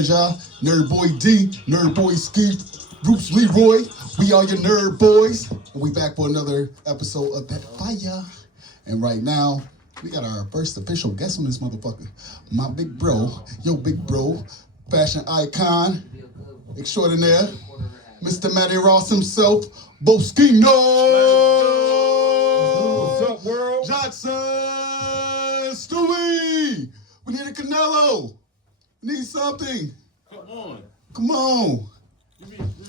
pleasure. Nerd Boy D, Nerd Boy Skeif, Bruce Leroy. We are your Nerd Boys. And we back for another episode of That Fire. And right now, we got our first official guest on this motherfucker. My big bro, your big bro, fashion icon, extraordinaire, Mr. Matti Rouse himself, Boskino. What's up, world? Johnson, Stewie. We need a Canelo. We need something. Come on.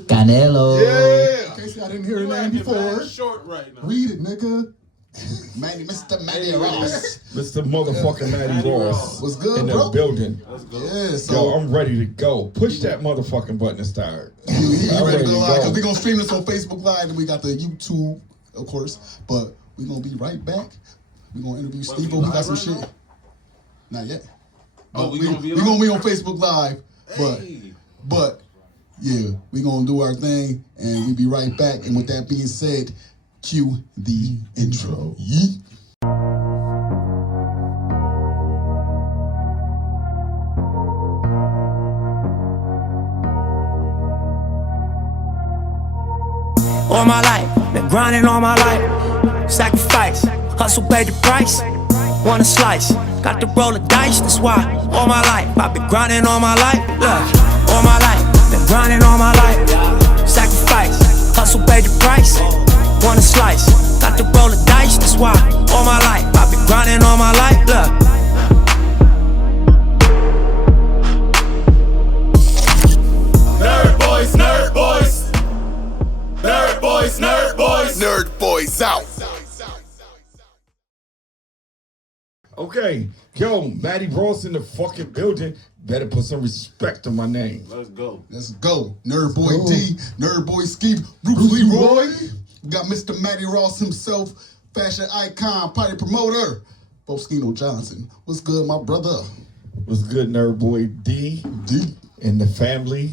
Canelo. Yeah. In case I didn't hear the name before. Short right now. Read it, nigga. Mr. Matti Rouse. Mr. motherfucking Matti Rouse. What's good, in bro? the building. Yeah, so Yo, I'm ready to go. Push that motherfucking button to start. you I'm ready to go live? Because we're going to stream this on Facebook Live, and we got the YouTube, of course. But we're going to be right back. We're going to interview Stevo. We got some shit. Not yet. Oh, we're going to be on Facebook Live. But yeah, we're going to do our thing, and we'll be right back. And with that being said, cue the intro. Yeet. All my life, been grinding all my life. Sacrifice, hustle paid the price. Want a slice, got to roll the dice, that's why. All my life, I've been grinding all my life. Look, all my life, been grinding all my life. Sacrifice, hustle paid the price. Want a slice, got to roll the dice, that's why. All my life, I've been grinding all my life. Look. Nerd Boys, Nerd Boys. Nerd Boys, Nerd Boys. Nerd Boys out. Okay, yo, Matti Rouse in the fucking building. Better put some respect on my name. Let's go. Nerd Boy D, Nerd Boy Skeif, Bruce Leroy. We got Mr. Matti Rouse himself, fashion icon, party promoter, Stevo Johnson. What's good, my brother? What's good, Nerd Boy D? And the family.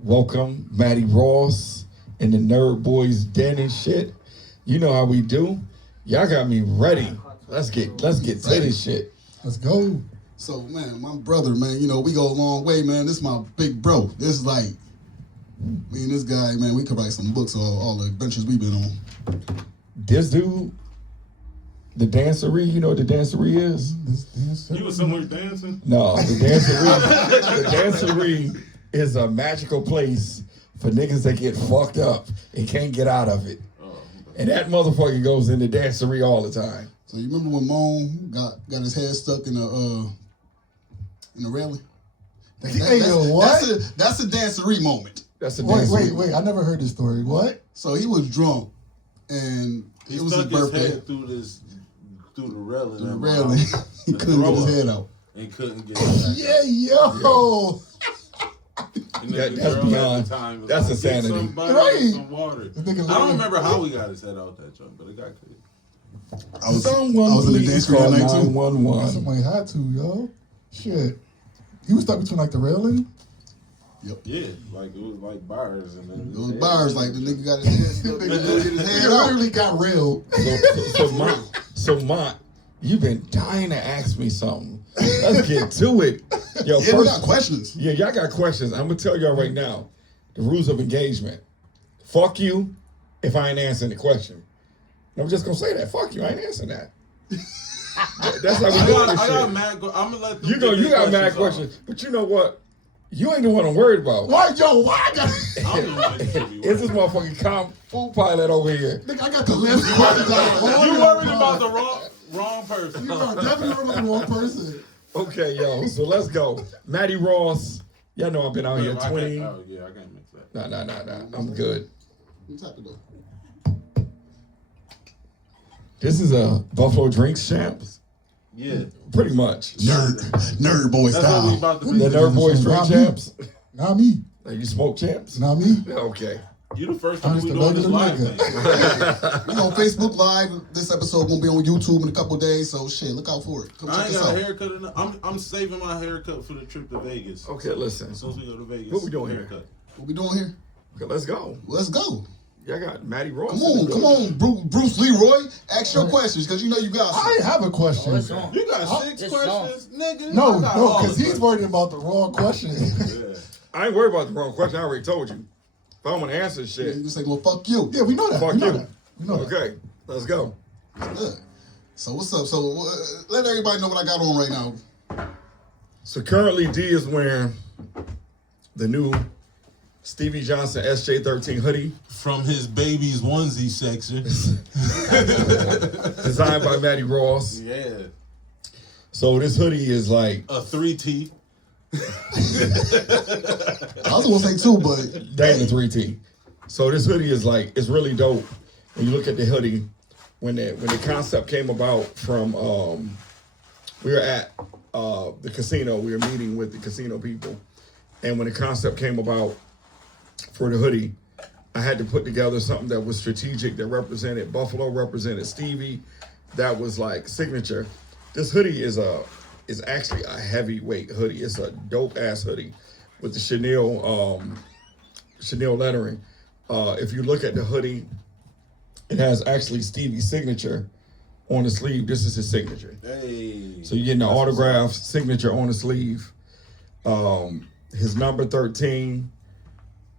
Welcome, Matti Rouse and the Nerd Boys den and shit. You know how we do. Y'all got me ready. Let's get to this shit. Let's go. So, man, my brother, man, you know, we go a long way, man. This is my big bro. This is like, me and this guy, man, we could write some books on all the adventures we've been on. This dude, the dancery, you know what the dancery is? You was somewhere dancing? No, the dancery is a magical place for niggas that get fucked up and can't get out of it. And that motherfucker goes in the dancery all the time. So you remember when Moan got his head stuck in the railing? That's a dancery moment. That's a dancery. Wait. I never heard this story. What? So he was drunk, and it was his birthday. Head through the railing. The railing. He couldn't get his head out. And couldn't get it Yeah, yo. That's beyond. That's insanity. Right. Some water. I don't remember how we got his head out that jump, but it got clear. I was in the dance call that night too. 911. Somebody had to, yo. Shit. He was stuck between like the railing. Yep. Yeah, like it was like bars and then It was bars, like the nigga got his head, It literally got railed. So Mont, you've been dying to ask me something. Let's get to it. Yo, Yeah, we got questions. Yeah, y'all got questions. I'm gonna tell y'all right now, the rules of engagement. Fuck you if I ain't answering the question. I'm just gonna say that. Fuck you, I ain't answering that. That's how we doing this shit. I'm gonna let them You got mad questions, but you know what? You ain't the one I'm worried about. Why, yo? Why? It's this motherfucking Kung Fu pilot over here. Nigga, I got the list questions out. You worried about the wrong person. You are definitely worried about the wrong person. Okay, yo, so let's go. Matti Rouse, y'all know I've been out here 20. Oh, yeah, I can't mix that. Nah, I'm good. What's happening? This is a Buffalo Drinks champs? Yeah. Pretty much. Nerd Boy That's what we style. about to The be. Nerd Boys drink Not me. champs? Not me. Like you smoke champs? Not me. Okay. You the first I'm time just we a doing this regular live nigga. thing. We on Facebook Live. This episode gonna be on YouTube in a couple of days, so shit, look out for it. Come I check ain't us got a out. haircut enough. I'm saving my haircut for the trip to Vegas. Okay, listen. As soon as we go to Vegas. What we doing here? haircut. What we doing here? Okay, let's go. Let's go. Y'all got Matti Rouse. Come on, Bruce Leroy. Ask your questions because you know you got some. I have a question. Oh, it's on. You got 6 It's questions, nigga. No, I got all because the he's worried about the wrong question. Yeah. I ain't worried about the wrong question. I already told you. If I want to answer You shit, can say, well, fuck you. Yeah, we know that. fuck we know you. that. We know that. Okay, let's go. Good. So what's up? So let everybody know what I got on right now. So currently, D is wearing the new Stevie Johnson SJ13 hoodie, From his baby's onesie section. designed by Matti Rouse. Yeah. So this hoodie is like A 3T. I was gonna say two, but dang the 3T. So this hoodie is like, it's really dope. When you look at the hoodie, when the concept came about from, we were at the casino, we were meeting with the casino people. And when the concept came about for the hoodie, I had to put together something that was strategic, that represented Buffalo, represented Stevie, that was like signature. This hoodie is actually a heavyweight hoodie. It's a dope ass hoodie with the Chanel lettering. If you look at the hoodie, it has actually Stevie's signature on the sleeve. This is his signature. Hey. So you're getting the autograph signature on the sleeve. His number 13,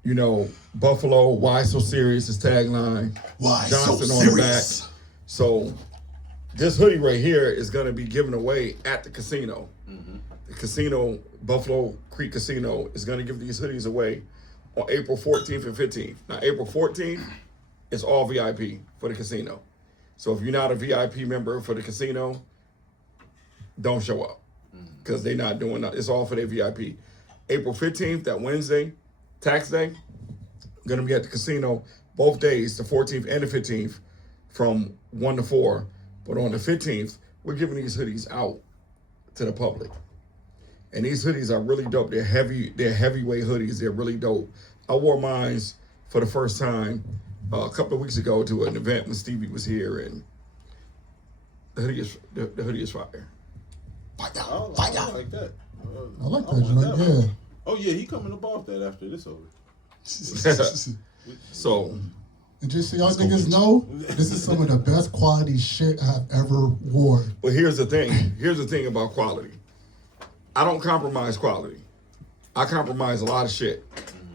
you know, Buffalo, why so serious, his tagline. why Johnson so on the serious? back. So this hoodie right here is going to be given away at the casino. The casino, Buffalo Creek Casino, is going to give these hoodies away on April 14th and 15th. Now, April 14th is all VIP for the casino. So if you're not a VIP member for the casino, don't show up because they're not doing that. It's all for their VIP. April 15th, that Wednesday, tax day, going to be at the casino both days, the 14th and the 15th, from 1 to 4. But on the 15th, we're giving these hoodies out to the public. And these hoodies are really dope. They're heavyweight hoodies. They're really dope. I wore mine for the first time a couple of weeks ago to an event when Stevie was here, and the hoodie is fire. Fight I out, fight out. like that. I like that joint, yeah. Oh, yeah, he coming up off that after this over. So And just so y'all niggas know, this is some of the best quality shit I've ever worn. but here's the thing. Here's the thing about quality. I don't compromise quality. I compromise a lot of shit.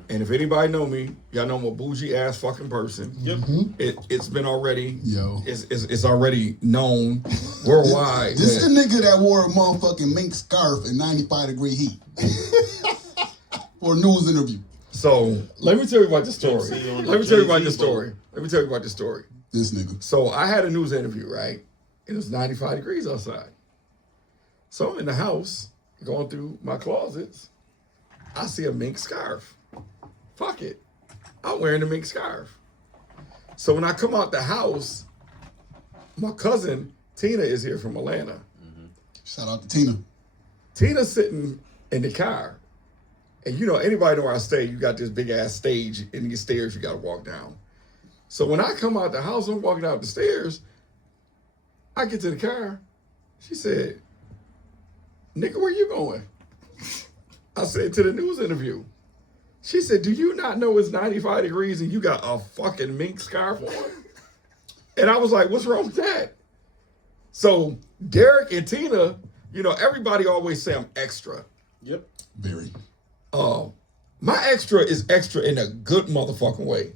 And if anybody know me, y'all know I'm a bougie ass fucking person. Yep. It's been already, Yo. it's already known worldwide. This is that- the nigga that wore a motherfucking mink scarf in 95-degree heat for a news interview. So let me tell you about the story. See you on Let me the tell you about Jay-Z the story. Let me tell you about the story. This nigga. So I had a news interview, right? It was 95 degrees outside. So I'm in the house, going through my closets. I see a mink scarf. Fuck it. I'm wearing a mink scarf. So when I come out the house, my cousin Tina is here from Atlanta. Shout out to Tina. Tina's sitting in the car. And you know, anybody know where I stay, you got this big ass stage and these stairs you gotta walk down. So when I come out the house, I'm walking out the stairs, I get to the car. She said, nigga, where you going? I said, to the news interview. She said, do you not know it's 95 degrees and you got a fucking mink scarf on? And I was like, what's wrong with that? So Derek and Tina, you know, everybody always say I'm extra. Yep. Very. My extra is extra in a good motherfucking way.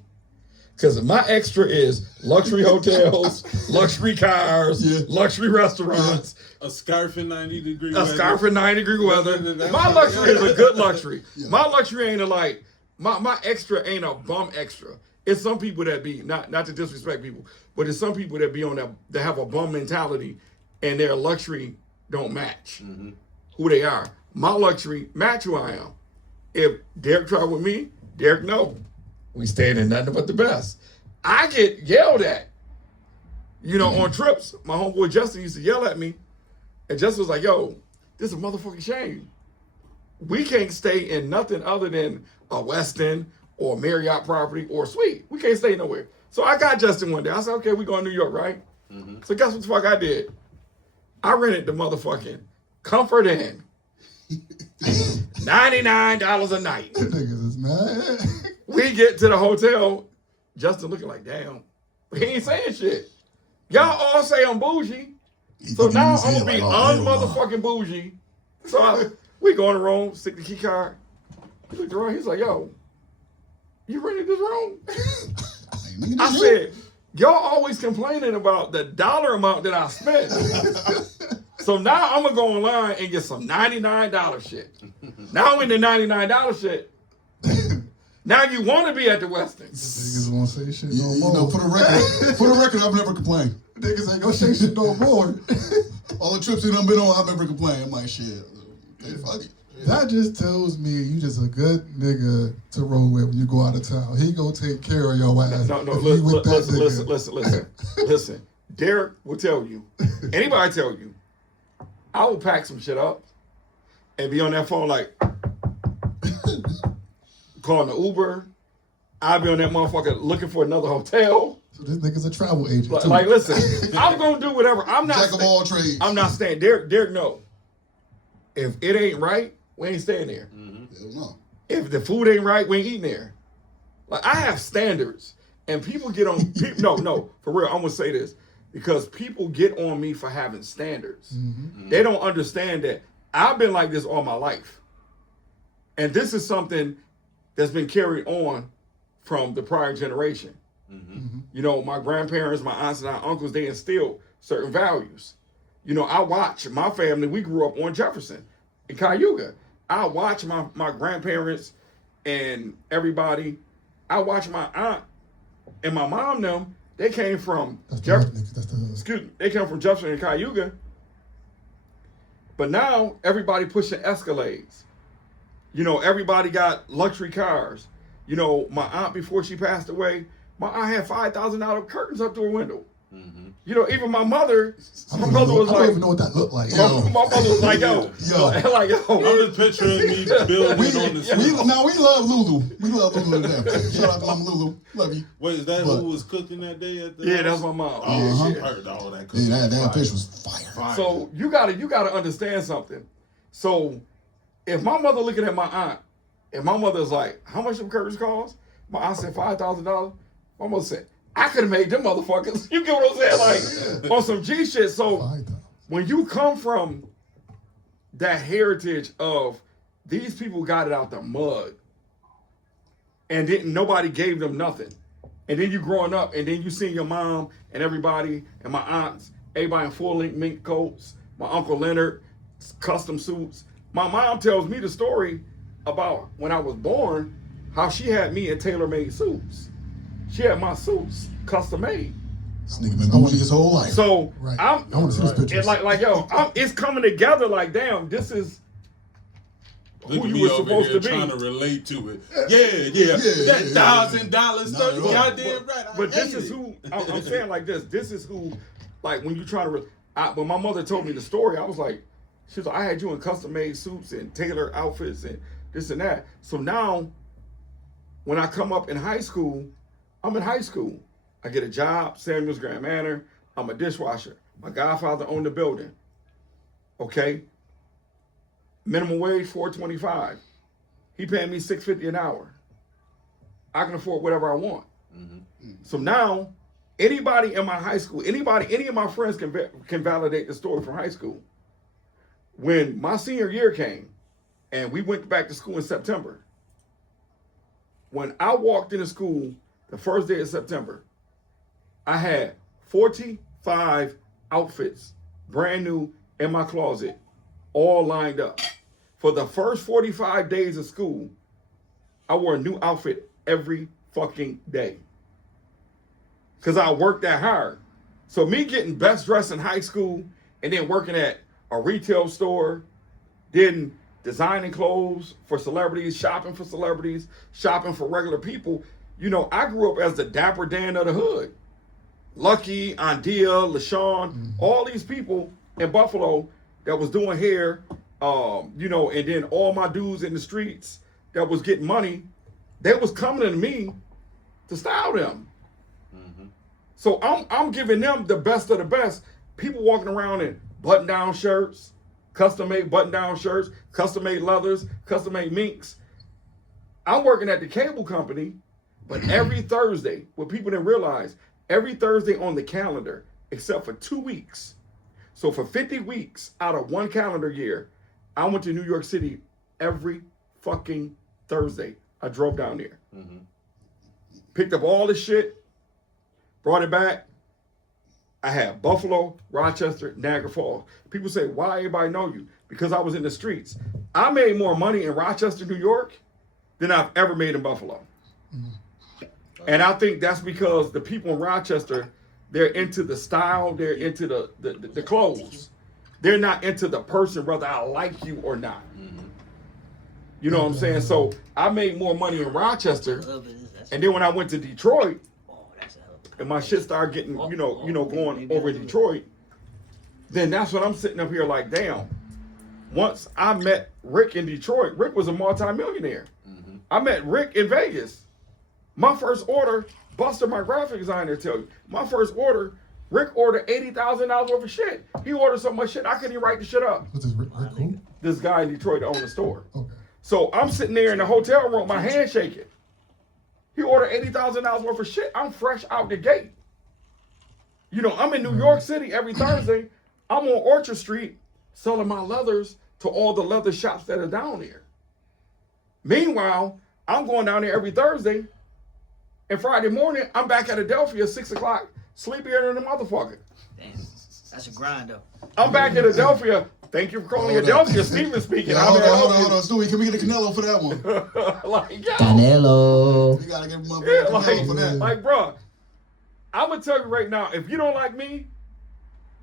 Because my extra is luxury hotels, luxury cars, Yeah. luxury restaurants, A scarf in 90-degree a scarf in 90-degree weather. My luxury is a good luxury. My luxury ain't my extra ain't a bum extra. It's some people that be, not to disrespect people, but it's some people that be on that have a bum mentality and their luxury don't match who they are. My luxury match who I am. If Derek tried with me, Derek know. We staying in nothing but the best. I get yelled at. You know, on trips, my homeboy Justin used to yell at me. And Justin was like, yo, this is a motherfucking shame. We can't stay in nothing other than a Westin or Marriott property or suite. We can't stay nowhere. So I got Justin one day. I said, okay, we going to New York, right? So guess what the fuck I did? I rented the motherfucking Comfort Inn. $99 a night. Niggas is mad. We get to the hotel. Justin looking like, damn. He ain't saying shit. Y'all all say I'm bougie. So now I'm gonna be unmotherfucking bougie. So we go in the room, stick the key card. He looked around, he's like, yo, you rented this room? I said, y'all always complaining about the dollar amount that I spent. So now I'm gonna go online and get some $99 shit. Now I'm in the $99 shit. Now you want to be at the Westin. Niggas won't say shit no more. You know, for the record, I've never complained. Niggas ain't gonna say shit no more. All the trips that I've been on, I've never complained. I'm like, shit, okay, fuck it. That just tells me you just a good nigga to roll with when you go out of town. He gonna take care of your ass. No, listen. Derek will tell you. Anybody tell you. I will pack some shit up and be on that phone like calling the Uber. I'll be on that motherfucker looking for another hotel. So this nigga's a travel agent too. Like, listen, I'm gonna do whatever. I'm not Jack of all trades. I'm not staying. Derek, no. If it ain't right, we ain't staying there. No. If the food ain't right, we ain't eating there. Like, I have standards, and people get on. No, for real. I'm gonna say this because people get on me for having standards. They don't understand that I've been like this all my life, and this is something that's been carried on from the prior generation. You know, my grandparents, my aunts and our uncles, they instilled certain values. You know, I watch my family, we grew up on Jefferson in Cayuga. I watch my grandparents and everybody. I watch my aunt and my mom, them, they came from Jefferson and Cayuga. But now everybody pushing Escalades. You know, everybody got luxury cars. You know, my aunt, before she passed away, my aunt had $5,000 curtains up to her window. You know, even my mother was like, I don't even know what that looked like. My mother was like, yo. Like, yo. I'm just picturing me building on the street. We love Lulu. We love Lulu to death. Shout out to Mama Lulu. Love you. Wait, is that who was cooking that day at the Yeah, house? that's my mom. Oh, she heard all that cooking. Yeah, that fish was fire. So you gotta understand something. So if my mother looking at my aunt, and my mother's like, how much them curtains cost? My aunt said $5,000. My mother said, I could have made them motherfuckers. You get what I'm saying? Like, on some G shit. So when you come from that heritage of these people got it out the mud and nobody gave them nothing. And then you growing up and then you see your mom and everybody and my aunts, everybody in full-length mink coats, my Uncle Leonard, custom suits. My mom tells me the story about when I was born, how she had me in tailor-made suits. She had my suits custom made. This nigga been bougie his whole life. So I want to see this picture. Like yo, it's coming together. Like damn, this is who you were supposed to be. Trying to relate to it. Yeah. That $1,000, goddamn right. But this is who I'm saying. Like this. This is who. Like when you trying to. When my mother told me the story, I was like, she was like, I had you in custom made suits and tailored outfits and this and that. So now, when I come up in high school. I'm in high school. I get a job, Samuel's Grand Manor. I'm a dishwasher. My godfather owned the building. Okay? Minimum wage, $4.25. He paying me $6.50 an hour. I can afford whatever I want. So now, anybody in my high school, any of my friends can validate the story from high school. When my senior year came, and we went back to school in September, when I walked into school, the first day of September, I had 45 outfits, brand new, in my closet, all lined up. For the first 45 days of school, I wore a new outfit every fucking day. Because I worked that hard. So me getting best dressed in high school and then working at a retail store, then designing clothes for celebrities, shopping for regular people. You know, I grew up as the Dapper Dan of the hood. Lucky, Andia, LaShawn, all these people in Buffalo that was doing hair, you know, and then all my dudes in the streets that was getting money, they was coming to me to style them. So I'm giving them the best of the best. People walking around in button-down shirts, custom-made button-down shirts, custom-made leathers, custom-made minks. I'm working at the cable company, But every Thursday, what people didn't realize, every Thursday on the calendar, except for 2 weeks. So for 50 weeks out of one calendar year, I went to New York City every fucking Thursday. I drove down there. Picked up all this shit, brought it back. I had Buffalo, Rochester, Niagara Falls. People say, why everybody know you? Because I was in the streets. I made more money in Rochester, New York than I've ever made in Buffalo. And I think that's because the people in Rochester, they're into the style, they're into the clothes. They're not into the person, whether I like you or not. You know what I'm saying? So I made more money in Rochester, and then when I went to Detroit, and my shit started getting, going over Detroit, then that's when I'm sitting up here like, damn. Once I met Rick in Detroit, Rick was a multi-millionaire. I met Rick in Vegas. My first order, Buster, my graphic designer, tell you, my first order, Rick ordered $80,000 worth of shit. He ordered so much shit, I couldn't even write the shit up. What's this, Rick who? This guy in Detroit that owned the store. Okay. So I'm sitting there in the hotel room, my hand shaking. He ordered $80,000 worth of shit. I'm fresh out the gate. I'm in New York City every Thursday. I'm on Orchard Street selling my leathers to all the leather shops that are down there. Meanwhile, I'm going down there every Thursday, and Friday morning, I'm back at Adelphia at 6 o'clock, sleepier than a motherfucker. Damn, that's a grind though. I'm back at Adelphia. Thank you for calling Adelphia. Steven speaking. Yeah, hold on. Stewie, can we get a Canelo for that one? Canelo. You gotta give him a Canelo for that. Like, bro, I'm gonna tell you right now, if you don't like me,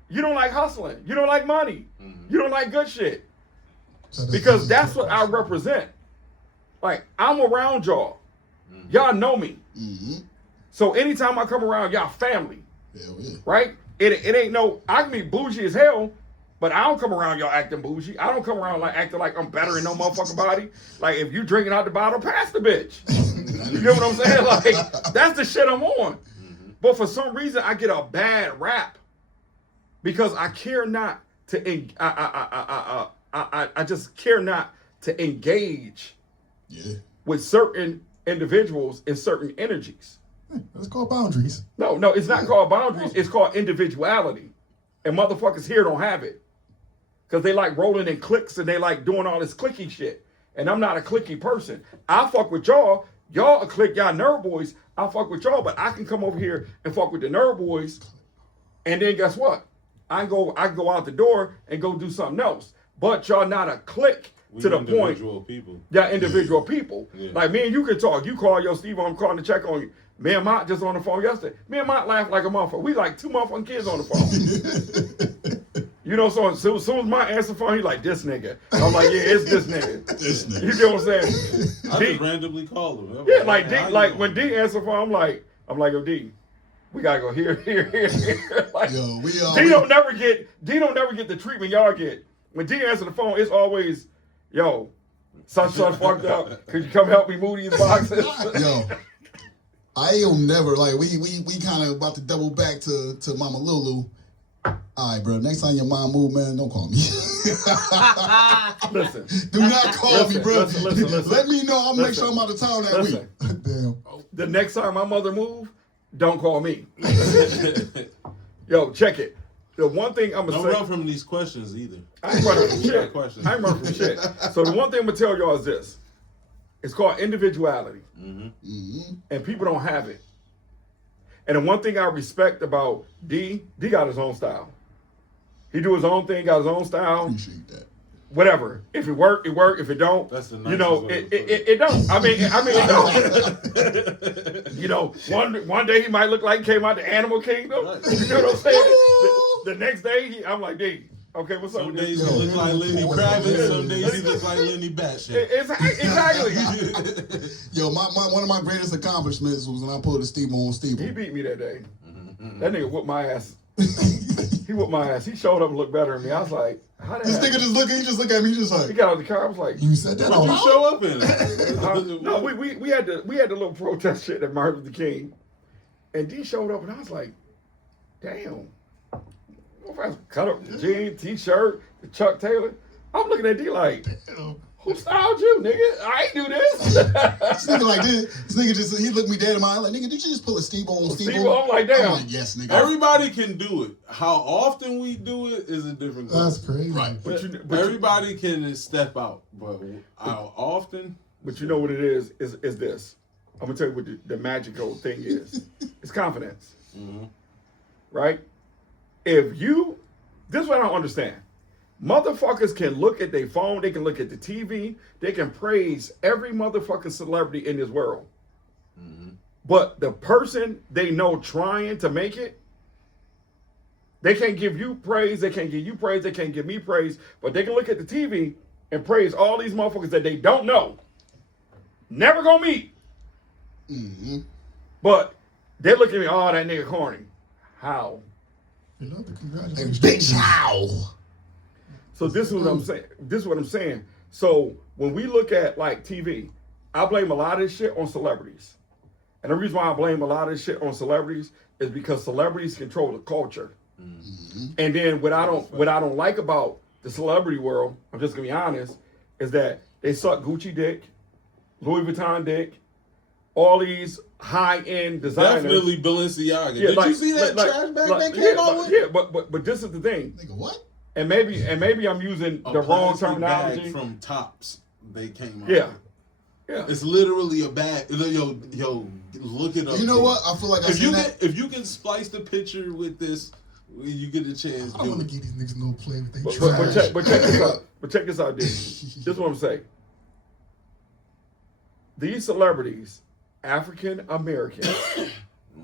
you don't like hustling. You don't like money. You don't like good shit. Because that's what I represent. Like, I'm around y'all. Y'all know me. So anytime I come around, y'all family. Right? It ain't no, I can be bougie as hell, but I don't come around y'all acting bougie. I don't come around like acting like I'm better than no motherfucking body. Like, if you drinking out the bottle, pass the bitch. You get what I'm saying? Like, that's the shit I'm on. But for some reason, I get a bad rap because I care not to, I just care not to engage with certain individuals in certain energies. That's called boundaries. No, it's not called boundaries. It's called individuality. And motherfuckers here don't have it. Because they like rolling in cliques and they like doing all this clicky shit. And I'm not a clicky person. I fuck with y'all. Y'all a clique, y'all Nerd Boys. I fuck with y'all, but I can come over here and fuck with the Nerd Boys. And then guess what? I go out the door and go do something else. But y'all not a clique to the point. People. Y'all individual people. Yeah. Like me and you can talk. You call your Steve, I'm calling to check on you. Me and Mott just on the phone yesterday. Me and Mott laugh like a motherfucker. We like 2 motherfucking kids on the phone. So as soon as Mott answer the phone, he like, this nigga. I'm like, yeah, it's this nigga. This nigga. You get what I'm saying? I just randomly call him. Yeah, like D, like when D answer the phone, I'm like, yo, D, we gotta go here. Like, yo, D don't never get the treatment y'all get. When D answer the phone, it's always, yo, son fucked up. Could you come help me move these boxes? Yo, I'll never, like, we kind of about to double back to Mama Lulu. All right, bro, next time your mom move, man, don't call me. Listen. Do not call me, bro. Listen. Let me know. I'll make sure I'm out of town that week. Damn. The next time my mother move, don't call me. Yo, check it. The one thing I'm going to say. Don't run from these questions either. I ain't running from shit. So the one thing I'm going to tell y'all is this. It's called individuality. And people don't have it. And the one thing I respect about D got his own style. He do his own thing, got his own style. Appreciate that. Whatever. If it work, it work. If it don't, that's the nicest it don't. I mean, it don't. One day he might look like he came out the animal kingdom. Right. You know what I'm saying? The next day, I'm like, D, okay, what's up? Some days he look like Lenny Kravitz, some days he look like Lenny Batshit. Exactly. Yo, one of my greatest accomplishments was when I pulled a Stevo on Stevo. He beat me that day. That nigga whooped my ass. He whooped my ass. He showed up and looked better than me. I was like, how the This nigga just look at me, just like. He got out of the car. I was like, you said that Why'd you show up in it? No, we had the little protest shit at Martin Luther King, and D showed up, and I was like, damn. Cut up the jeans, t-shirt, the Chuck Taylor. I'm looking at D like, Who styled you, nigga? I ain't do this. This nigga like this. This nigga just, he looked me dead in my eye like, nigga, did you just pull a Stevo on Stevo? Stevo, I'm like, damn. I'm like, yes, nigga. Everybody can do it. How often we do it is a different That's question. crazy. Right. But Everybody can step out, but how often? But you know what it is this. I'm gonna tell you what the magical thing is. It's confidence. Mm-hmm. Right? This is what I don't understand. Motherfuckers can look at their phone, they can look at the TV, they can praise every motherfucking celebrity in this world. Mm-hmm. But the person they know trying to make it, they can't give you praise, they can't give you praise, they can't give me praise, but they can look at the TV and praise all these motherfuckers that they don't know. Never gonna meet. Mm-hmm. But they look at me, oh, that nigga corny. How? You know, the Hey, congratulations. bitch, how? So this is what I'm saying. This is what I'm saying. So when we look at like TV, I blame a lot of this shit on celebrities. And the reason why I blame a lot of this shit on celebrities is because celebrities control the culture. Mm-hmm. And then what I don't like about the celebrity world, I'm just gonna be honest, is that they suck Gucci dick, Louis Vuitton dick, all these high-end designers. Definitely Balenciaga. Yeah, Did like- you see that like- trash bag like- they yeah, came out with? Yeah, but this is the thing. Nigga, what? And maybe I'm using A the wrong plastic terminology. bag from Tops. They came out. Yeah. with. Yeah. It's literally a bag. Yo, look it up. You know what? I feel like I've seen that. If you can splice the picture with this, when you get a chance. I don't want to give these niggas no play with they But trash. check this out. But check this out, dude. This is what I'm saying. These celebrities, African American,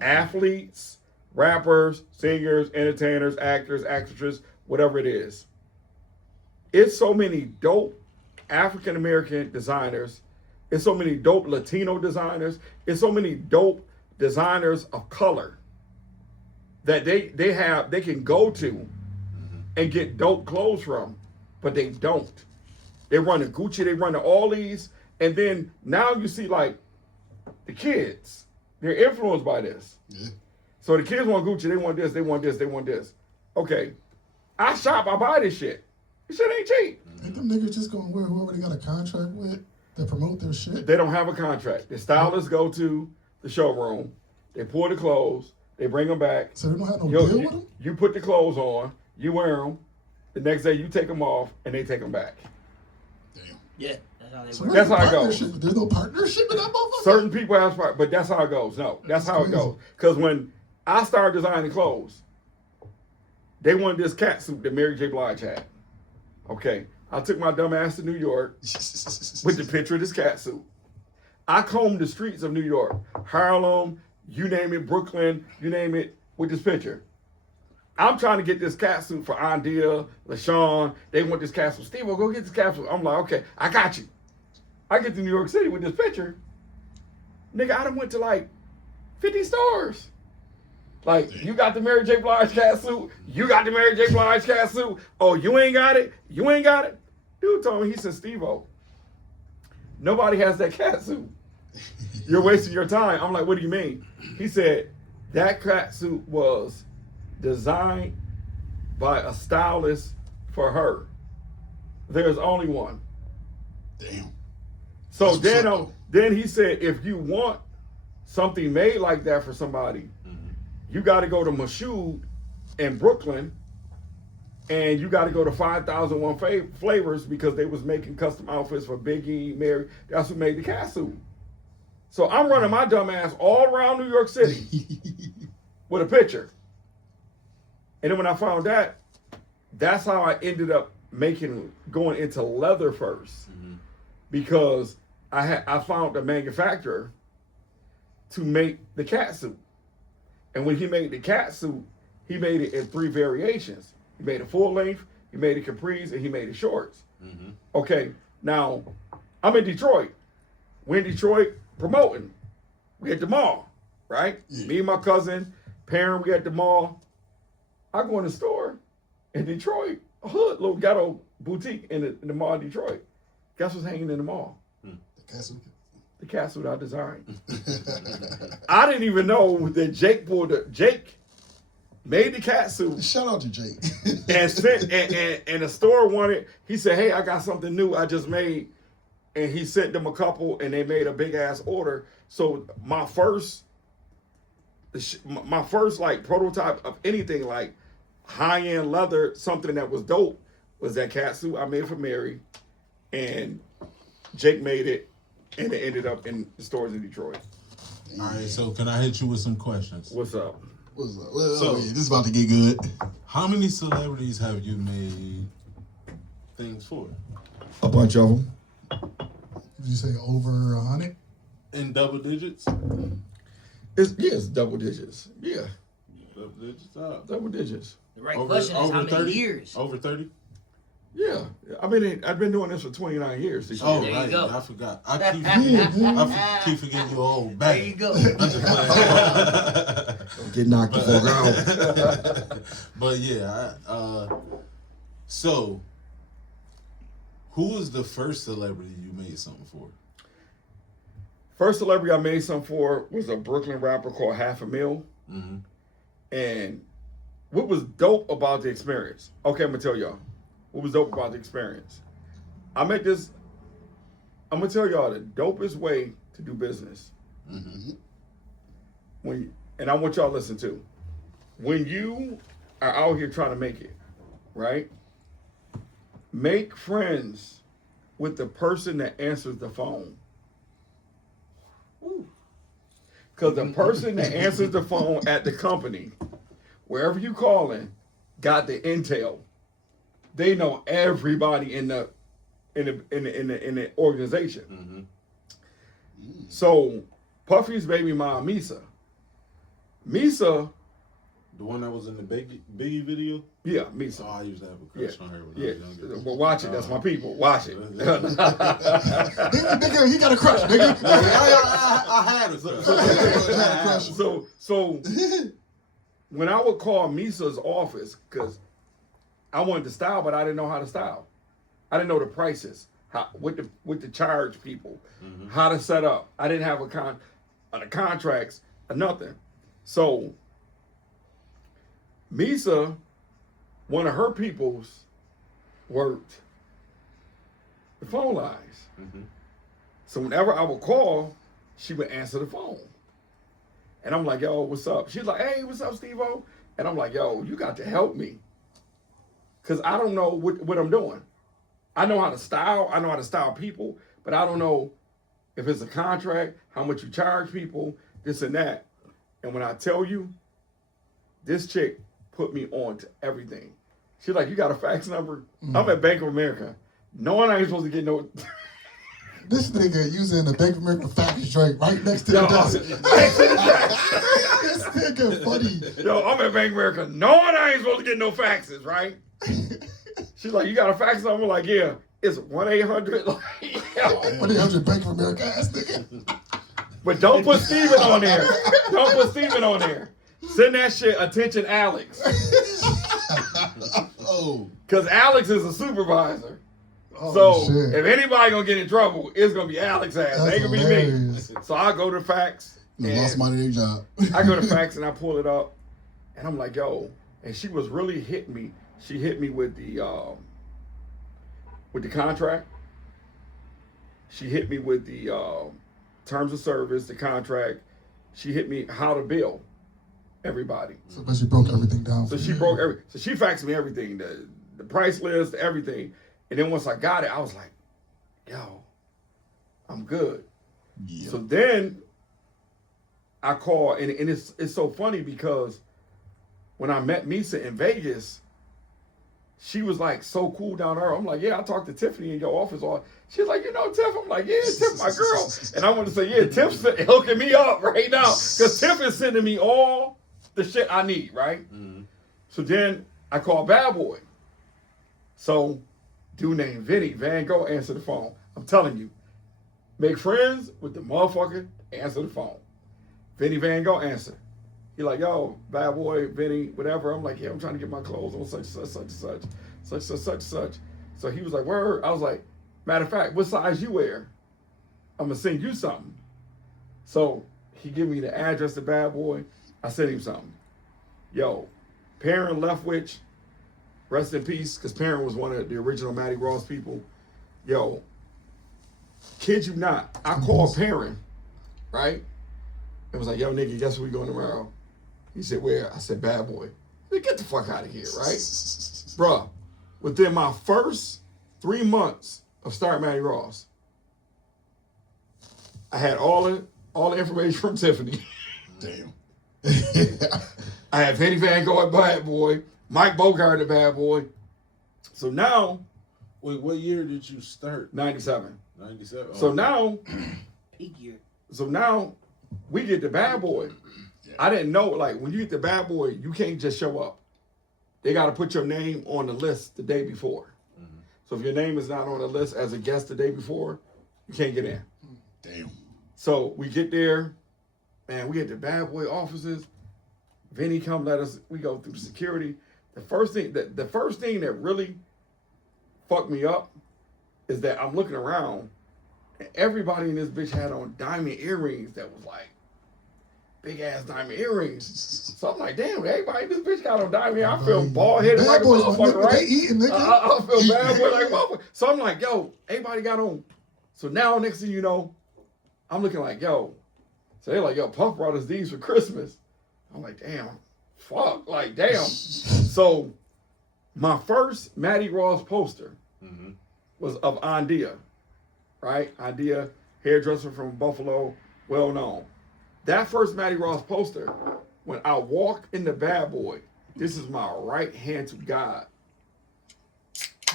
athletes, rappers, singers, entertainers, actors, actresses, whatever it is. It's so many dope African American designers. It's so many dope Latino designers. It's so many dope designers of color that they can go to and get dope clothes from, but they don't. They run to Gucci, they run to all these, and then now you see like the kids, they're influenced by this. Yeah. So the kids want Gucci, they want this, they want this, they want this. Okay, I shop, I buy this shit. This shit ain't cheap. Ain't them niggas just gonna wear whoever they got a contract with to promote their shit? They don't have a contract. The stylists go to the showroom, they pull the clothes, they bring them back. So they don't have no deal with them? You put the clothes on, you wear them, the next day you take them off, and they take them back. Damn. Yeah, that's how they So work. That's where's the how it goes. partnership? There's no partnership in that motherfucker? Certain people have, but that's how it goes. No, that's how it goes. Because when I started designing clothes, they wanted this cat suit that Mary J. Blige had. Okay, I took my dumb ass to New York with the picture of this cat suit. I combed the streets of New York, Harlem, you name it, Brooklyn, you name it, with this picture. I'm trying to get this cat suit for Andea, LaShawn. They want this cat suit. Steve, go get this cat suit. I'm like, okay, I got you. I get to New York City with this picture. Nigga, I done went to like 50 stores. Like, you got the Mary J. Blige cat suit. You got the Mary J. Blige cat suit. Oh, you ain't got it? You ain't got it? Dude told me, he said, Stevo, nobody has that cat suit. You're wasting your time. I'm like, what do you mean? He said, that cat suit was designed by a stylist for her. There's only one. Damn. So That's what's up, then he said, if you want something made like that for somebody, you got to go to Mashoud in Brooklyn, and you got to go to 5001 Flavors because they was making custom outfits for Biggie, Mary. That's who made the cat suit. So I'm running my dumb ass all around New York City with a picture. And then when I found that, that's how I ended up going into leather first, because I found a manufacturer to make the cat suit. And when he made the cat suit, he made it in 3 variations. He made a full length, he made it capris, and he made it shorts. Okay, now I'm in Detroit. We're in Detroit promoting. We at the mall, right? Yeah. Me and my cousin, parent, we at the mall. I go in the store in Detroit, a hood, little ghetto boutique in the mall in Detroit. Guess what's hanging in the mall? The cat suit. The cat suit I designed. I didn't even know that Jake made the cat suit Shout out to Jake. and sent and the store wanted. He said, "Hey, I got something new I just made. and he sent them a couple, and they made a big ass order. So my first like prototype of anything like high end leather, something that was dope, was that cat suit I made for Mary, and Jake made it, and it ended up in the stores in Detroit. All right, so can I hit you with some questions? What's up? What's up? Well, yeah, this is about to get good. How many celebrities have you made things for? A bunch of them. Did you say over 100? In double digits? It's double digits. Yeah, Double digits up. double digits. The right question is how many 30? years? Over 30? Yeah, I mean, I've been doing this for 29 years. This Oh, year. There you right. go. I forgot. I keep forgetting you old back. There you go. Get knocked the fuck out. But yeah, so who was the first celebrity you made something for? First celebrity I made something for was a Brooklyn rapper called Half a Mil. Mm-hmm. And what was dope about the experience? Okay, I'm gonna tell y'all. What was dope about the experience? I'm gonna tell y'all the dopest way to do business. Mm-hmm. And I want y'all to listen too. When you are out here trying to make it, right? Make friends with the person that answers the phone. Because the person that answers the phone at the company, wherever you calling, got the intel. They know everybody in the organization. Mm-hmm. So Puffy's baby mom, Misa, The one that was in the Biggie video? yeah, Misa. Oh, I used to have a crush on her when I Yeah, was younger. well, watch it. That's my people. Watch it. Nigga, he got a crush, nigga. I had it. So when I would call Misa's office, because I wanted to style, but I didn't know how to style. I didn't know the prices, what to charge people, how to set up. I didn't have the contracts or nothing. So Misa, one of her peoples, worked the phone lines. Mm-hmm. So whenever I would call, she would answer the phone. And I'm like, yo, what's up? She's like, hey, what's up, Stevo? And I'm like, yo, you got to help me. Because I don't know what I'm doing. I know how to style. I know how to style people. But I don't know if it's a contract, how much you charge people, this and that. And when I tell you, this chick put me on to everything. She's like, you got a fax number? I'm at Bank of America. Knowing I ain't supposed to get no... This nigga using the Bank of America fax drink right next to the Yo, desk. next to the desk. This nigga funny. Yo, I'm at Bank of America knowing I ain't supposed to get no faxes, right? She's like, you got a fax number? I'm like, yeah. It's 1-800. Like, yo. 1-800 Bank of America ass nigga. But don't put Steven on there. Don't put Steven on there. Send that shit, attention Alex. Oh, Because Alex is a supervisor. Oh, So shit. if anybody gonna get in trouble, it's gonna be Alex ass. That's It ain't gonna be me. hilarious. So I go to fax. they and lost money their job. I go to fax and I pull it up, and I'm like, yo, and she was really hitting me. She hit me with the contract. She hit me with the terms of service, the contract. She hit me how to bill everybody. So, but she broke everything down. So for she you. broke so she faxed me everything, the price list, everything. And then once I got it, I was like, yo, I'm good. Yeah. So then I call, and it's so funny because when I met Misa in Vegas, she was like so cool down there. I'm like, yeah, I talked to Tiffany in your office. She's like, you know Tiff? I'm like, yeah, Tiff, my girl. And I want to say, yeah, Tiff's hooking me up right now. Because Tiff is sending me all the shit I need, right? Mm-hmm. So then I call Bad Boy. So dude named Vinny Van Gogh answer the phone. I'm telling you, make friends with the motherfucker, answer the phone. Vinny Van Gogh answer. He like, yo, Bad Boy, Vinny, whatever. I'm like, yeah, I'm trying to get my clothes on such and such, such and such. So he was like, word. I was like, matter of fact, what size you wear? I'm gonna send you something. So he give me the address to Bad Boy. I sent him something. Yo, Perrin Leftwich, rest in peace, because Perrin was one of the original Matti Rouse people. Yo, Kid you not, I called Perrin, right? It was like, yo, nigga, guess where we going tomorrow? He said, where? I said, Bad Boy. Said, get the fuck out of here, right? Bruh, within my first 3 months of starting Matti Rouse, I had all the information from Tiffany. Damn. I had Penny Van Gogh at Bad Boy, Mike Bogart at Bad Boy. So now, Wait, what year did you start? 97. 97. So now, Peak year. we get the Bad Boy. Yeah. I didn't know, like, when you get the Bad Boy, you can't just show up. They got to put your name on the list the day before. So if your name is not on the list as a guest the day before, you can't get in. Damn. So we get there, man, we get the Bad Boy offices. Vinny come let us, we go through the security. The first thing that really fucked me up is that I'm looking around and everybody in this bitch had on diamond earrings that was like big ass diamond earrings. So I'm like, damn, everybody in this bitch got on diamond. I feel bald headed like a motherfucker, right? They eating, nigga. I feel Bad Boy like a motherfucker. So I'm like, yo, everybody got on. So now next thing you know, I'm looking like, yo. So they're like, yo, Puff brought us these for Christmas. I'm like, damn, fuck, like, damn. So my first Matti Rouse poster was of Andia, right? Andia, hairdresser from Buffalo, well known. That first Matti Rouse poster, when I walk in the Bad Boy, this is my right hand to God.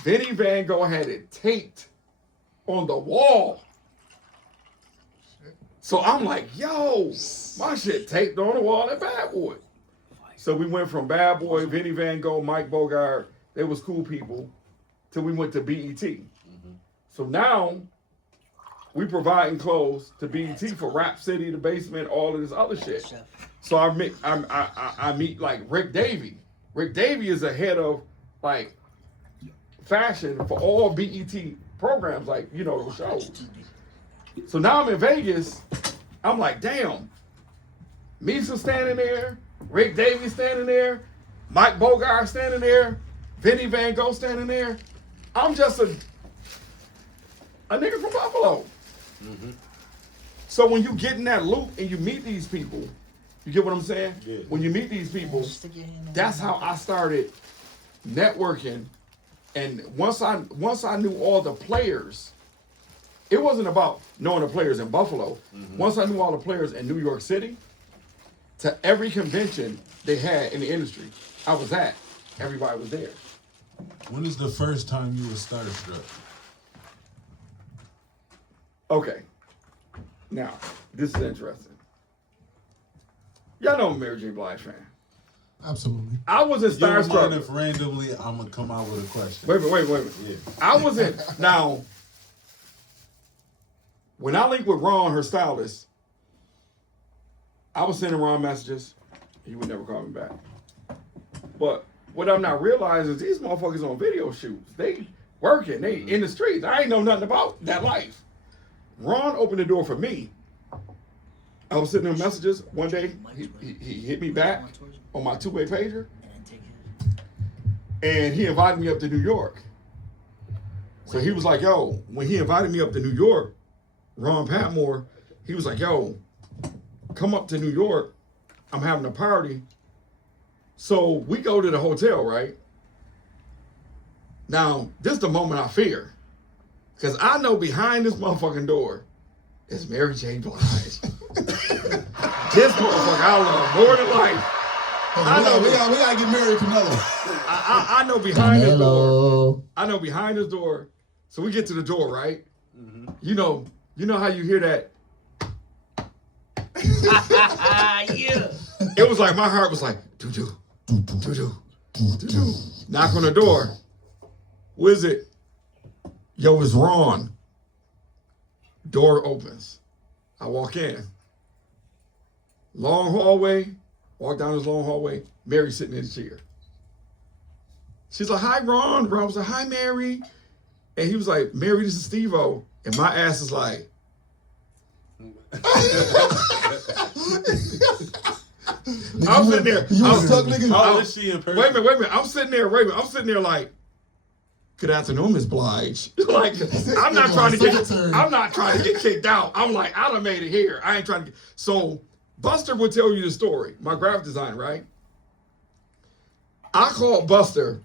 Vinny Van Gogh had it taped on the wall. So I'm like, yo, my shit taped on the wall at Bad Boy. So we went from Bad Boy, Vinny Van Gogh, Mike Bogart, they was cool people, till we went to BET. So now we providing clothes to BET for Rap City, The Basement, all of this other shit. So I meet like Rick Davey. Rick Davey is the head of like fashion for all BET programs, like, you know, the shows. So now I'm in Vegas. I'm like, damn. Misa standing there. Rick Davey standing there. Mike Bogart standing there. Vinny Van Gogh standing there. I'm just a nigga from Buffalo. So when you get in that loop and you meet these people, you get what I'm saying? Yeah. When you meet these people, Stick your hand in that's how I started networking. And once I knew all the players, it wasn't about knowing the players in Buffalo. Once I knew all the players in New York City, to every convention they had in the industry, I was at. Everybody was there. When is the first time you were starstruck? Okay. Now, this is interesting. Y'all know I'm a Mary J. Blige fan. Absolutely. I wasn't You don't mind starstruck. if randomly I'm gonna come out with a question? Wait a minute. Yeah. I wasn't. Now, when I linked with Ron, her stylist, I was sending Ron messages. He would never call me back. But what I'm not realizing is these motherfuckers on video shoots. They working. They in the streets. I ain't know nothing about that life. Ron opened the door for me. I was sending him messages. One day, he hit me back on my two-way pager. And he invited me up to New York. So he was like, yo, when he invited me up to New York, Ron Patmore, he was like, yo, come up to New York. I'm having a party. So we go to the hotel, right? Now, this is the moment I fear. Because I know behind this motherfucking door is Mary J. Blige. This motherfucker I love more than life. We gotta get married to another. I know behind this door. I know behind this door. So we get to the door, right? You know how you hear that? Yeah. It was like my heart was like doo doo doo doo doo doo. Knock on the door. Who is it? Yo, it's Ron. Door opens. I walk in. Long hallway. Walk down this long hallway. Mary sitting in the chair. She's like, hi, Ron. Ron was like, hi, Mary. And he was like, Mary, this is Stevo. And my ass is like, I'm sitting there. You was stuck, nigga. How is she in person? Wait a minute. I'm sitting there like, good afternoon, Miss Blige. Like, I'm not trying to get kicked out. I'm like, I done made it here. I ain't trying to get. So Buster will tell you the story. My graphic designer, right? I called Buster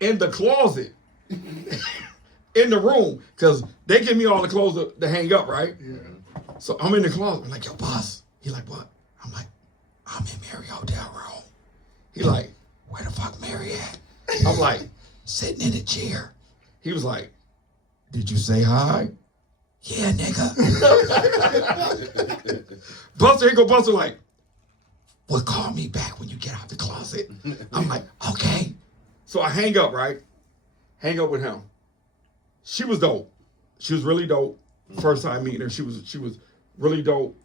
in the closet, in the room, because they give me all the clothes to hang up, right? Yeah. So I'm in the closet. I'm like, yo, boss. He like, what? I'm like, I'm in Mary hotel room. He like, where the fuck Mary at? I'm like, sitting in a chair. He was like, did you say hi? Yeah, nigga. Buster like, well, call me back when you get out the closet. I'm like, okay. So I hang up, right? Hang up with him. She was dope. She was really dope. First time meeting her, she was really dope.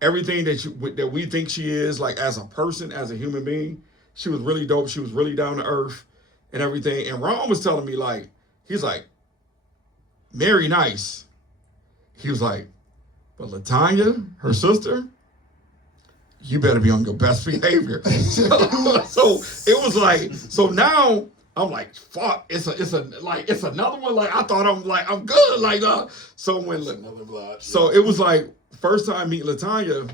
Everything that we think she is, like as a person, as a human being, she was really dope. She was really down to earth and everything. And Ron was telling me, like, he's like, Mary nice. He was like, but LaTanya, her sister, you better be on your best behavior. So it was like, so now I'm like, fuck, it's another one. Like I thought I'm good. Like so it was like first time meeting LaTanya,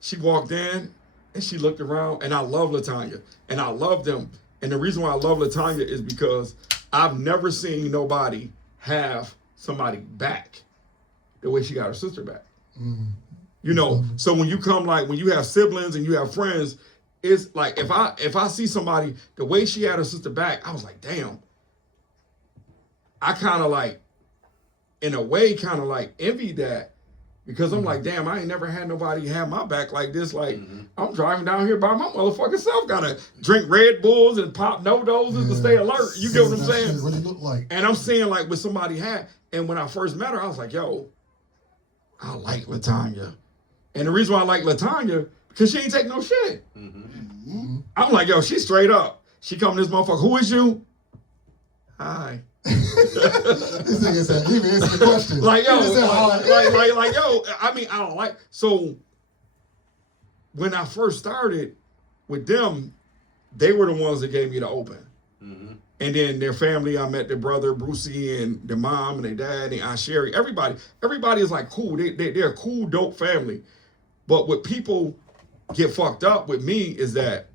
she walked in and she looked around, and I love LaTanya and I love them. And the reason why I love LaTanya is because I've never seen nobody have somebody back the way she got her sister back. Mm. You know, so when you come, like when you have siblings and you have friends, it's like if I see somebody the way she had her sister back, I was like, damn. I kind of like, in a way, kind of like envied that because I'm like, damn, I ain't never had nobody have my back like this. Like I'm driving down here by my motherfucking self, gotta drink Red Bulls and pop no-doses to stay alert. You get what I'm saying? What it look like? And I'm seeing like what somebody had. And when I first met her, I was like, yo, I like LaTanya. And the reason why I like LaTanya, because she ain't take no shit. Mm-hmm. I'm like, yo, she's straight up. She come to this motherfucker, who is you? Hi. This nigga said, he even answered the question. Like, yo, like, yo, I mean, I don't like, so when I first started with them, they were the ones that gave me the open. Mm-hmm. And then their family, I met their brother, Brucey, and their mom, and their dad, and Aunt Sherry. Everybody is like cool. They're a cool, dope family. But what people get fucked up with me is that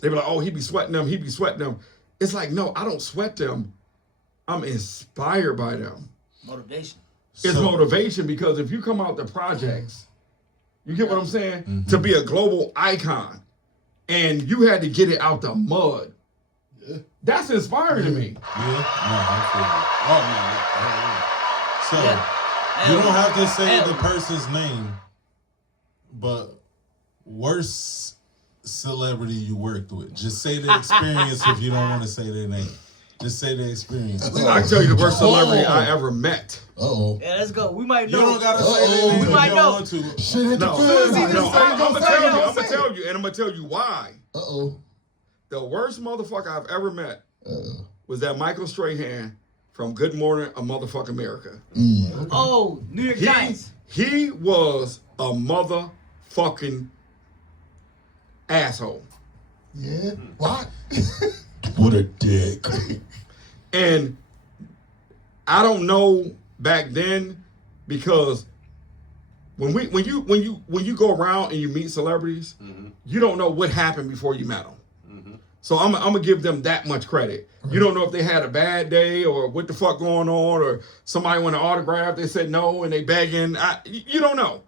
they be like, oh, he be sweating them. It's like, no, I don't sweat them. I'm inspired by them. Motivation. It's motivation because if you come out the projects, you get what I'm saying? Mm-hmm. To be a global icon, and you had to get it out the mud. Yeah. That's inspiring to me. Yeah, no, I feel you. Oh, no. So, you don't have to say the person's name, but worst celebrity you worked with. Just say the experience if you don't want to say their name. Just say the experience. I can tell you the worst celebrity I ever met. Uh-oh. Yeah, let's go. We might know. You don't gotta say their name. We might know. Shit hit the I'm gonna tell you, and I'm gonna tell you why. Uh-oh. The worst motherfucker I've ever met was that Michael Strahan from Good Morning, a Motherfucking America. Okay. Oh, New York Times. He was a motherfucking asshole. Yeah. What? What a dick. And I don't know back then because when you go around and you meet celebrities, you don't know what happened before you met them. So I'm gonna give them that much credit. You don't know if they had a bad day or what the fuck going on, or somebody want an autograph, they said no and they begging. You don't know.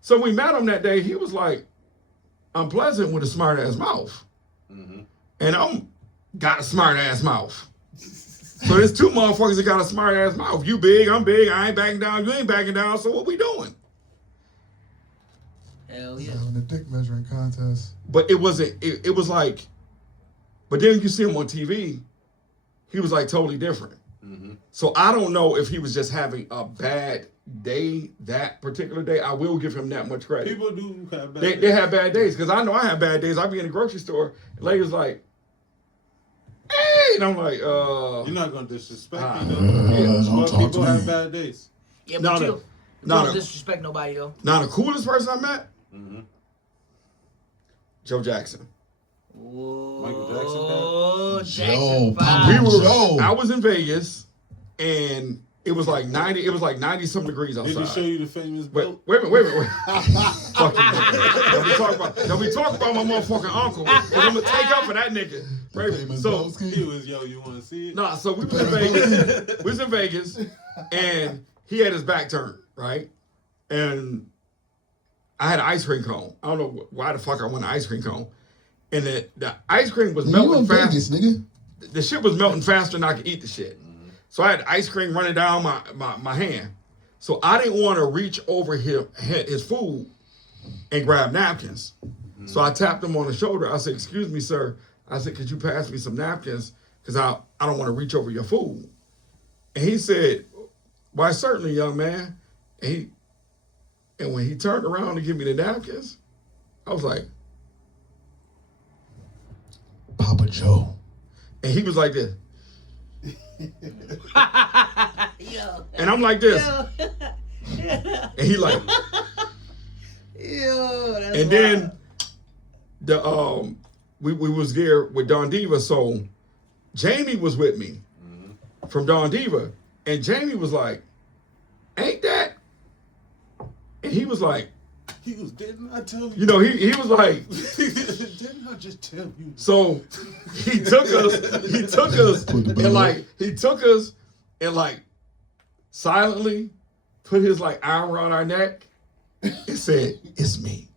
So we met him that day. He was like, I'm pleasant with a smart ass mouth, and I'm got a smart ass mouth. So there's two motherfuckers that got a smart ass mouth. You big, I'm big. I ain't backing down. You ain't backing down. So what we doing? Hell yeah. In the dick measuring contest. But it wasn't. It was like. But then you see him on TV, he was like totally different. So I don't know if he was just having a bad day that particular day. I will give him that much credit. People do have bad days. They have bad days, because I know I have bad days. I be in the grocery store, and lady's like, hey, and I'm like, You're not going to disrespect me, though. People have bad days. Yeah, but you don't disrespect nobody, though. Now, the coolest person I met, Joe Jackson. Michael Jackson. Stevo Jackson. I was in Vegas, and it was like 90. It was like 90-some degrees outside. Did he show you the famous boat? Wait a minute. Fucking nigga. Don't be talking about my motherfucking uncle. Cause I'm gonna take up for that nigga. Right? So he was, yo, you want to see it? Nah. So we was in Vegas. We was in Vegas, and he had his back turned, right? And I had an ice cream cone. I don't know why the fuck I want an ice cream cone. And the ice cream was melting fast. Vegas, nigga. The shit was melting faster than I could eat the shit. So I had ice cream running down my hand. So I didn't want to reach over his food and grab napkins. So I tapped him on the shoulder. I said, "Excuse me, sir." I said, "Could you pass me some napkins? Because I don't want to reach over your food." And he said, "Why, certainly, young man." And when he turned around to give me the napkins, I was like, Papa Joe. and he was like this. Yo. And I'm like this. Yo. And he like, Yo, that's and then we was there with Don Diva, so Jamie was with me from Don Diva, and Jamie was like, "Ain't that?" And he was like, Didn't I tell you? you know, he was like, Didn't I just tell you? so he took us and like silently put his like arm around our neck and said, "It's me."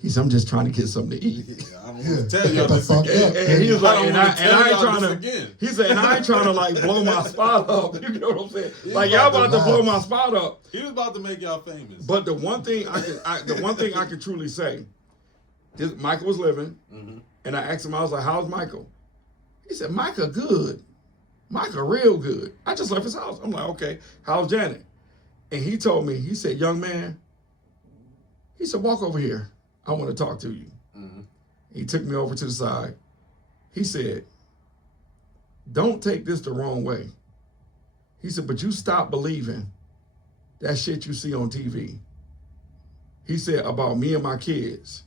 He said, "I'm just trying to get something to eat." I don't want to tell y'all this fuck again. up. And he was like, and I ain't trying to. Again. He said, and I ain't trying to like blow my spot up. You know what I'm saying? Like y'all about to blow my spot up. He was about to make y'all famous. But the one thing I can truly say, Michael was living, and I asked him, I was like, "How's Michael?" He said, "Michael good. Michael real good. I just left his house." I'm like, "Okay, how's Janet?" And he told me, he said, "Young man," he said, "walk over here. I want to talk to you." He took me over to the side. He said, "Don't take this the wrong way." He said, "But you stop believing that shit you see on TV." He said, "About me and my kids,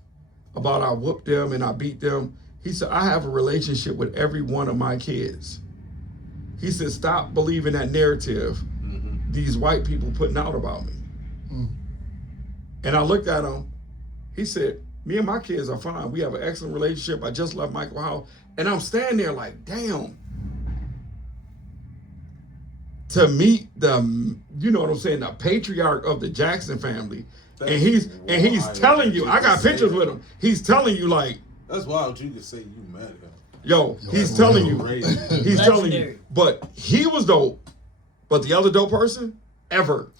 about I whooped them and I beat them." He said, "I have a relationship with every one of my kids." He said, "Stop believing that narrative these white people putting out about me." And I looked at him. He said, "Me and my kids are fine. We have an excellent relationship. I just left Michael house." And I'm standing there like, damn. To meet the, you know what I'm saying, the patriarch of the Jackson family. And he's telling you, I got pictures with him. He's telling you like, that's wild you could say you mad at him. yo, he's telling you. He's telling you. But he was dope. But the other dope person, ever.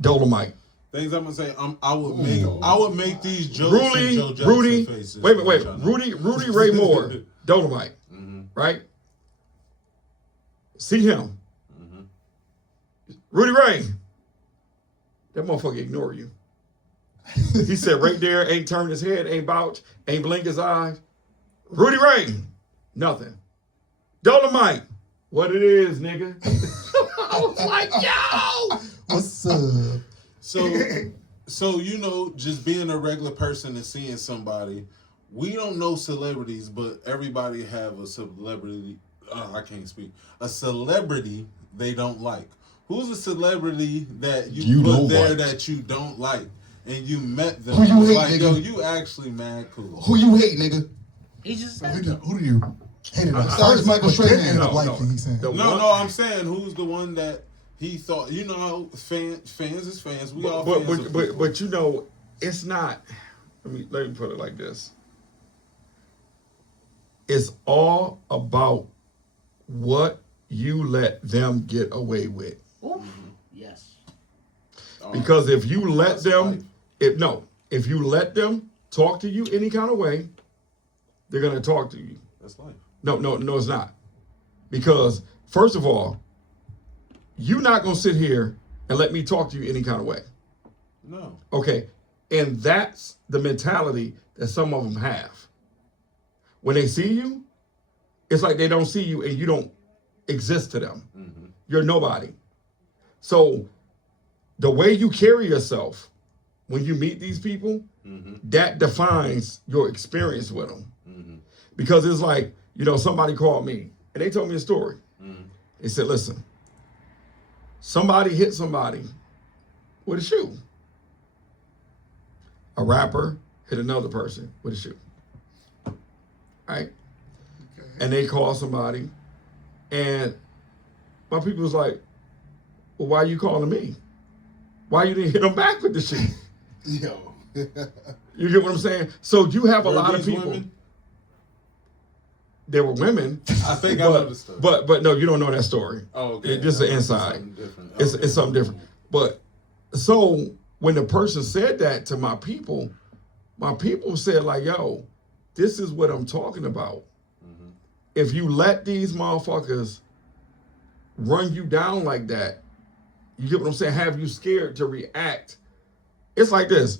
Dolomite. Things I'm gonna say, I would make these jokes. Rudy, faces. wait. Rudy Ray Moore, Dolomite, right? See him. Rudy Ray, that motherfucker ignore you. He said right there, ain't turned his head, ain't vouch, ain't blink his eyes. Rudy Ray, nothing. Dolomite, what it is, nigga. I was like, yo, what's up? So you know, just being a regular person and seeing somebody, we don't know celebrities, but everybody have a celebrity. I can't speak. A celebrity they don't like. Who's a celebrity that you put there that you don't like, and you met them? Who you hate, like, nigga? yo, you actually mad cool. Who you hate, nigga? He just Who do you hate? First, Michael Strahan. He's saying. No, I'm saying who's the one that he thought, you know how fans is fans. We all fans of people. But you know, it's not. Let me put it like this. It's all about what you let them get away with. yes. Because if you let them, if you let them talk to you any kind of way, they're gonna talk to you. That's life. No, it's not. Because first of all, you're not gonna sit here and let me talk to you any kind of way. No. Okay, and that's the mentality that some of them have. When they see you, it's like they don't see you and you don't exist to them. You're nobody. So the way you carry yourself when you meet these people, that defines your experience with them. Because it's like, you know, somebody called me and they told me a story. They said, listen, somebody hit somebody with a shoe. A rapper hit another person with a shoe. Right? Okay. And they called somebody, and my people was like, well, why are you calling me? Why you didn't hit them back with the shoe? Yo. You get what I'm saying? So you have a lot of people. Women? There were women. I think I know the story. But no, you don't know that story. Oh, okay. It's just an inside. It's It's something different. But so when the person said that to my people said like, yo, this is what I'm talking about. If you let these motherfuckers run you down like that, you get what I'm saying? Have you scared to react? It's like this.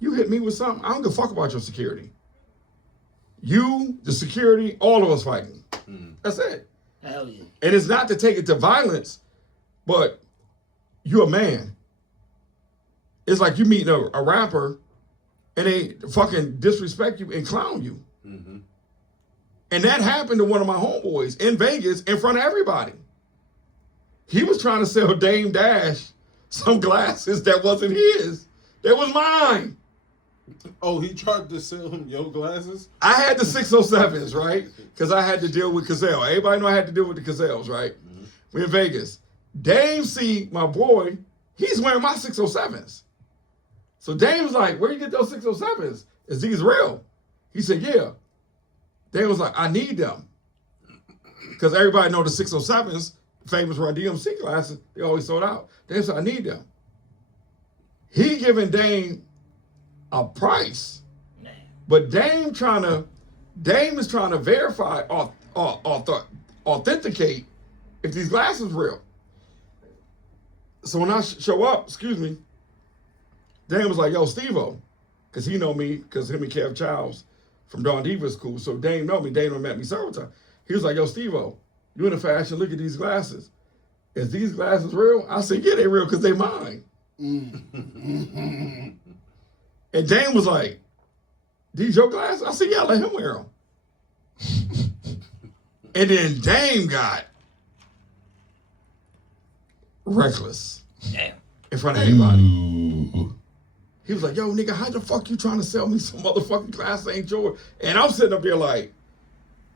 You hit me with something, I don't give a fuck about your security. You, the security, all of us fighting. That's it. Hell yeah. And it's not to take it to violence, but you're a man. It's like you meet a rapper and they fucking disrespect you and clown you. And that happened to one of my homeboys in Vegas in front of everybody. He was trying to sell Dame Dash some glasses that wasn't his. That was mine. Oh, he tried to sell him your glasses? I had the 607s, right? Because I had to deal with Cazelle. Everybody know I had to deal with the Cazelles, right? We in Vegas. Dame see my boy, he's wearing my 607s. So Dame's like, where you get those 607s? Is these real? He said, yeah. Dame was like, I need them. Because everybody know the 607s, famous Run DMC glasses, they always sold out. Dame said, I need them. He giving Dame a price. But Dame is trying to verify or authenticate if these glasses real. So when I show up, Dame was like, yo, Stevo, because he know me, because him and Kev Childs from Dawn Diva's cool. So Dame know me. Dame done met me several times. He was like, yo, Stevo, you in the fashion, look at these glasses. Is these glasses real? I said, yeah, they real because they mine. And Dame was like, these your glasses? I said, yeah, let him wear them. And then Dame got reckless. Damn. In front of everybody. He was like, yo, nigga, how the fuck you trying to sell me some motherfucking glasses ain't yours? And I'm sitting up there like,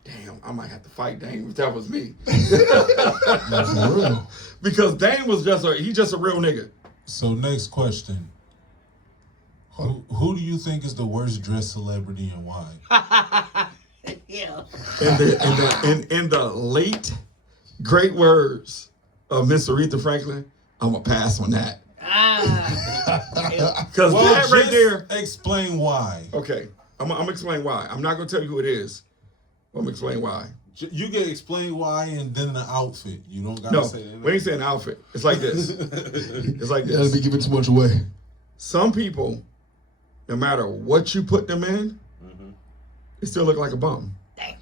damn, I might have to fight Dame if that was me. That's real. Because Dame was he's just a real nigga. So next question. Who do you think is the worst dressed celebrity and why? Yeah. In the late great words of Miss Aretha Franklin, I'm gonna pass on that. Because that right there. Explain why. Okay, I'm gonna explain why. I'm not gonna tell you who it is. I'm gonna explain why. You can explain why and then the outfit. You don't gotta say anything. We ain't saying outfit. It's like this. It's like You gotta this. be giving too much away. Some people, no matter what you put them in, they still look like a bum. Dang.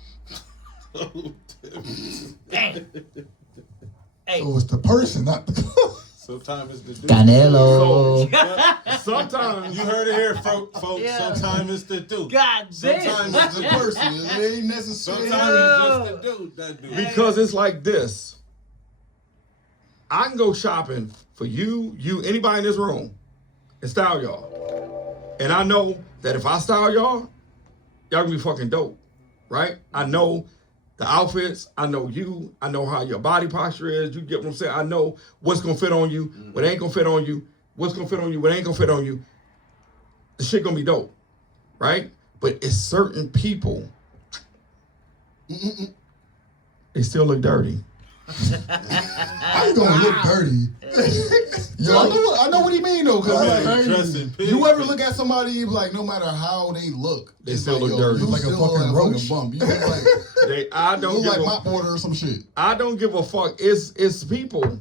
Dang. Hey. So it's the person, not the clothes. Sometimes it's the dude. Canelo. Sometimes You heard it here, folks. Yeah. Sometimes it's the dude. God damn. Sometimes It's it's the the person. It ain't necessary. Sometimes it's just the dude. That dude. because it's like this. I can go shopping for you, anybody in this room, and style y'all. And I know that if I style y'all gonna be fucking dope, right? I know the outfits, I know you, I know how your body posture is, you get what I'm saying? I know what's gonna fit on you, what ain't gonna fit on you, what's gonna fit on you, what ain't gonna fit on you. The shit gonna be dope, right? But it's certain people, they still look dirty. How you gonna look dirty? Yo, I know what he mean though, cause like, Dressed in pink. you ever look at somebody like no matter how they look, They it's still like, look yo, dirty. You Like a still fucking look like roach. bum. You look like I you don't look give like a mop water or some shit. I don't give a fuck. It's people.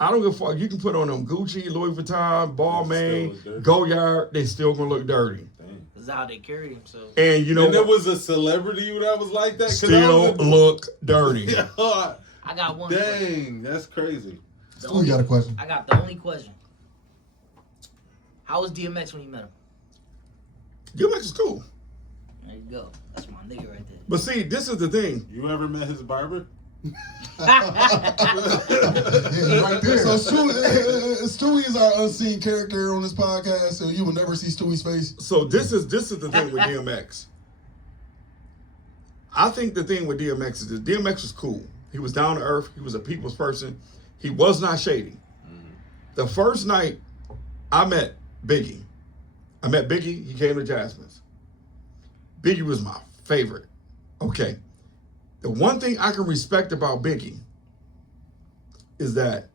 I don't give a fuck. You can put on them Gucci, Louis Vuitton, Balmain, They still look dirty. Goyard. They still gonna look dirty. That's how they carry themselves. And you know And there what? was a celebrity that was like that. 'Cause Still look dirty. I got one question. Dang, that's crazy. The Who got a question? I got the only question. How was DMX when you met him? DMX is cool. There you go. That's my nigga right there. But see, this is the thing. You ever met his barber? Yeah, right there. So Stewie is our unseen character on this podcast, so you will never see Stewie's face. So this is the thing with DMX. I think the thing with DMX is that DMX was cool. He was down to earth. He was a people's person. He was not shady. The first night I met Biggie. He came to Jasmine's. Biggie was my favorite. Okay. The one thing I can respect about Biggie is that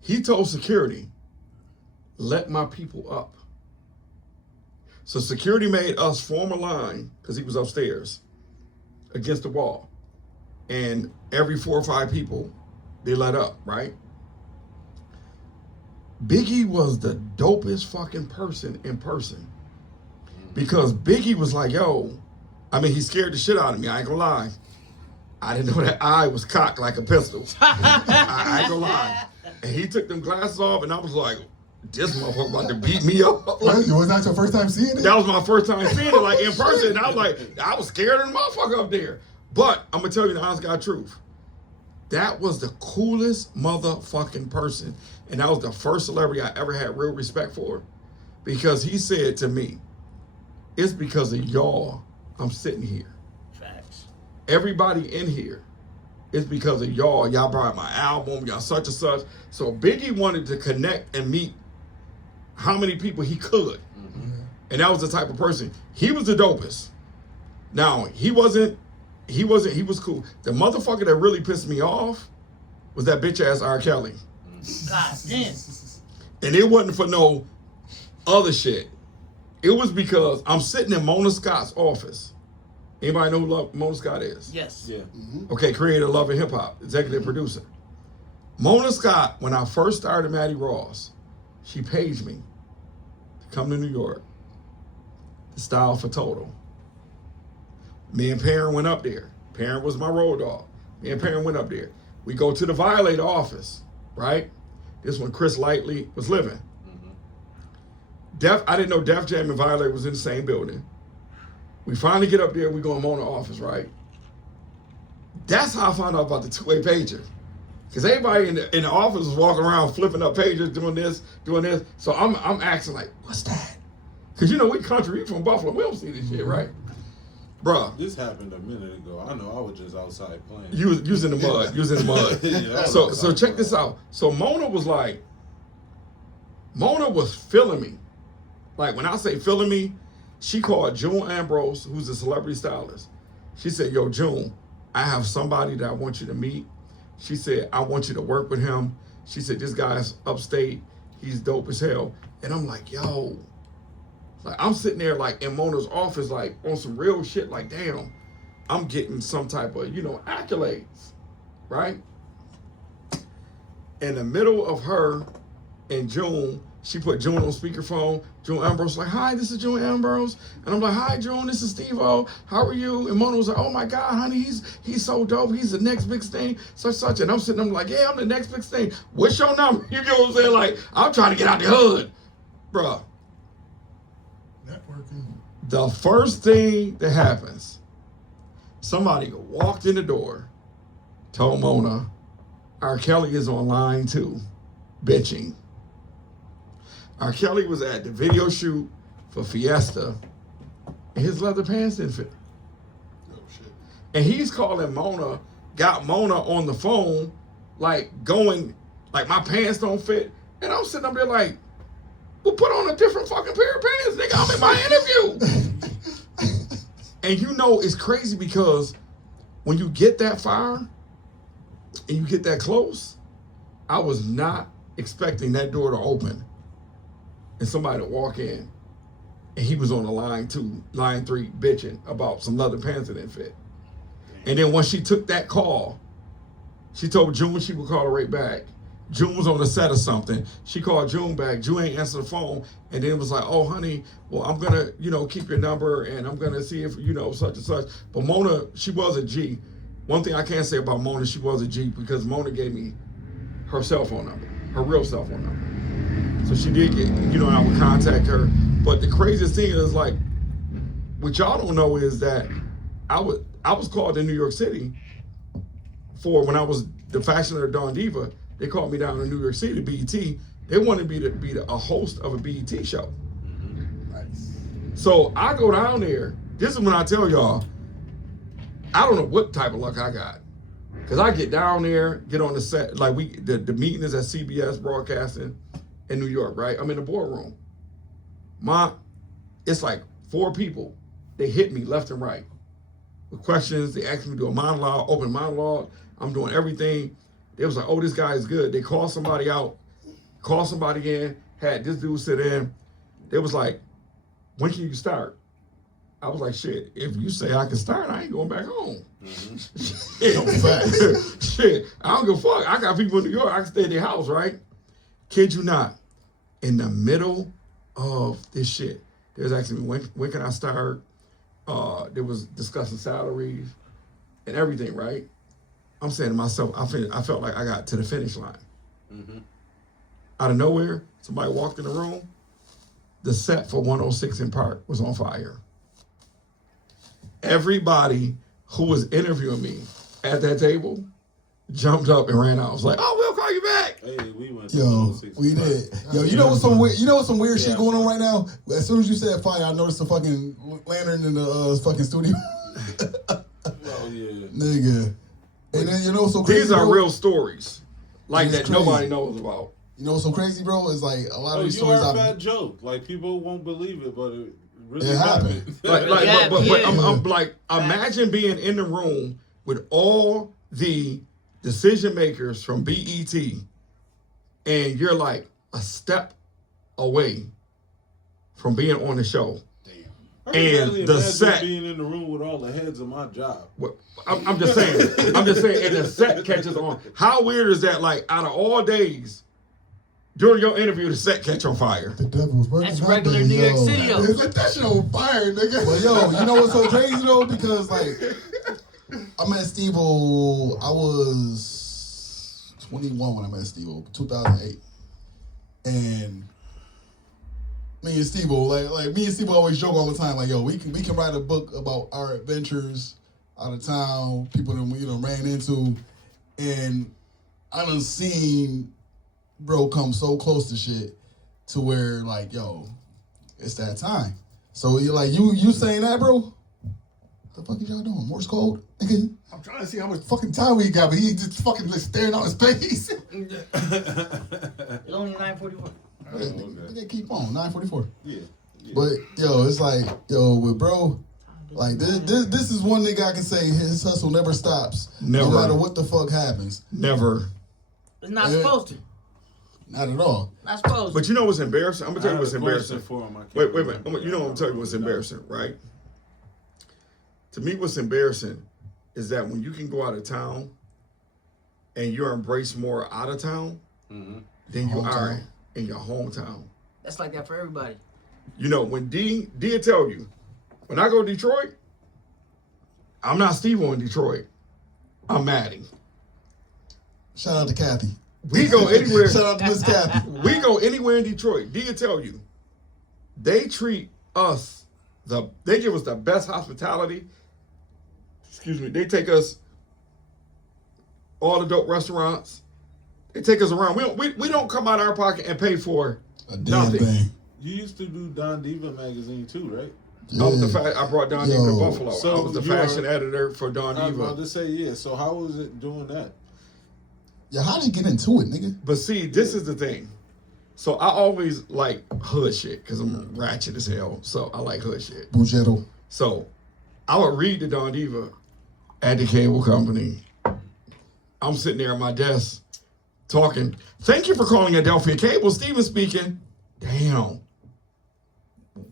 he told security, let my people up. So security made us form a line, because he was upstairs, against the wall. And every 4 or 5 people, they let up, right? Biggie was the dopest fucking person in person. Because Biggie was like, yo, I mean, he scared the shit out of me, I ain't gonna lie. I didn't know that eye was cocked like a pistol. I ain't gonna lie. And he took them glasses off, and I was like, this motherfucker about to beat me up. Was that your first time seeing it? That was my first time seeing it, like in person. And I was like, I was scared of the motherfucker up there. But I'm gonna tell you the honest God truth. That was the coolest motherfucking person. And that was the first celebrity I ever had real respect for. Because he said to me, it's because of y'all I'm sitting here. Facts. Everybody in here, it's because of y'all. Y'all brought my album, y'all such and such. So Biggie wanted to connect and meet how many people he could. Mm-hmm. And that was the type of person. He was the dopest. Now, he was cool. The motherfucker that really pissed me off was that bitch ass R. Kelly. God damn. And it wasn't for no other shit. It was because I'm sitting in Mona Scott's office. Anybody know who Mona Scott is? Yes. Yeah. Mm-hmm. Okay, creator of Love and Hip Hop, executive producer. Mona Scott, when I first started Matti Rouse, she paged me to come to New York to style for Total. Me and Perrin went up there. Perrin was my road dog. Me and Perrin went up there. We go to the Violator office, right? This when Chris Lightley was living. I didn't know Def Jam and Violator was in the same building. We finally get up there, we go in Mona office, right? That's how I found out about the two-way pager. Because everybody in the office was walking around flipping up pages, doing this. So I'm asking like, what's that? Because you know, we country, we from Buffalo, we don't see this shit, right? Bruh. This happened a minute ago. I know I was just outside playing. You was in the mud. Yeah, so check this out. So Mona was feeling me. Like when I say feeling me, she called June Ambrose, who's a celebrity stylist. She said, yo, June, I have somebody that I want you to meet. She said, I want you to work with him. She said, this guy's upstate. He's dope as hell. And I'm like, yo. Like I'm sitting there like in Mona's office, like on some real shit, like, damn, I'm getting some type of, accolades, right? In the middle of her and June, she put June on speakerphone. June Ambrose was like, hi, this is June Ambrose. And I'm like, hi, June, this is Stevo. How are you? And Mona was like, oh my God, honey, he's so dope. He's the next big thing, such. And I'm sitting there like, yeah, I'm the next big thing. What's your number? You get what I'm saying? Like, I'm trying to get out the hood. Bruh. Networking. The first thing that happens, somebody walked in the door, told Mona, R. Kelly is on line 2, bitching. R. Kelly was at the video shoot for Fiesta, and his leather pants didn't fit. Oh, shit. And he's calling Mona, got Mona on the phone, like going, like my pants don't fit. And I'm sitting up there like, well, put on a different fucking pair of pants, nigga. I'm in my interview. And it's crazy because when you get that far and you get that close, I was not expecting that door to open and somebody to walk in, and he was on the line 2, line 3, bitching about some leather pants that didn't fit. And then once she took that call, she told June she would call her right back. June was on the set of something. She called June back. June ain't answered the phone, and then it was like, oh, honey, well, I'm gonna, keep your number, and I'm gonna see if, such and such. But Mona, she was a G. One thing I can say about Mona, she was a G because Mona gave me her cell phone number, her real cell phone number. So she did get, I would contact her. But the craziest thing is like, what y'all don't know is that I was called in New York City for when I was the fashion editor Don Diva. They called me down to New York City to BET. They wanted me to be a host of a BET show. Nice. So I go down there. This is when I tell y'all, I don't know what type of luck I got. Cause I get down there, get on the set, like the meeting is at CBS Broadcasting in New York, right? I'm in the boardroom. It's like 4 people. They hit me left and right with questions. They asked me to do a monologue, open monologue. I'm doing everything. They was like, oh, this guy is good. They called somebody out, called somebody in, had this dude sit in. They was like, when can you start? I was like, shit, if you say I can start, I ain't going back home. Shit, I don't give a fuck. I got people in New York, I can stay at their house, right? Kid you not. In the middle of this shit, they was asking me, when can I start? They was discussing salaries and everything, right? I'm saying to myself, I felt like I got to the finish line. Out of nowhere, somebody walked in the room. The set for 106 in Park was on fire. Everybody who was interviewing me at that table jumped up and ran out. I was like, oh, we'll call you back. Hey, we went to Yo, 106. we did. Yo, you know what's some weird? You know what's some weird shit going on right now? As soon as you said fire, I noticed the fucking lantern in the fucking studio. Oh yeah, Nigga. And then you know what's so crazy? These are bro? real stories, like It's that crazy. nobody knows about. You know what's so crazy, bro? Is like a lot of these you stories. are a bad joke. Like people won't believe it, but it really It happened. happened. But I'm like, imagine being in the room with all the decision makers from BET, and you're like a step away from being on the show. I can barely And the imagine set- being in the room with all the heads of my job. I'm just saying, and the set catches on. How weird is that? Like, out of all days, during your interview, the set catch on fire. The devil's working. That's that regular day, New York yo. City, yo. Let that shit on fire, nigga. But yo, you know what's so crazy though? Because like, I met Stevo. I was 21 when I met Stevo, 2008, and me and Stevo, like me and Stevo always joke all the time, like, yo, we can write a book about our adventures out of town, people that we ran into, and I done seen bro come so close to shit to where like, yo, it's that time. So you're like, you saying that, bro? What the fuck is y'all doing? Morse code? Nigga? I'm trying to see how much fucking time we got, but he just fucking like staring out his face. It's only 9:41. Nigga, keep on, 9:44. Yeah. But yo, it's like, yo, with bro, like this is one nigga I can say his hustle never stops. Never. No matter what the fuck happens. Never. It's not supposed to. Not at all. Not supposed to. But you know what's embarrassing? I'm gonna tell you what's embarrassing. Wait Wait a minute. You know what I'm telling you what's embarrassing, right? To me, what's embarrassing is that when you can go out of town and you're embraced more out of town than you are in your hometown. That's like that for everybody. You know, when D tell you, when I go to Detroit, I'm not Stevo in Detroit. I'm Matty. Shout out to Kathy. We go anywhere. Shout out to Miss Kathy. We go anywhere in Detroit. D tell you, they treat us they give us the best hospitality. Excuse me. They take us all the dope restaurants. They take us around. We don't come out of our pocket and pay for A damn nothing. thing. You used to do Don Diva magazine too, right? I brought Don Diva to Buffalo. So I was the you are- fashion editor for Don I was Diva. about to say, yeah. So how was it doing that? Yeah, how'd you get into it, nigga? But see, this is the thing. So I always like hood shit because I'm ratchet as hell. So I like hood shit. Bugetto. So I would read the Don Diva at the cable company. I'm sitting there at my desk talking. Thank you for calling Adelphia Cable. Steven speaking. Damn.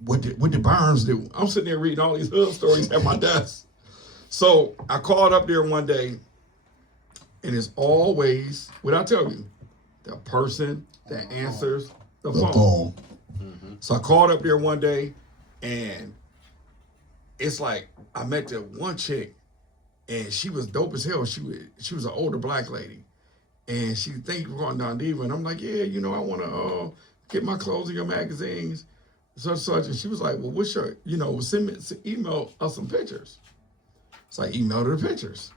What did Burns do? I'm sitting there reading all these hood stories at my desk. So I called up there one day, and it's always, what I tell you, the person that answers the phone. So I called up there one day, and it's like I met the one chick, and she was dope as hell. She was an older black lady, and she thanked me for calling Don Diva, and I'm like, yeah, I want to get my clothes in your magazines, such. And she was like, well, what's your, email us some pictures. So I emailed her the pictures.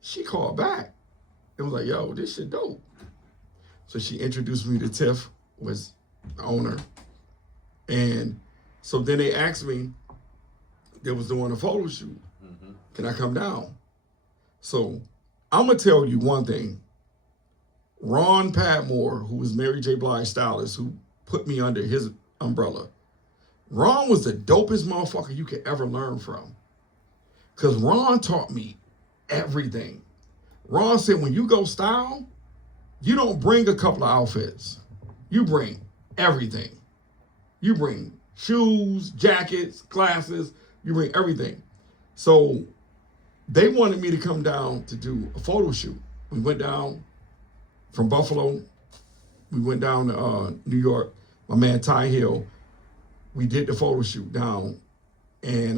She called back and was like, yo, this shit dope. So she introduced me to Tiff, was the owner. And so then they asked me, they was doing a photo shoot. Can I come down? So I'm gonna tell you one thing. Ron Padmore, who was Mary J. Blige stylist, who put me under his umbrella. Ron was the dopest motherfucker you could ever learn from. Cause Ron taught me everything. Ron said, when you go style, you don't bring a couple of outfits. You bring everything. You bring shoes, jackets, glasses, you bring everything. So they wanted me to come down to do a photo shoot. We went down from Buffalo. We went down to New York. My man Ty Hill. We did the photo shoot down in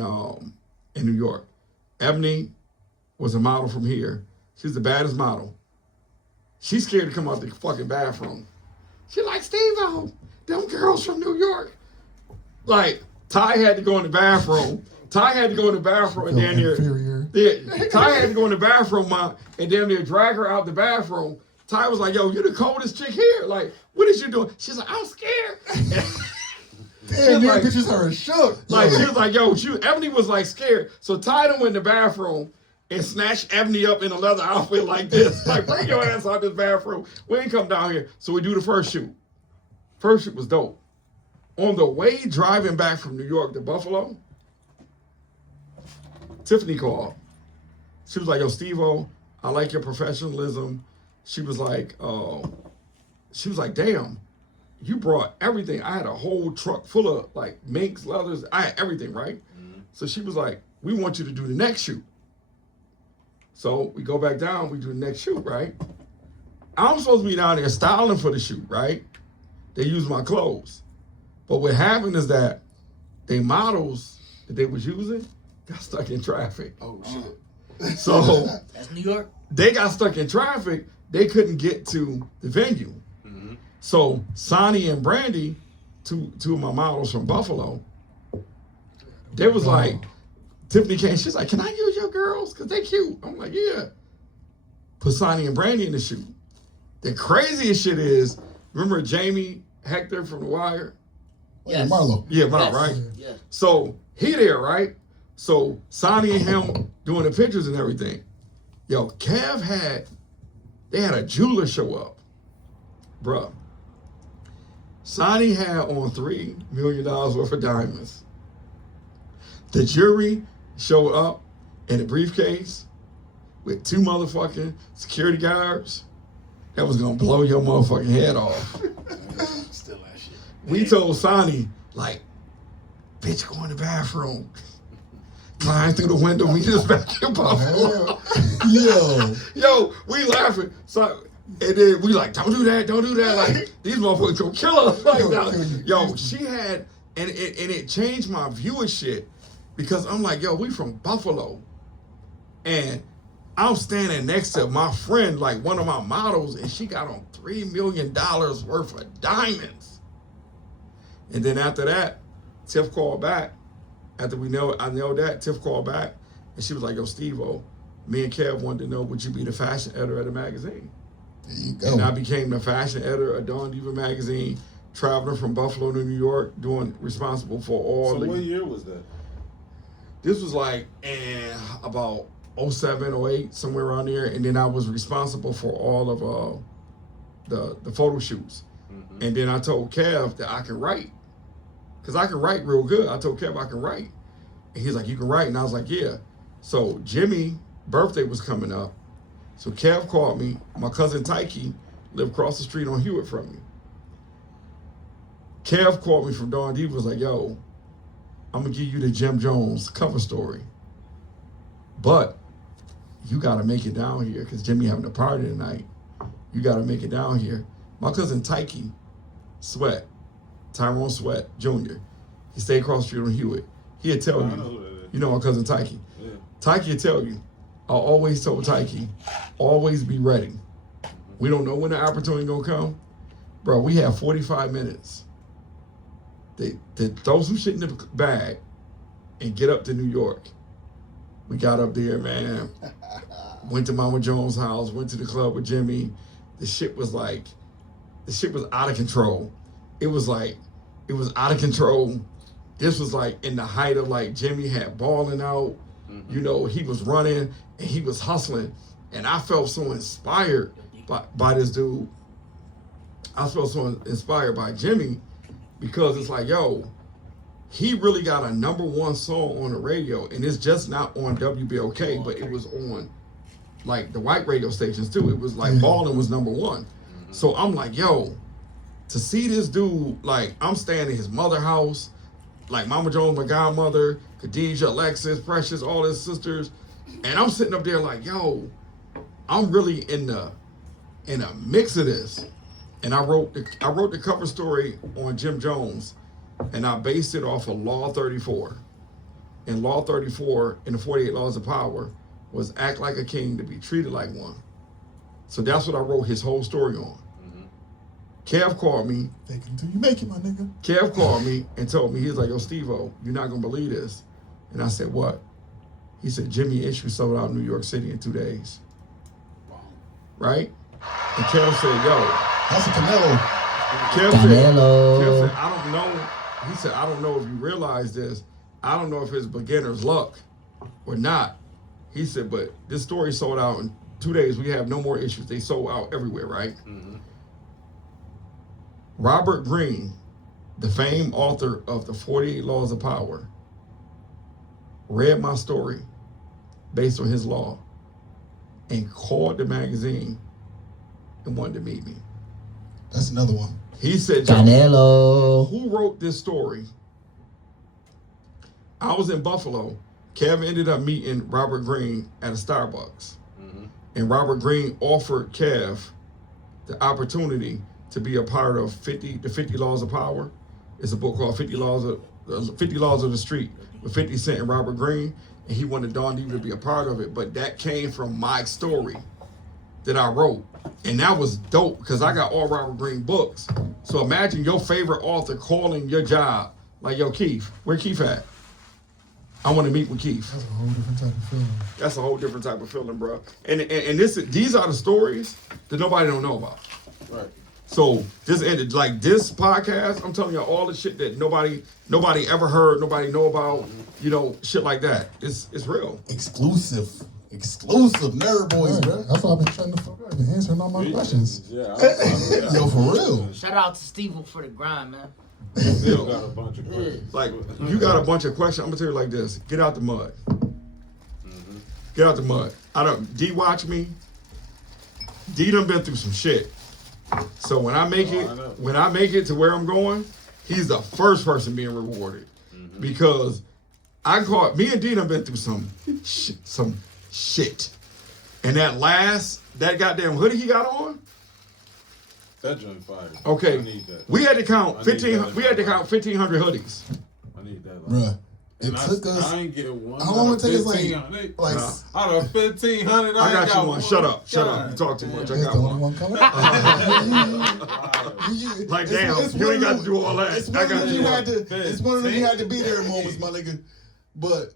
New York. Ebony was a model from here. She's the baddest model. She's scared to come out the fucking bathroom. She like, Stevo, them girls from New York. Like, Ty had to go in the bathroom. Ty had to go in the bathroom and damn near. Ty had to go in the baroom and damn near drag her out the bathroom. Ty was like, yo, you the coldest chick here. Like, what is you doing? She's like, I'm scared. Damn, you bitches are shook. Like, she was like, yo, Ebony was like scared. So Ty done went in the bathroom and snatched Ebony up in a leather outfit like this. Like, bring your ass out this bathroom. We ain't come down here. So we do the first shoot. First shoot was dope. On the way driving back from New York to Buffalo, Tiffany called. She was like, yo, Stevo, I like your professionalism. She was like, damn, you brought everything. I had a whole truck full of like minks, leathers. I had everything, right? Mm-hmm. So she was like, we want you to do the next shoot. So we go back down, we do the next shoot, right? I'm supposed to be down there styling for the shoot, right? They use my clothes. But what happened is that they models that they was using got stuck in traffic. Oh, shit. So that's New York. They got stuck in traffic. They couldn't get to the venue. Mm-hmm. So Sonny and Brandy, two of my models from Buffalo, they was like, Tiffany came, she's like, can I use your girls? Because they cute. I'm like, yeah. Put Sonny and Brandy in the shoot. The craziest shit is, remember Jamie Hector from The Wire? Yes. Marlo. Yeah, Marlo, right? Yeah. So he there, right? So Sonny and him doing the pictures and everything. Yo, they had a jeweler show up. Bruh. Sonny had on $3 million worth of diamonds. The jury showed up in a briefcase with 2 motherfucking security guards that was gonna blow your motherfucking head off. Still that shit. We told Sonny, like, bitch, go in the bathroom. Climb through the window, we just back in Buffalo. Yo, we laughing. So, and then we like, don't do that. Like, these motherfuckers gonna kill us. Like, yo, she had, and it changed my view of shit because I'm like, yo, we from Buffalo. And I'm standing next to my friend, like one of my models, and she got on $3 million worth of diamonds. And then after that, Tiff called back. After I know that, Tiff called back, and she was like, yo, Stevo, me and Kev wanted to know, would you be the fashion editor of the magazine? There you go. And I became the fashion editor of Dawn Diva magazine, traveling from Buffalo to New York, responsible for all So what year was that? This was like about 07, 08, somewhere around there. And then I was responsible for all of the photo shoots. Mm-hmm. And then I told Kev that I can write. Because I can write real good. I told Kev I can write. And he's like, you can write? And I was like, yeah. So Jimmy's birthday was coming up. So Kev called me. My cousin Tyke lived across the street on Hewitt from me. Kev called me from Dawn Diva, was like, yo, I'm going to give you the Jim Jones cover story. But you got to make it down here because Jimmy having a party tonight. You got to make it down here. My cousin Tyke Sweat, Tyrone Sweat Jr., he stayed across the street on Hewitt. He'll tell you, you know my cousin Tyke. Yeah. Tyke will tell you, I always told Tyke, always be ready. We don't know when the opportunity gonna come, Bro, we had 45 minutes. They throw some shit in the bag and get up to New York. We got up there, man. Went to Mama Jones' house, went to the club with Jimmy. The shit was out of control. It was out of control. This was like in the height of like Jimmy had balling out. Mm-hmm. You know, he was running and he was hustling. And I felt so inspired by this dude. I felt so inspired by Jimmy because it's like, yo, he really got a #1 song on the radio, and it's just not on WBLK, but it was on like the white radio stations too. It was like Ballin' was #1. So I'm like, yo, to see this dude, like I'm staying in his mother house, like Mama Jones, my godmother, Khadijah, Alexis, Precious, all his sisters, and I'm sitting up there like, yo, I'm really in a mix of this. And I wrote the cover story on Jim Jones, and I based it off of Law 34. And Law 34 in the 48 Laws of Power was act like a king to be treated like one. So that's what I wrote his whole story on. Mm-hmm. Kev called me. Fake it until you make it, my nigga. Kev called me and told me, he was like, yo, Stevo, you're not gonna believe this. And I said, what? He said, Jimmy Issue sold out in New York City in 2 days. Right? And Kev said, yo. That's a Canelo. Kev said, I don't know. He said, I don't know if you realize this. I don't know if it's beginner's luck or not. He said, but this story sold out in 2 days. We have no more issues. They sold out everywhere, right? Mm-hmm. Robert Greene, the famed author of the 48 Laws of Power, read my story based on his law and called the magazine and wanted to meet me. That's another one. He said, Canelo, who wrote this story? I was in Buffalo. Kev ended up meeting Robert Greene at a Starbucks. Mm-hmm. And Robert Greene offered Kev the opportunity to be a part of the 50 Laws of Power. It's a book called 50 Laws of the Street with 50 Cent and Robert Greene. And he wanted Don Diva to be a part of it. But that came from my story that I wrote. And that was dope because I got all Robert Greene books. So imagine your favorite author calling your job like, yo, Keith, where Keith at? I want to meet with Keith. That's a whole different type of feeling. That's a whole different type of feeling, bro. And these are the stories that nobody don't know about. Right. So this podcast, I'm telling you all the shit that nobody ever heard, nobody know about, you know, shit like that. It's real. Exclusive Nerd Boys, Right. bro. That's why I've been trying to fuck up and answering all my questions. Yeah. Yo, for real. Shout out to Stevo for the grind, man. Still got a bunch of questions. Like, you got a bunch of questions. I'm gonna tell you like this. Get out the mud. Mm-hmm. Get out the mud. D watch me. D done been through some shit. So when I make it to where I'm going, he's the first person being rewarded. Mm-hmm. Because me and D done been through some shit. And that goddamn hoodie he got on. That joint fire. Okay. I need that. We had to count 1,500 hoodies. I need that. Bruh. It took us. I ain't get one. How long it take us? Like out of 1,500, I got you one. Shut up. You talk too much. I got one. Coming. Like, damn, you ain't got to do all that. It's one of them you had to be there moments, my nigga. But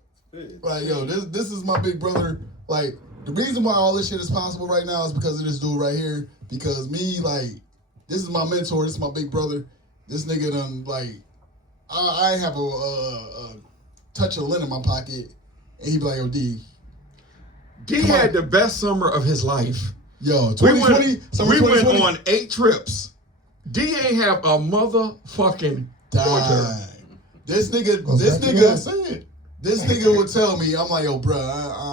like, yo, this is my big brother. Like, the reason why all this shit is possible right now is because of this dude right here. Because me, like, this is my mentor. This is my big brother. This nigga done, like, I have a touch of lint in my pocket, and he be like, yo, D had the best summer of his life. Yo, 2020, we went on 8 trips. D ain't have a motherfucking quarter. This nigga would tell me, I'm like, yo, bro,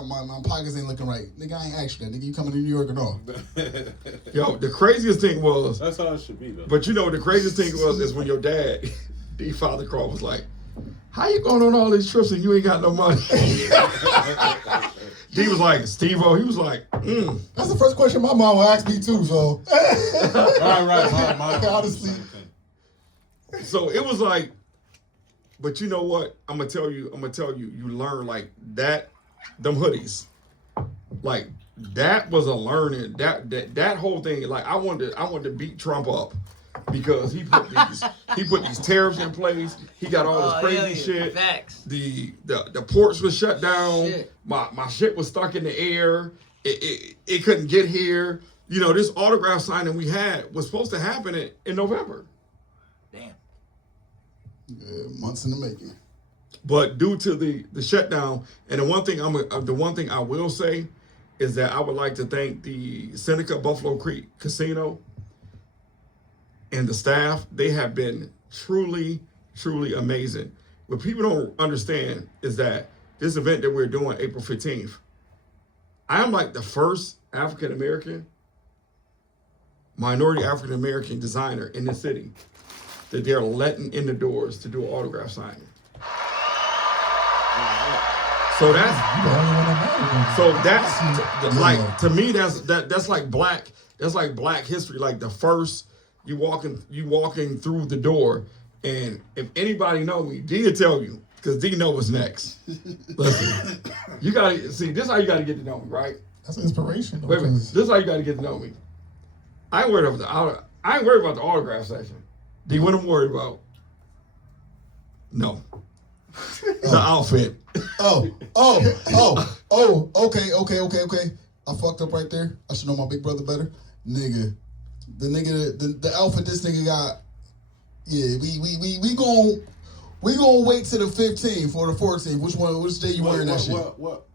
my pockets ain't looking right. Nigga, I ain't asked you that. Nigga, you coming to New York or no? Yo, the craziest thing was, that's how it should be, though. But you know, the craziest thing is when your dad, D father called, was like, how you going on all these trips and you ain't got no money? D was like, Stevo, he was like, That's the first question my mom would ask me too, so. Right. Honestly. So it was like, but you know what? I'm gonna tell you, you learn like that, them hoodies. Like, that was a learning, that whole thing, like I wanted to beat Trump up. because he put these tariffs in place. He got all this crazy shit. Facts. The ports was shut down. Shit. My shit was stuck in the air. It couldn't get here. You know, this autograph signing we had was supposed to happen in November. Damn. Yeah, months in the making. But due to the shutdown, and the one thing I will say is that I would like to thank the Seneca Buffalo Creek Casino and the staff. They have been truly, truly amazing. What people don't understand is that this event that we're doing April 15th, I am like the first minority African American designer in the city that they're letting in the doors to do an autograph signing. So that's like, to me, that's like black history. Like the first you walking through the door, and if anybody know me, D will tell you, because D know what's next. Listen, you gotta see, this is how you gotta get to know me, right? That's inspiration. Wait a minute, this is how you gotta get to know me. I ain't worried about the autograph section. D, what I'm worried about? No. The outfit. Okay. I fucked up right there. I should know my big brother better. Nigga. The outfit this nigga got, yeah, we gonna wait till the 15th or the 14th. Which day you wearing that shit? What?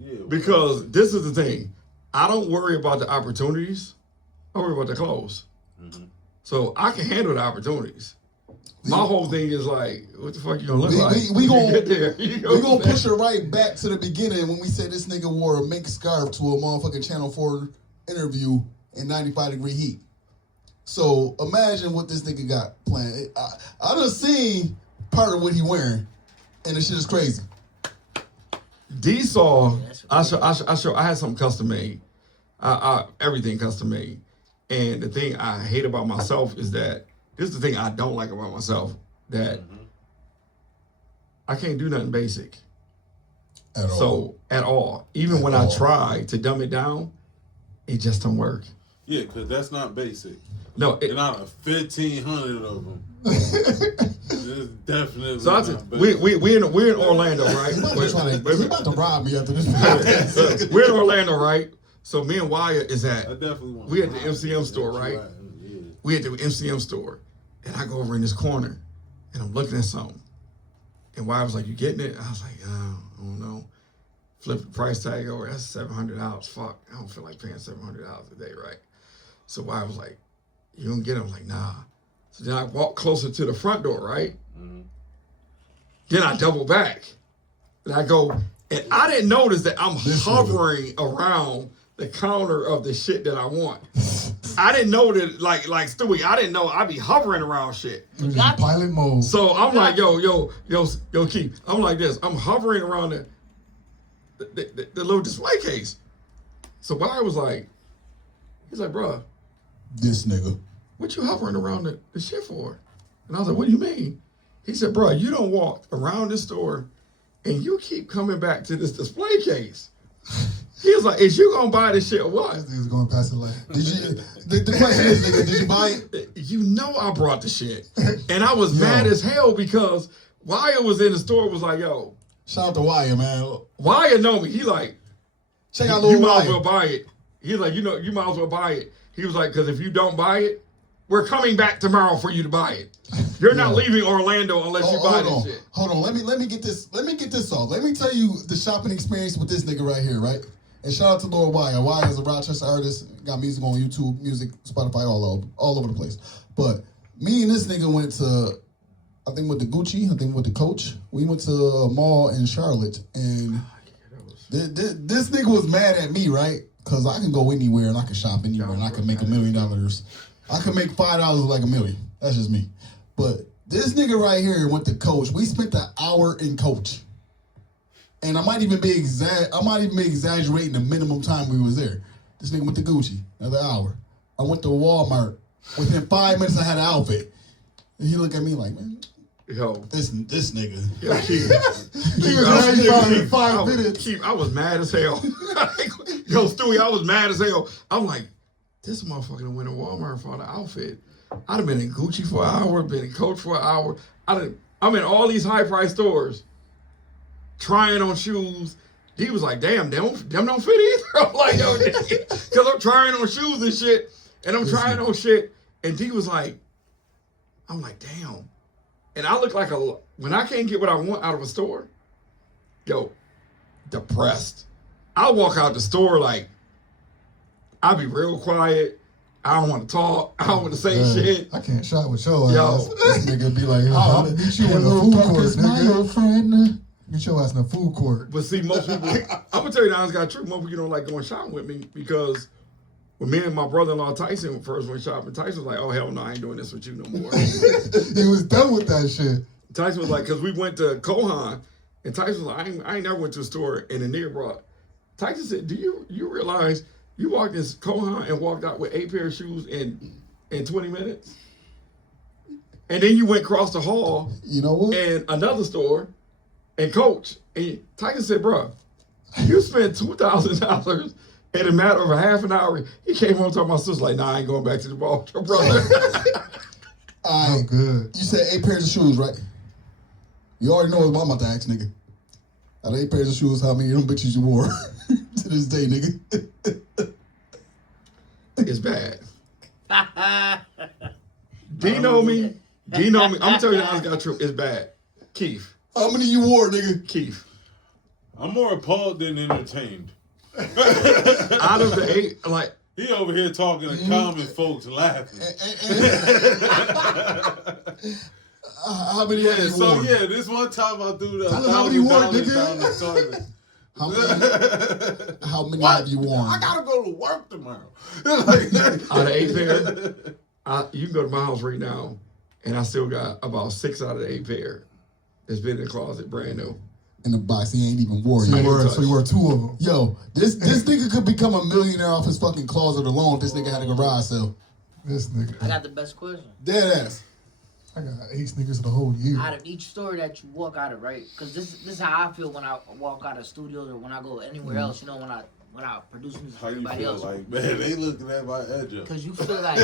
Yeah. Because this is the thing. I don't worry about the opportunities. I worry about the clothes. Mm-hmm. So I can handle the opportunities. My whole thing is like, what the fuck you gonna look like? We gonna push it right back to the beginning when we said this nigga wore a mink scarf to a motherfucking Channel 4 interview in 95-degree heat. So imagine what this nigga got planned. I done seen part of what he wearing, and the shit is crazy. D saw, I had something custom made. Everything custom made. And the thing I hate about myself is that, this is the thing I don't like about myself, that I can't do nothing basic. At all. Even when I try to dumb it down, it just don't work. Yeah, because that's not basic. No, it's not 1,500 of them. It's definitely so not basic. We're in Orlando, right? He's about to rob me after this. We're in Orlando, right? So me and Wyatt is at, we at the MCM store, right? Yeah. We at the MCM store. And I go over in this corner, and I'm looking at something. And Wyatt was like, you getting it? I was like, I don't know. Flip the price tag over, that's $700. Fuck, I don't feel like paying $700 a day, right? So Wyatt was like, you don't get it? I'm like, nah. So then I walk closer to the front door, right? Mm-hmm. Then I double back. And I go, and I didn't notice that I'm hovering around the counter of the shit that I want. I didn't know that, like Stewie, I didn't know I'd be hovering around shit. Pilot mode. So I'm like, yo, Keith. I'm like this. I'm hovering around the little display case. So Wyatt was like, he's like, bruh, this nigga, what you hovering around the shit for? And I was like, what do you mean? He said, bruh, you don't walk around this store and you keep coming back to this display case. He was like, is you gonna buy this shit or what? This nigga's going past the line. Did you? The question is, nigga, did you buy it? You know I brought the shit. And I was mad as hell because Wyatt was in the store, was like, yo. Shout out to Wyatt, man. Wyatt know me. He like, check out little you might Wyatt. as well buy it. He's like, you might as well buy it. He was like, because if you don't buy it, we're coming back tomorrow for you to buy it. You're not leaving Orlando unless you buy this shit. Hold on. Let me get this off. Let me tell you the shopping experience with this nigga right here, right? And shout out to Lord Wyatt. Wyatt is a Rochester artist. Got music on YouTube, music, Spotify, all over the place. But me and this nigga went to, I think with the Gucci, I think with the Coach. We went to a mall in Charlotte, and this nigga was mad at me, right? Because I can go anywhere and I can shop anywhere and I can make $1 million. I can make $5 like $1 million. That's just me. But this nigga right here went to Coach. We spent an hour in Coach. And I might even be exaggerating the minimum time we was there. This nigga went to Gucci, another hour. I went to Walmart. Within 5 minutes, I had an outfit. And he looked at me like, man, yo, this nigga. Yo, I was mad as hell. Yo, Stewie, I was mad as hell. I'm like, this motherfucker went to Walmart for the outfit. I'd have been in Gucci for an hour, been in Coach for an hour. I'm in all these high price stores trying on shoes. He was like, damn, them don't fit either. I'm like, yo, because I'm trying on shoes and shit, and I'm trying on shit. And D was like, I'm like, damn. And I look like when I can't get what I want out of a store, yo, depressed. I walk out the store like, I'll be real quiet. I don't want to talk. I don't want to say shit. I can't shop with your Yo. ass. This nigga be like, I'll meet you in the food court, nigga. Meet your ass in the food court. But see, most people, I'm going to tell you the honest God truth, most people don't like going shopping with me because when me and my brother-in-law Tyson first went shopping, Tyson was like, oh, hell no, I ain't doing this with you no more. He was done with that shit. Tyson was like, because we went to Kohan, and Tyson was like, I ain't never went to a store, and the nigga brought, Tyson said, do you realize you walked in Kohan and walked out with 8 pair of shoes in 20 minutes? And then you went across the hall, You know what? and another store, and Coach, and Tyson said, bro, you spent $2,000 in a matter of a half an hour. He came home to my sister like, nah, I ain't going back to the ball, brother. Oh, good. You said 8 pairs of shoes, right? You already know what I'm about to ask, nigga. Out of 8 pairs of shoes, how many of them bitches you wore to this day, nigga? It's bad. D know me. I'm gonna tell you the honest God truth. It's bad. Keith. How many you wore, nigga? Keith. I'm more appalled than entertained. Out of the 8, like, He over here talking to common folks laughing. How many have you So wore? yeah, this one time I threw the Tell us how many you wore, $1,000 nigga. down the toilet. How many What? have you worn? I gotta go to work tomorrow. Like, out of 8 pair, you can go to my house right now, and I still got about 6 out of the 8 pair that's been in the closet, brand new. In the box, he ain't even wore So yet. you wore 2 of them. Yo, this nigga could become a millionaire off his fucking closet alone if this nigga had a garage sale. This nigga. I got the best question. Dead ass. I got 8 sneakers the whole year. Out of each store that you walk out of, right? Because this is how I feel when I walk out of studios or when I go anywhere else. You know, when I produce music for how you everybody feel else. like, man, they looking at my edge up. Because you feel like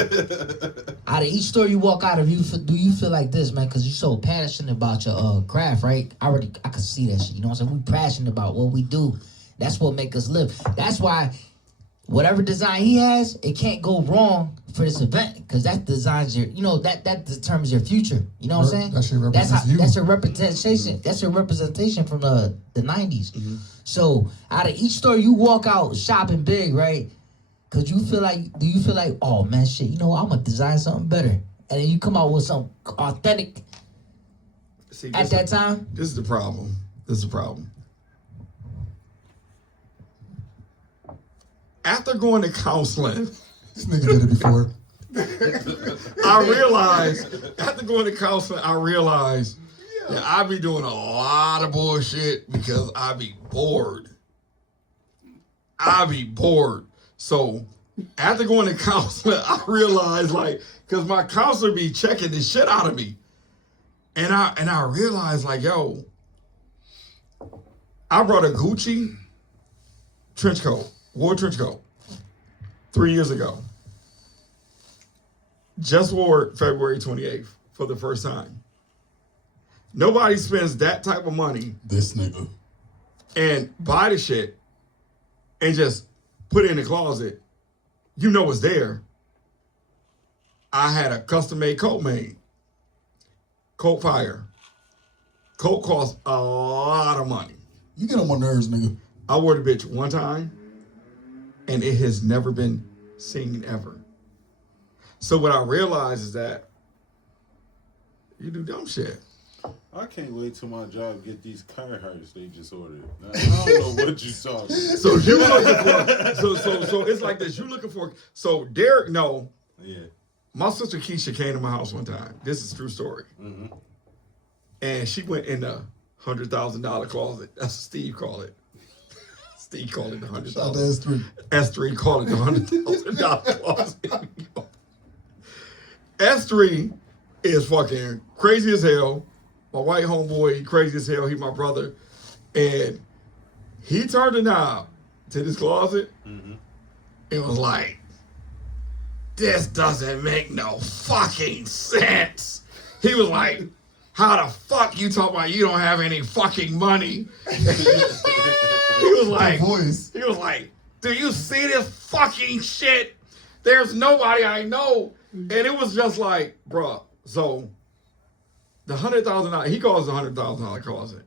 out of each store you walk out of, do you feel like this, man? Because you're so passionate about your craft, right? I can see that shit. You know what I'm saying? We passionate about what we do. That's what make us live. That's why whatever design he has, it can't go wrong for this event because that designs your, that determines your future. You know what I'm saying? That shit represents you. That's a representation. That's a representation from the 90s. Mm-hmm. So out of each store you walk out shopping big, right? Cause do you feel like, oh man, shit, I'm gonna design something better, and then you come out with something authentic. See, at that time? This is the problem. After going to counseling, This nigga did it before. after going to counseling, I realized that I be doing a lot of bullshit because I be bored. So after going to counseling, I realized, like, because my counselor be checking the shit out of me. And I realized, like, yo, I brought a Gucci wore trench coat 3 years ago. Just wore it February 28th for the first time. Nobody spends that type of money This nigga. and buy the shit and just put it in the closet. You know it's there. I had a custom-made coat made. Coat fire. Coat costs a lot of money. You get on my nerves, nigga. I wore the bitch one time, and it has never been seen ever. So what I realized is that you do dumb shit. I can't wait till my job get these Carhartts they just ordered. I don't know what you talking. So you looking for so it's like this. You looking for Derek? No. Yeah. My sister Keisha came to my house one time. This is a true story. Mm-hmm. And she went in the $100,000 closet. That's what Steve called it. Steve called it the $100,000. Shout out to S3. S3 called it the $100,000 closet. S3 is fucking crazy as hell. My white homeboy, he crazy as hell. He my brother. And he turned the knob to this closet and was like, this doesn't make no fucking sense. He was like, how the fuck you talking about you don't have any fucking money? He was like, do you see this fucking shit? There's nobody I know. And it was just like, bruh, so the $100,000, he calls it $100,000 closet.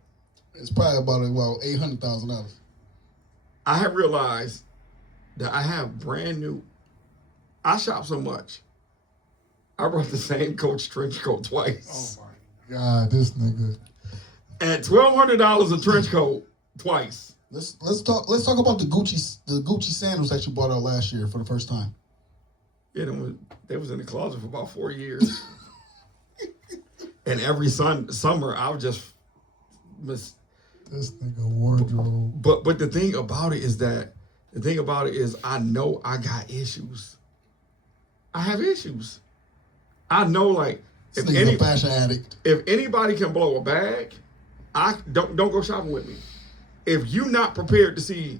It's probably about $800,000. I have realized that I have brand new, I shop so much. I brought the same Coach trench coat twice. Oh my God, this nigga. At $1,200 a trench coat twice. Let's talk about the Gucci sandals that you bought out last year for the first time. Yeah, they was in the closet for about 4 years. And every summer I would just this nigga wardrobe. But the thing about it is I know I got issues. I have issues. I know, like, This nigga's a fashion addict. If anybody can blow a bag, I don't go shopping with me. If you not prepared to see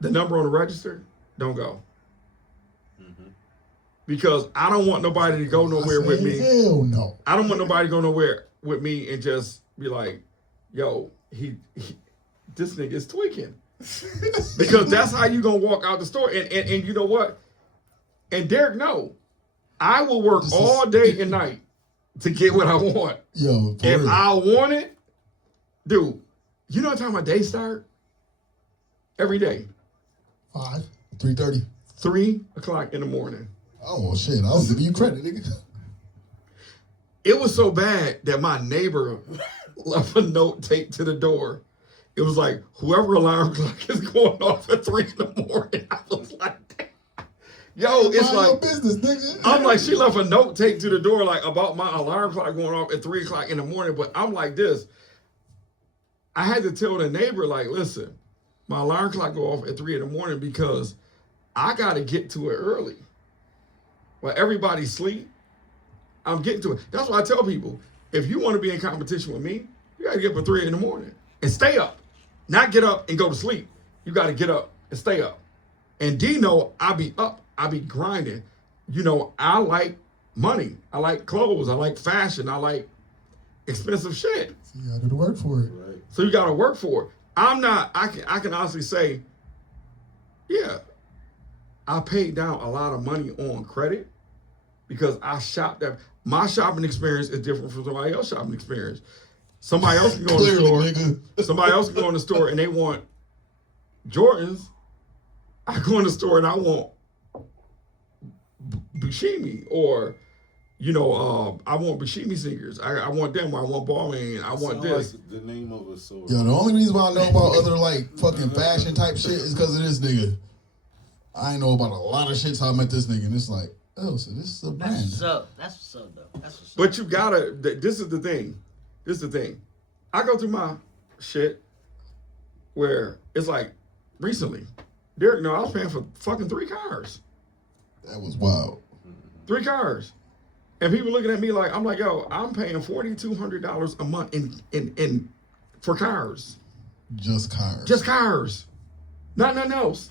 the number on the register, don't go. Because I don't want nobody to go nowhere with me. Hell no. I don't want nobody to go nowhere with me and just be like, yo, this nigga is tweaking. Because that's how you gonna walk out the store. And you know what? And Derek, no. I will work all day and night to get what I want. Yo, if real. I want it, dude, you know what time my day start? Every day. 3:30. 3 o'clock in the morning. Oh, well, shit. I was giving you credit, nigga. It was so bad that my neighbor left a note taped to the door. It was like, whoever alarm clock is going off at 3 in the morning. I was like, damn. Yo, it's Mind like, your business, nigga. I'm like, she left a note taped to the door, like, about my alarm clock going off at 3 o'clock in the morning. But I'm like this. I had to tell the neighbor, like, listen, my alarm clock go off at 3 in the morning because I got to get to it early. While everybody sleep, I'm getting to it. That's why I tell people, if you want to be in competition with me, you got to get up at 3 in the morning and stay up. Not get up and go to sleep. You got to get up and stay up. And D know I be up. I be grinding. You know, I like money. I like clothes. I like fashion. I like expensive shit. So you got to do the work for it. Right. So you got to work for it. I can honestly say, yeah, I paid down a lot of money on credit because I shopped at, my shopping experience is different from somebody else's shopping experience. Somebody else can go in the store. Nigga. Somebody else can go in the store and they want Jordans. I go in the store and I want Bushimi or, you know, I want Bushimi sneakers. I want them. I want Balmain. I want this. Like the name of a store. Yo, the only reason why I know about other, like, fucking fashion type shit is because of this nigga. I ain't know about a lot of shit till I met this nigga, and it's like, oh, so this is a brand. That's what's up. That's what's up, though. That's what's up. But you gotta, this is the thing. This is the thing. I go through my shit where it's like, recently, Derek, no, I was paying for fucking 3 cars. That was wild. 3 cars. And people looking at me like, I'm like, yo, I'm paying $4,200 a month in for cars. Just cars. Just cars. Nothing else.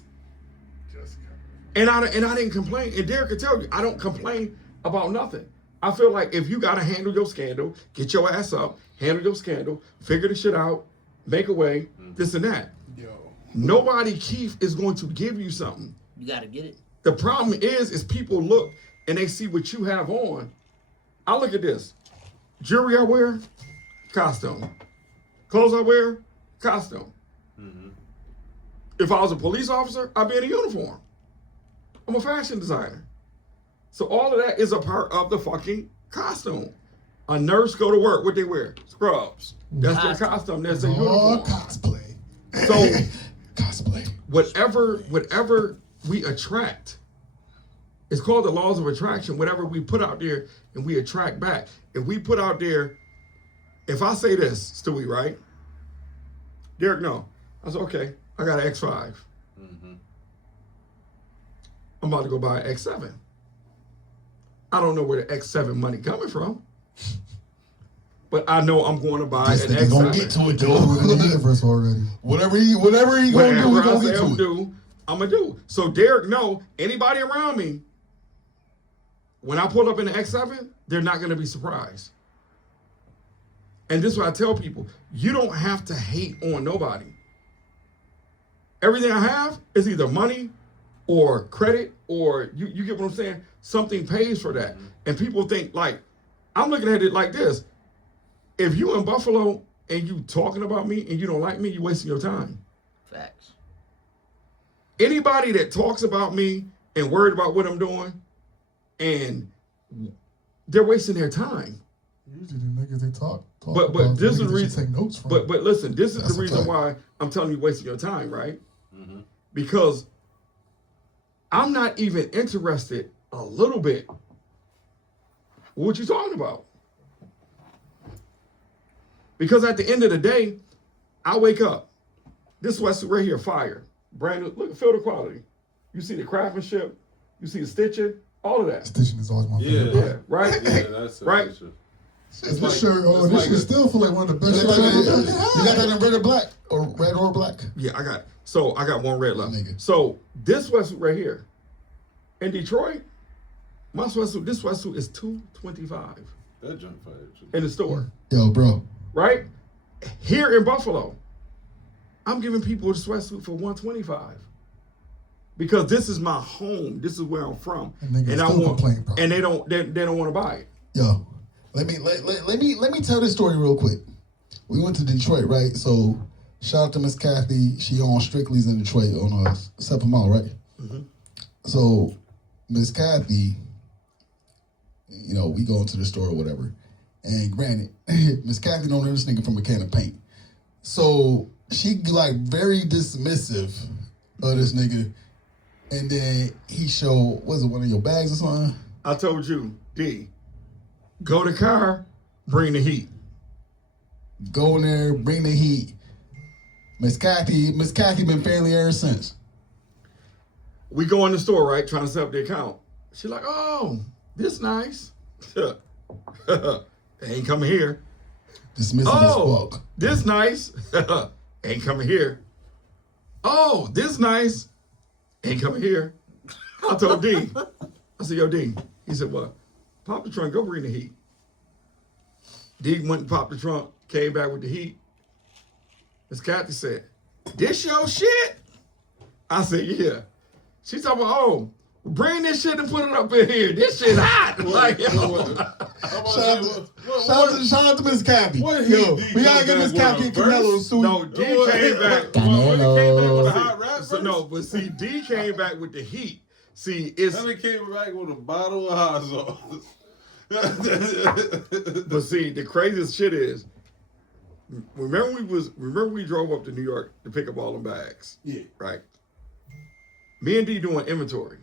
And I didn't complain. And Derek could tell you, I don't complain about nothing. I feel like if you gotta handle your scandal, get your ass up, handle your scandal, figure the shit out, make a way, this and that. Yo. Nobody, Keith, is going to give you something. You gotta get it. The problem is people look and they see what you have on. I look at this. Jewelry I wear, costume. Clothes I wear, costume. If I was a police officer, I'd be in a uniform. I'm a fashion designer. So all of that is a part of the fucking costume. A nurse go to work, what they wear? Scrubs. That's their costume, that's their uniform. Cosplay. So Cosplay. whatever we attract, it's called the laws of attraction. Whatever we put out there and we attract back. If we put out there, if I say this, Stewie, right? Derek, no. I said, okay, I got an X5. I'm about to go buy an X7. I don't know where the X7 money coming from, but I know I'm going to buy This an nigga X7. gonna get to it, though. In the universe already. Whatever he gonna do, he Whatever I gonna say get I'm to it. do, I'm gonna do. So Derek, no, anybody around me, when I pull up in the X7, they're not gonna be surprised. And this is what I tell people: you don't have to hate on nobody. Everything I have is either money or credit, or you get what I'm saying? Something pays for that. And people think, like, I'm looking at it like this. If you in Buffalo and you talking about me and you don't like me, you wasting your time. Facts. Anybody that talks about me and worried about what I'm doing, and they're wasting their time. Usually the niggas they talk But about this is niggas the they reason. should take notes from. But listen, this is That's the a reason fact. why I'm telling you wasting your time, right? Because I'm not even interested a little bit. What you talking about? Because at the end of the day, I wake up. This sweatsuit right here, fire. Brand new. Look, feel the quality. You see the craftsmanship. You see the stitching. All of that. Stitching is always my favorite. Yeah, right? Yeah, that's Right? This shirt, this shit still feel like one of the best You shirts got I've that ever in- had. you got that in red or black? Or red or black? Yeah, I got it. So I got one red left. Nigga. So this sweatsuit right here, in Detroit, my sweatsuit, this sweatsuit is $225 That junk fire. in the store. Yo, bro. Right? Here in Buffalo, I'm giving people the sweatsuit for $125 because this is my home. This is where I'm from, And niggas still complain, bro. and they don't want to buy it. Yo, let me tell this story real quick. We went to Detroit, right? So shout out to Miss Kathy. She on Strictly's in Detroit on 7 Mile, right? So Miss Kathy, you know, we go into the store or whatever. And granted, Miss Kathy don't know this nigga from a can of paint. So she like very dismissive of this nigga. And then he show, was it one of your bags or something? I told you, D, go to car, bring the heat. Go in there, bring the heat. Miss Kathy been family ever since. We go in the store, right, trying to set up the account. She like, oh, this nice. They ain't coming here. Dismissive Oh, as fuck. this nice. Ain't coming here. Oh, this nice. Ain't coming here. I told D. I said, yo, D. He said, what? Pop the trunk, go bring the heat. D went and popped the trunk, came back with the heat. Miss Kathy said, this your shit? I said, yeah. She talking about, oh, bring this shit and put it up in here. This shit hot. Like, yo. Shout out to Miss Kathy. What did Yo, he we gotta get come Miss back Kathy with and a verse? Canelo suit. No, D came back. Canelo. Came back with a hot rap So, verse? no, but see, D came back with the heat. See, it's Then he came back with a bottle of hot sauce. but see, the craziest shit is, remember we drove up to New York to pick up all them bags. Yeah. Right. Me and D doing inventory.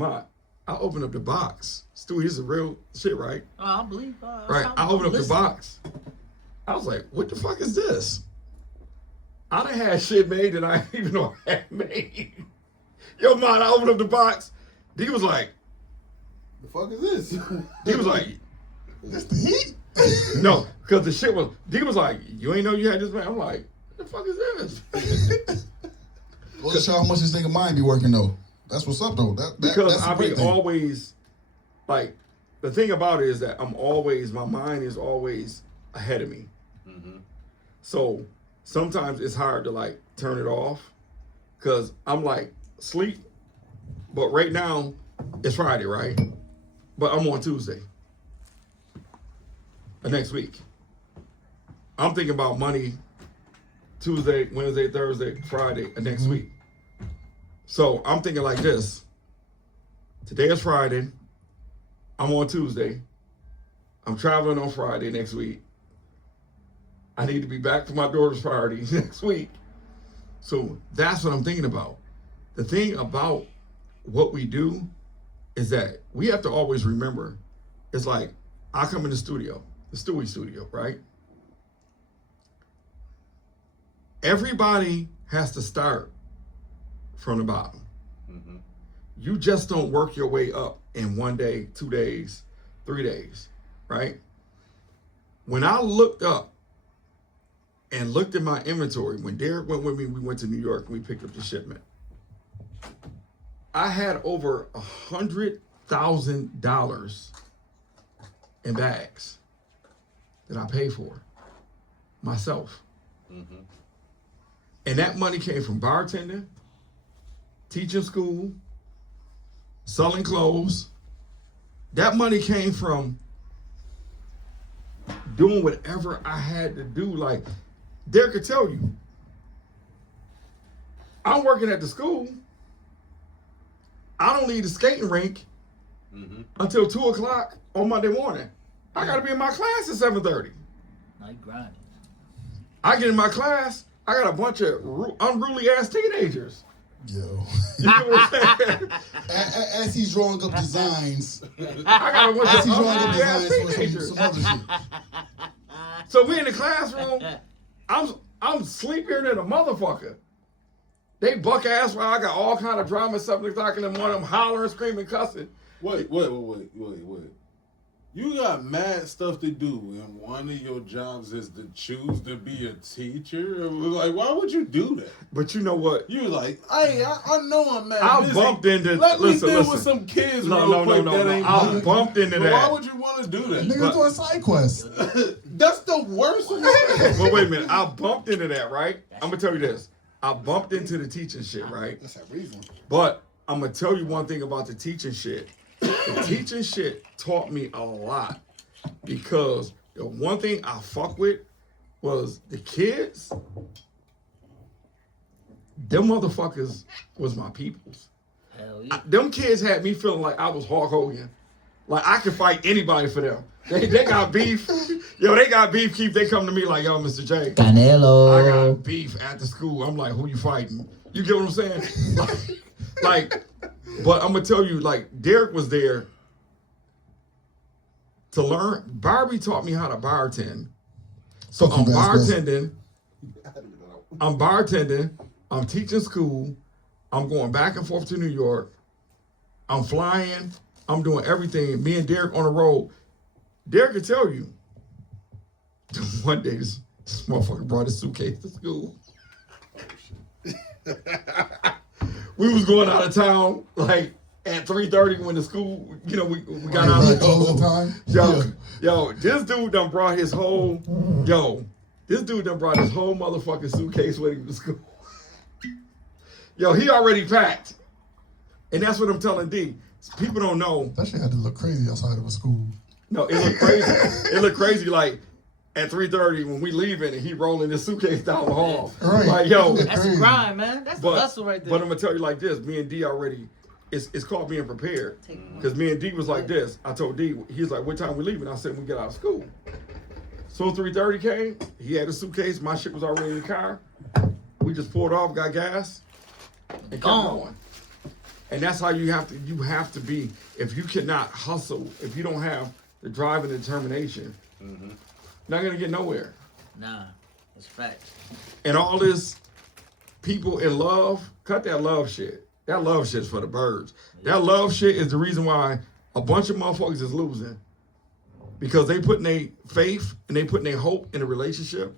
I opened up the box. Stewie, this is real shit, right? Oh, I believe. Right. I opened up the box. I was like, what the fuck is this? I done had shit made that I didn't even know I had made. Yo, man, I opened up the box. D was like, The fuck is this? D was like, That's the heat. no, because the shit was, D was like, you ain't know you had this man. I'm like, what the fuck is this? Well, show how much this nigga mind be working though. That's what's up though. Because that's I a great be thing. always, like, the thing about it is that my mind is always ahead of me. So sometimes it's hard to like turn it off because I'm like sleep. But right now it's Friday, right? But I'm on Tuesday. Next week. I'm thinking about money Tuesday, Wednesday, Thursday, Friday, and next week. So I'm thinking like this. Today is Friday. I'm on Tuesday. I'm traveling on Friday next week. I need to be back for my daughter's party next week. So that's what I'm thinking about. The thing about what we do is that we have to always remember, it's like, I come in the studio, the Stewie studio, right? Everybody has to start from the bottom. You just don't work your way up in 1 day, 2 days, 3 days, right? When I looked up and looked at my inventory, when Derek went with me, we went to New York and we picked up the shipment. I had over $100,000 in bags that I paid for myself. Mm-hmm. And that money came from bartending, teaching school, selling clothes. That money came from doing whatever I had to do. Like, Derek could tell you, I'm working at the school. I don't leave the skating rink until 2 o'clock on Monday morning. I got to be in my class at 7:30. I grind. I get in my class, I got a bunch of unruly ass teenagers. Yo. You know what I'm saying? As he's drawing up designs, I got a bunch as of he's drawing up unruly ass designs for teenagers. some other shit. So we in the classroom, I'm sleepier than a motherfucker. They buck ass while I got all kind of drama, 7 o'clock in the morning, I'm hollering, screaming, cussing. Wait. You got mad stuff to do, and one of your jobs is to choose to be a teacher? Like, why would you do that? But you know what? You like, I know I'm mad I busy. bumped into. Let me deal listen. with some kids No, real quick. That ain't I mine. bumped into But that. why would you want to do that? Niggas doing side quests. That's the worst one. But wait a minute, I bumped into that, right? I'm gonna tell you this. I bumped into the teaching shit, right? That's that reason. But I'm gonna tell you one thing about the teaching shit. The teaching shit taught me a lot because the one thing I fuck with was the kids. Them motherfuckers was my peoples. Hell yeah. Them kids had me feeling like I was Hulk Hogan. Like I could fight anybody for them. They got beef. Yo, they got beef. They come to me like, yo, Mr. J. Canelo. I got beef at the school. I'm like, who you fighting? You get what I'm saying? like, but I'm gonna tell you, like, Derek was there to learn. Barbie taught me how to bartend. So I'm bartending. I'm teaching school. I'm going back and forth to New York. I'm flying. I'm doing everything. Me and Derek on the road. Derek can tell you. One day, this motherfucker brought his suitcase to school. We was going out of town like at 3:30 when the school, we got out of Closing time. Yo, this dude done brought his whole motherfucking suitcase with him to school. Yo, he already packed. And that's what I'm telling D. People don't know. That shit had to look crazy outside of a school. No, it looked crazy. It looked crazy like at 3:30 when we leaving and he rolling his suitcase down the hall. Right. Like, yo. That's a grind, man. That's the hustle right there. But I'm going to tell you like this. Me and D already, it's called being prepared. Because me and D was like this. I told D, he's like, what time we leaving? I said, when we get out of school. So 3:30 came. He had a suitcase. My shit was already in the car. We just pulled off, got gas, and kept going. And that's how you have to be. If you cannot hustle, if you don't have the drive and determination, not gonna get nowhere. Nah, that's facts. And all this people in love, cut that love shit. That love shit's for the birds. That love shit is the reason why a bunch of motherfuckers is losing. Because they putting their faith and they putting their hope in a relationship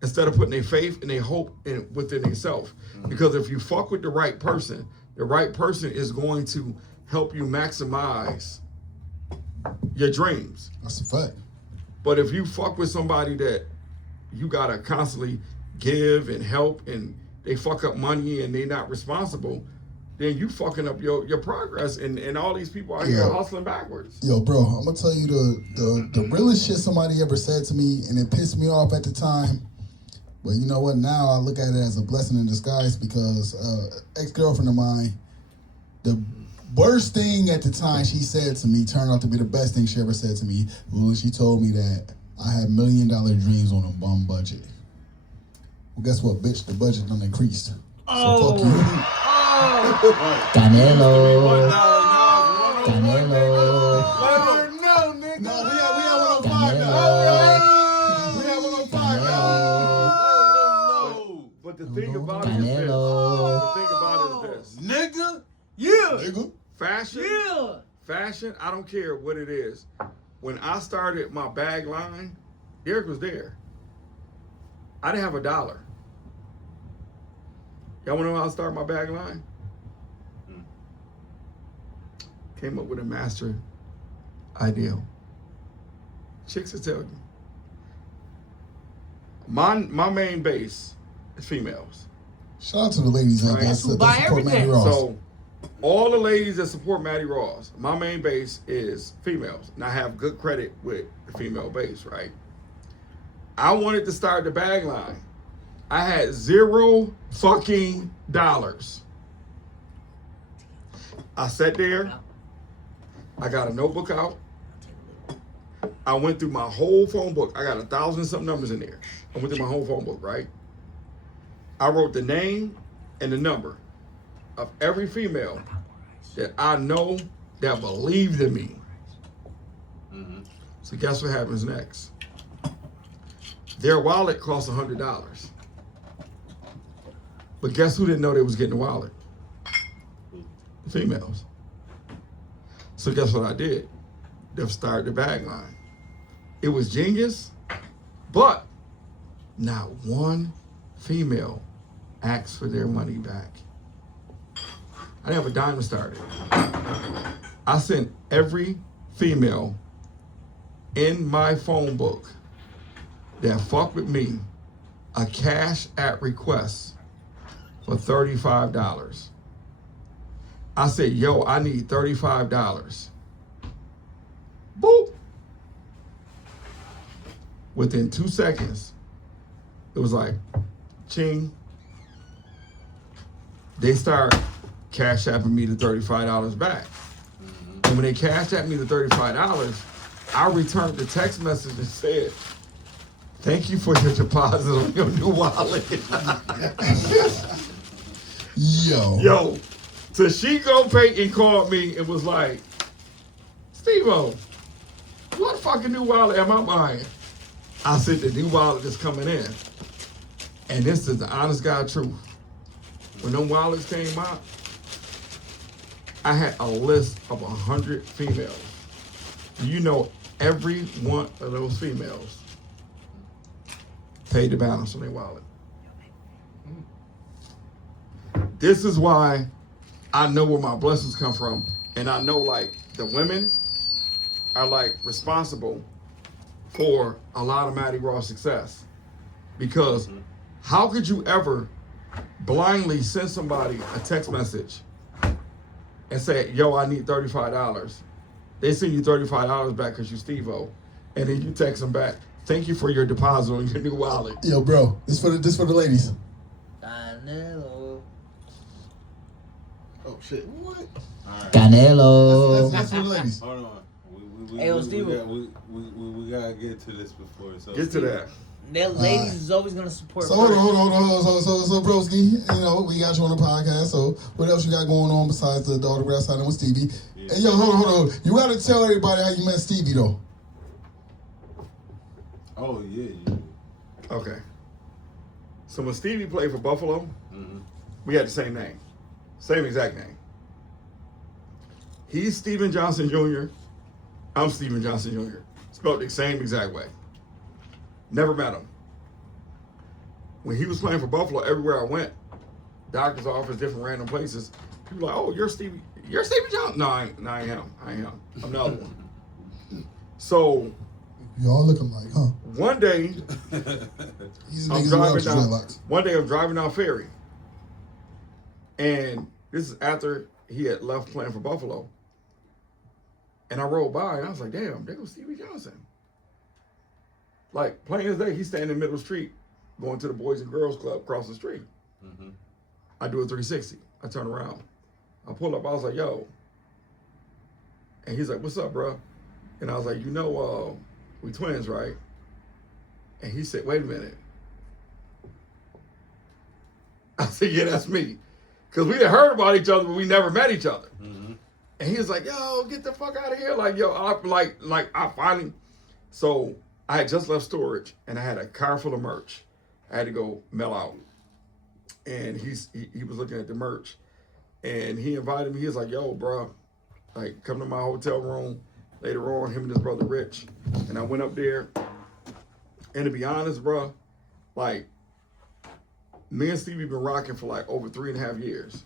instead of putting their faith and their hope within themselves. Because if you fuck with the right person is going to help you maximize your dreams. That's a fact. But if you fuck with somebody that you gotta constantly give and help and they fuck up money and they not responsible, then you fucking up your progress and all these people out here hustling backwards. Yo, bro, I'm gonna tell you the realest shit somebody ever said to me, and it pissed me off at the time. But you know what? Now I look at it as a blessing in disguise because ex-girlfriend of mine, the worst thing at the time she said to me turned out to be the best thing she ever said to me. Well, she told me that I had $1 million dreams on a bum budget. Well, guess what, bitch? The budget done increased. So fuck you. Canelo. Canelo. No, we have 105 now. We have 105 now. But the thing about it is this. The thing about it is this. Nigga? Nigga. Fashion, I don't care what it is. When I started my bag line, Derek was there. I didn't have $1. Y'all wanna know how I started my bag line? came up with a master ideal. Chicks will tell you. My main base is females. Shout out to the ladies Right. that Who buy support Matty everything. Ross. So, all the ladies that support Matty Ross, my main base is females. And I have good credit with the female base, right? I wanted to start the bag line. I had $0 fucking dollars. I sat there. I got a notebook out. I went through my whole phone book. I got 1,000 something numbers in there. I went through my whole phone book, right? I wrote the name and the number of every female that I know that believed in me. Mm-hmm. So guess what happens next? Their wallet costs $100. But guess who didn't know they was getting a wallet? The females. So guess what I did? They started the bag line. It was genius, but not one female asked for their money back. I didn't have a dime to start it. I sent every female in my phone book that fucked with me a cash at request for $35. I said, yo, I need $35. Boop. Within 2 seconds, it was like, ching. They start cash apping me the $35 back. And when they cash at me the $35, I returned the text message and said, thank you for your deposit on your new wallet. Yo. So she go pay and called me and was like, Stevo, what fucking new wallet am I buying? I said, the new wallet is coming in. And this is the honest God truth. When them wallets came out, I had a list of 100 females. You know, every one of those females paid the balance on their wallet. This is why I know where my blessings come from. And I know, like, the women are, like, responsible for a lot of Matty Ross success. Because how could you ever blindly send somebody a text message and say, yo, I need $35. They send you $35 back because you Stevo. And then you text them back, thank you for your deposit on your new wallet. Yo, bro, this for the ladies. Canelo. Oh shit! What? Right. Canelo. That's for the ladies. Hold on. Hey, yo, Steve. We gotta get to this before. So Get to that. That ladies is always gonna support. So hold on. So broski, you know we got you on the podcast. So what else you got going on besides the autograph signing with Stevie? Yeah. And yo, hold on. You gotta tell everybody how you met Stevie though. Oh yeah. Okay. So when Stevie played for Buffalo, we had the same name. Same exact name. He's Steven Johnson Jr. I'm Steven Johnson Jr. Spelled the same exact way. Never met him. When he was playing for Buffalo, everywhere I went, doctor's office, different random places, people were like, oh, you're Steven Johnson. No, I ain't him. I'm the other one. So Y'all look alike, huh? one day, These I'm niggas driving love down. dreadlocks. One day I'm driving down Ferry, and this is after he had left playing for Buffalo. And I rolled by, and I was like, "Damn, there goes Stevie Johnson." Like plain as day, he's standing in the middle of the street, going to the Boys and Girls Club across the street. I do a 360. I turn around, I pull up. I was like, "Yo," and he's like, "What's up, bro?" And I was like, "You know, we twins, right?" And he said, "Wait a minute." I said, "Yeah, that's me." Because we had heard about each other, but we never met each other. And he was like, "Yo, get the fuck out of here." Like, yo, I finally, so I had just left storage and I had a car full of merch. I had to go mail out. And he was looking at the merch and he invited me. He was like, "Yo, bro, like come to my hotel room later on," him and his brother Rich. And I went up there. And to be honest, bro, like, me and Stevie been rocking for like over 3.5 years.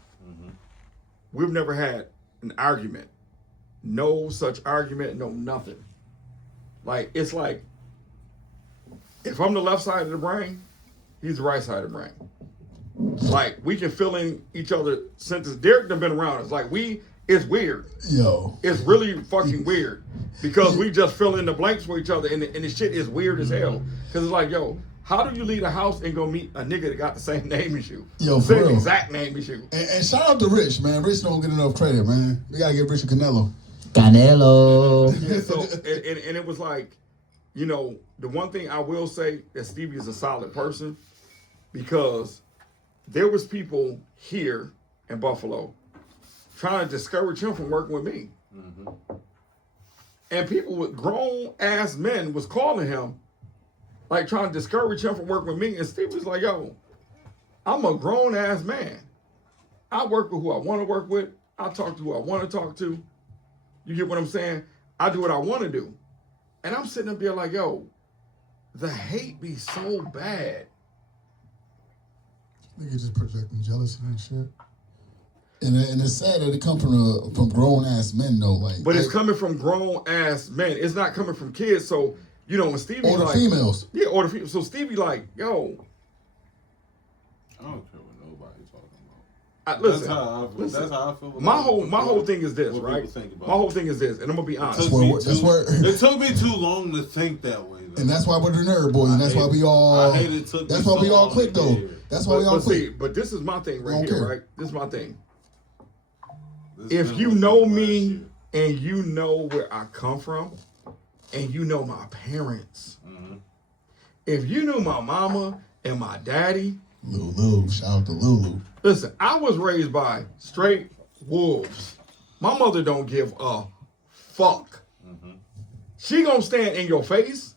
We've never had an argument no such argument, no nothing. Like, it's like, if I'm the left side of the brain, he's the right side of the brain. Like, we can fill in each other's sentences. Derek done been around us. Like, it's weird. Yo. It's really fucking weird. Because we just fill in the blanks for each other, and the shit is weird as hell. Because it's like, yo, how do you leave a house and go meet a nigga that got the same name as you? Yo, for same real. exact name as you. And shout out to Rich, man. Rich don't get enough credit, man. We gotta give Rich a Canelo. Canelo. Yeah, so, and it was like, you know, the one thing I will say that Stevie is a solid person, because there was people here in Buffalo trying to discourage him from working with me. Mm-hmm. And people with grown-ass men was calling him, like trying to discourage him from working with me. And Stevie was like, yo, I'm a grown-ass man. I work with who I want to work with. I talk to who I want to talk to. You get what I'm saying? I do what I want to do. And I'm sitting up there like, yo, the hate be so bad. Nigga just projecting jealousy and shit. And it's sad that it come from grown ass men though, like. But it's coming from grown ass men. It's not coming from kids. So, you know, when Stevie or the like, females. Yeah, or the females. So Stevie like, yo. I don't care what nobody's talking about. Listen, that's how I feel. About my whole thing is this, right? My whole thing is this, and I'm gonna be honest. It took me too long to think that way, though. And that's why we're the Nerd Boys, and that's why we all. I hate it took That's me why we so all long click to though. get here. That's why we all click. But this is my thing right Don't here, care. right? This is my thing. This If you know me and you know where I come from, and you know my parents, if you knew my mama and my daddy, Lulu, shout out to Lulu. listen, I was raised by straight wolves. My mother don't give a fuck. She gonna stand in your face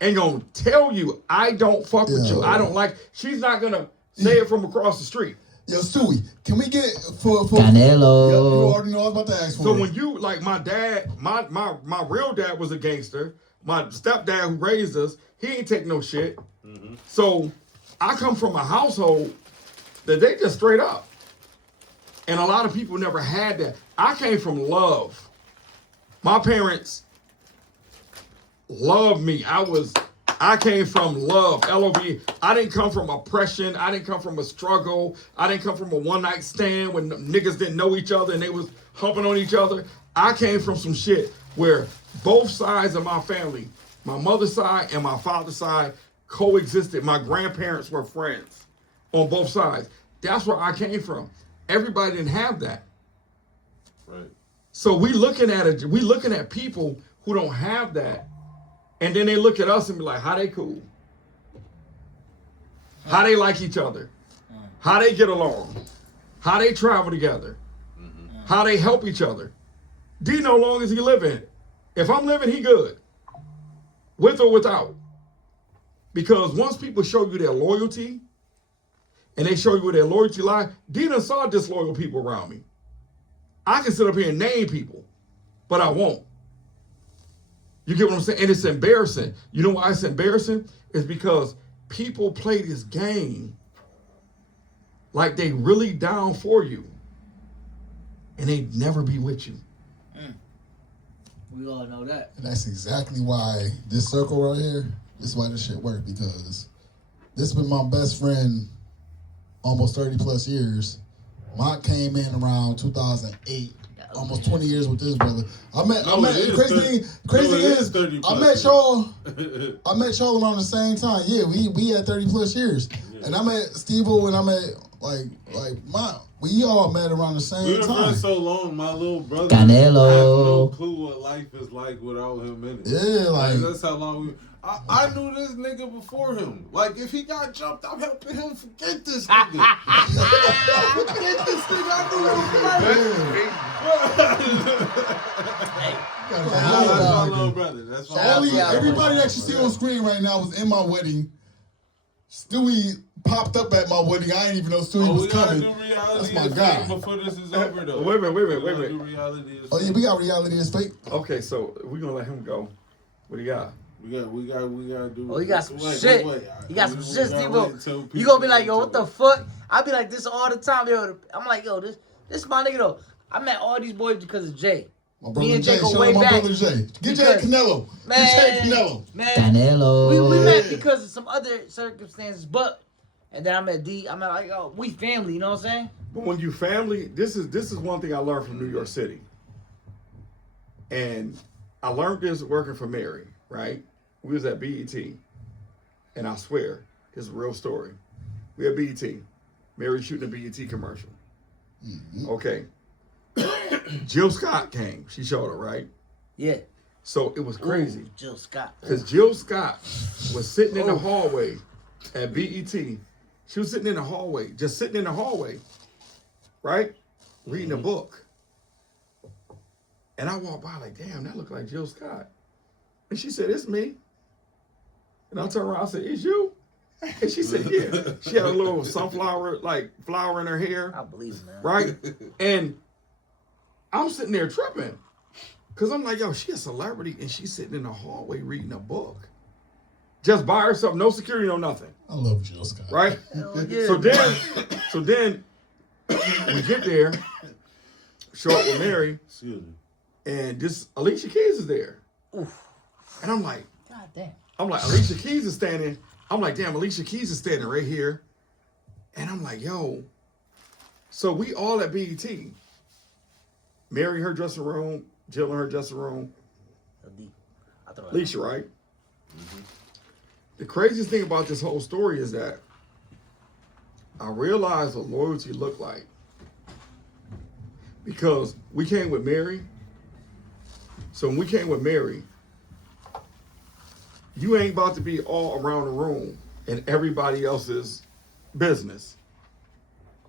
and gonna tell you, I don't fuck with you. I don't like. She's not gonna say it from across the street. Yo, Stewie, can we get for Canelo. Yep, you already know I was about to ask for So it. when you like my dad, my real dad was a gangster. My stepdad who raised us, he ain't take no shit. So I come from a household that they just straight up. And a lot of people never had that. I came from love. My parents loved me. I came from love, L-O-V. I didn't come from oppression. I didn't come from a struggle. I didn't come from a one-night stand when niggas didn't know each other and they was humping on each other. I came from some shit where both sides of my family, my mother's side and my father's side, coexisted. My grandparents were friends on both sides. That's where I came from. Everybody didn't have that. Right. So we looking at people who don't have that. And then they look at us and be like, how they cool? How they like each other? How they get along? How they travel together? How they help each other? D no long as he living. If I'm living, he good. With or without. Because once people show you their loyalty, and they show you where their loyalty lies, D done saw disloyal people around me. I can sit up here and name people, but I won't. You get what I'm saying? And it's embarrassing. You know why it's embarrassing? It's because people play this game like they really down for you. And they never be with you. We all know that. And that's exactly why this circle right here, this is why this shit work, because this has been my best friend almost 30 plus years. Mott came in around 2008. Almost 20 years with this brother. Crazy thing is, I met y'all around the same time. Yeah, we had 30 plus years. Yeah. And I met Stevo and I met we all met around the same We were time. friends so long, my little brother. Canelo. I have no clue what life is like without him in it. Yeah, like that's how long I knew this nigga before him. Like, if he got jumped, I'm helping him forget this nigga. Forget this nigga. That's my little brother. That's my little brother. Everybody that you see on screen right now was in my wedding. Stewie popped up at my wedding. I didn't even know Stewie was coming. That's my guy. Before this is over, though. Wait a minute. Oh yeah, we got reality is fake. Okay, so we're gonna let him go. What do you got? We gotta do. Oh, you got some shit. You got some shit, Stevo. You gonna be like, yo, what the fuck? I be like this all the time, yo. I'm like, yo, this my nigga though. I met all these boys because of Jay. My brother Me and Jay, Jay go shout way out my back. brother Jay. Get Jay Because- Canelo. Man, Get Jay Canelo. Man, Canelo. we met because of some other circumstances, and then I met D. I'm like, oh, we family, you know what I'm saying? But when you family, this is one thing I learned from New York City. And I learned this working for Mary, right? We was at BET. And I swear, this is a real story. We at BET. Mary shooting a BET commercial. Mm-hmm. Okay. Jill Scott came. She showed her, right? Yeah. So it was crazy. Ooh, Jill Scott. Because Jill Scott was sitting in the hallway at BET. She was sitting in the hallway, just sitting in the hallway, right? Reading a book. And I walked by like, damn, that looked like Jill Scott. And she said, it's me. And I turned around, I said, it's you? And she said, yeah. She had a little sunflower, like, flower in her hair. I believe it, man. Right? And I'm sitting there tripping. Because I'm like, yo, she a celebrity, and she's sitting in the hallway reading a book. Just by herself, no security, no nothing. I love Jill Scott. Right? Hell yeah. So then we get there, show up with Mary, and this Alicia Keys is there. Oof. And I'm like, God damn. Alicia Keys is standing. I'm like, damn, Alicia Keys is standing right here. And I'm like, yo. So we all at BET. Mary in her dressing room, Jill in her dressing room. Alicia, right? Mm-hmm. The craziest thing about this whole story is that I realized what loyalty looked like. Because we came with Mary. So when we came with Mary, you ain't about to be all around the room in everybody else's business.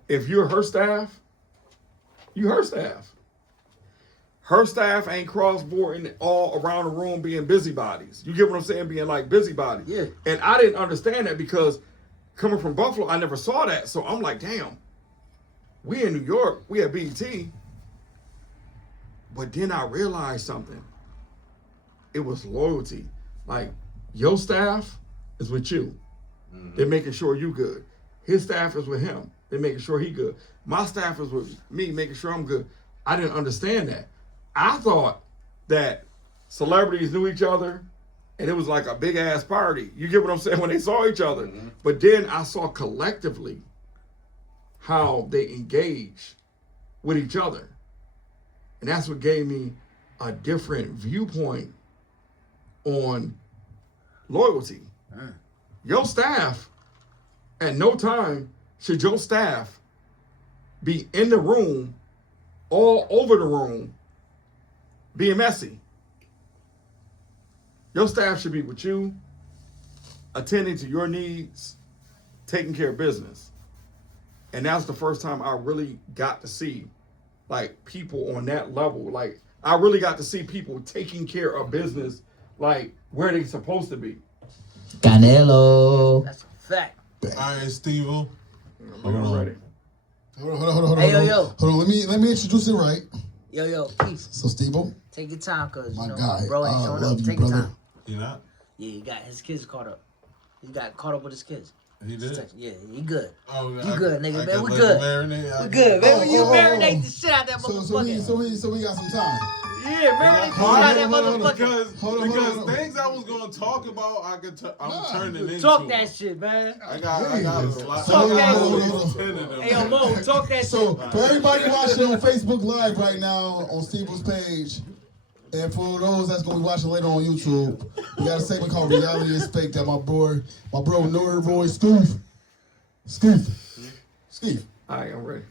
If you're her staff, you her staff. Her staff ain't cross-boarding all around the room being busybodies. You get what I'm saying? Being like busybodies. Yeah. And I didn't understand that because coming from Buffalo, I never saw that. So I'm like, damn, we in New York, we at BET. But then I realized something. It was loyalty. Like, your staff is with you. Mm-hmm. They're making sure you good. His staff is with him. They're making sure he good. My staff is with me, making sure I'm good. I didn't understand that. I thought that celebrities knew each other and it was like a big ass party. You get what I'm saying? When they saw each other. Mm-hmm. But then I saw collectively how they engage with each other. And that's what gave me a different viewpoint on loyalty. Your staff, at no time should your staff be in the room, all over the room, being messy. Your staff should be with you, attending to your needs, taking care of business. And that's the first time I really got to see like people on that level. Like I really got to see people taking care of business like where they supposed to be. Canelo. That's a fact. All right, Stevo. I'm ready. Hold on. Hey, yo. Hold on, let me introduce it right. Yo, peace. So, Steve-O, Take your time, cause my you know, guy, bro ain't I showing love up. you, Take brother. your time. You not? Yeah, he got his kids caught up. He got caught up with his kids. He did? Yeah, he good. Oh, You good, nigga, man. We let good. him marinate. We good, man. When you Oh. marinate the shit out that motherfucker. So we got some time. Yeah, marinate the shit Hold on, out that hold on, motherfucker. Because Hold on. things I was gonna talk about, I'm turning into. Talk that shit, man. I got a slot. Talk that shit. Hey, yo, Mo, talk that So, shit. for everybody watching on Facebook Live right now on Steve's page, and for those that's going to be watching later on YouTube, we got a segment called Reality is Fake that my bro Nerd Boy Skeif. Skeif. All right, I'm ready.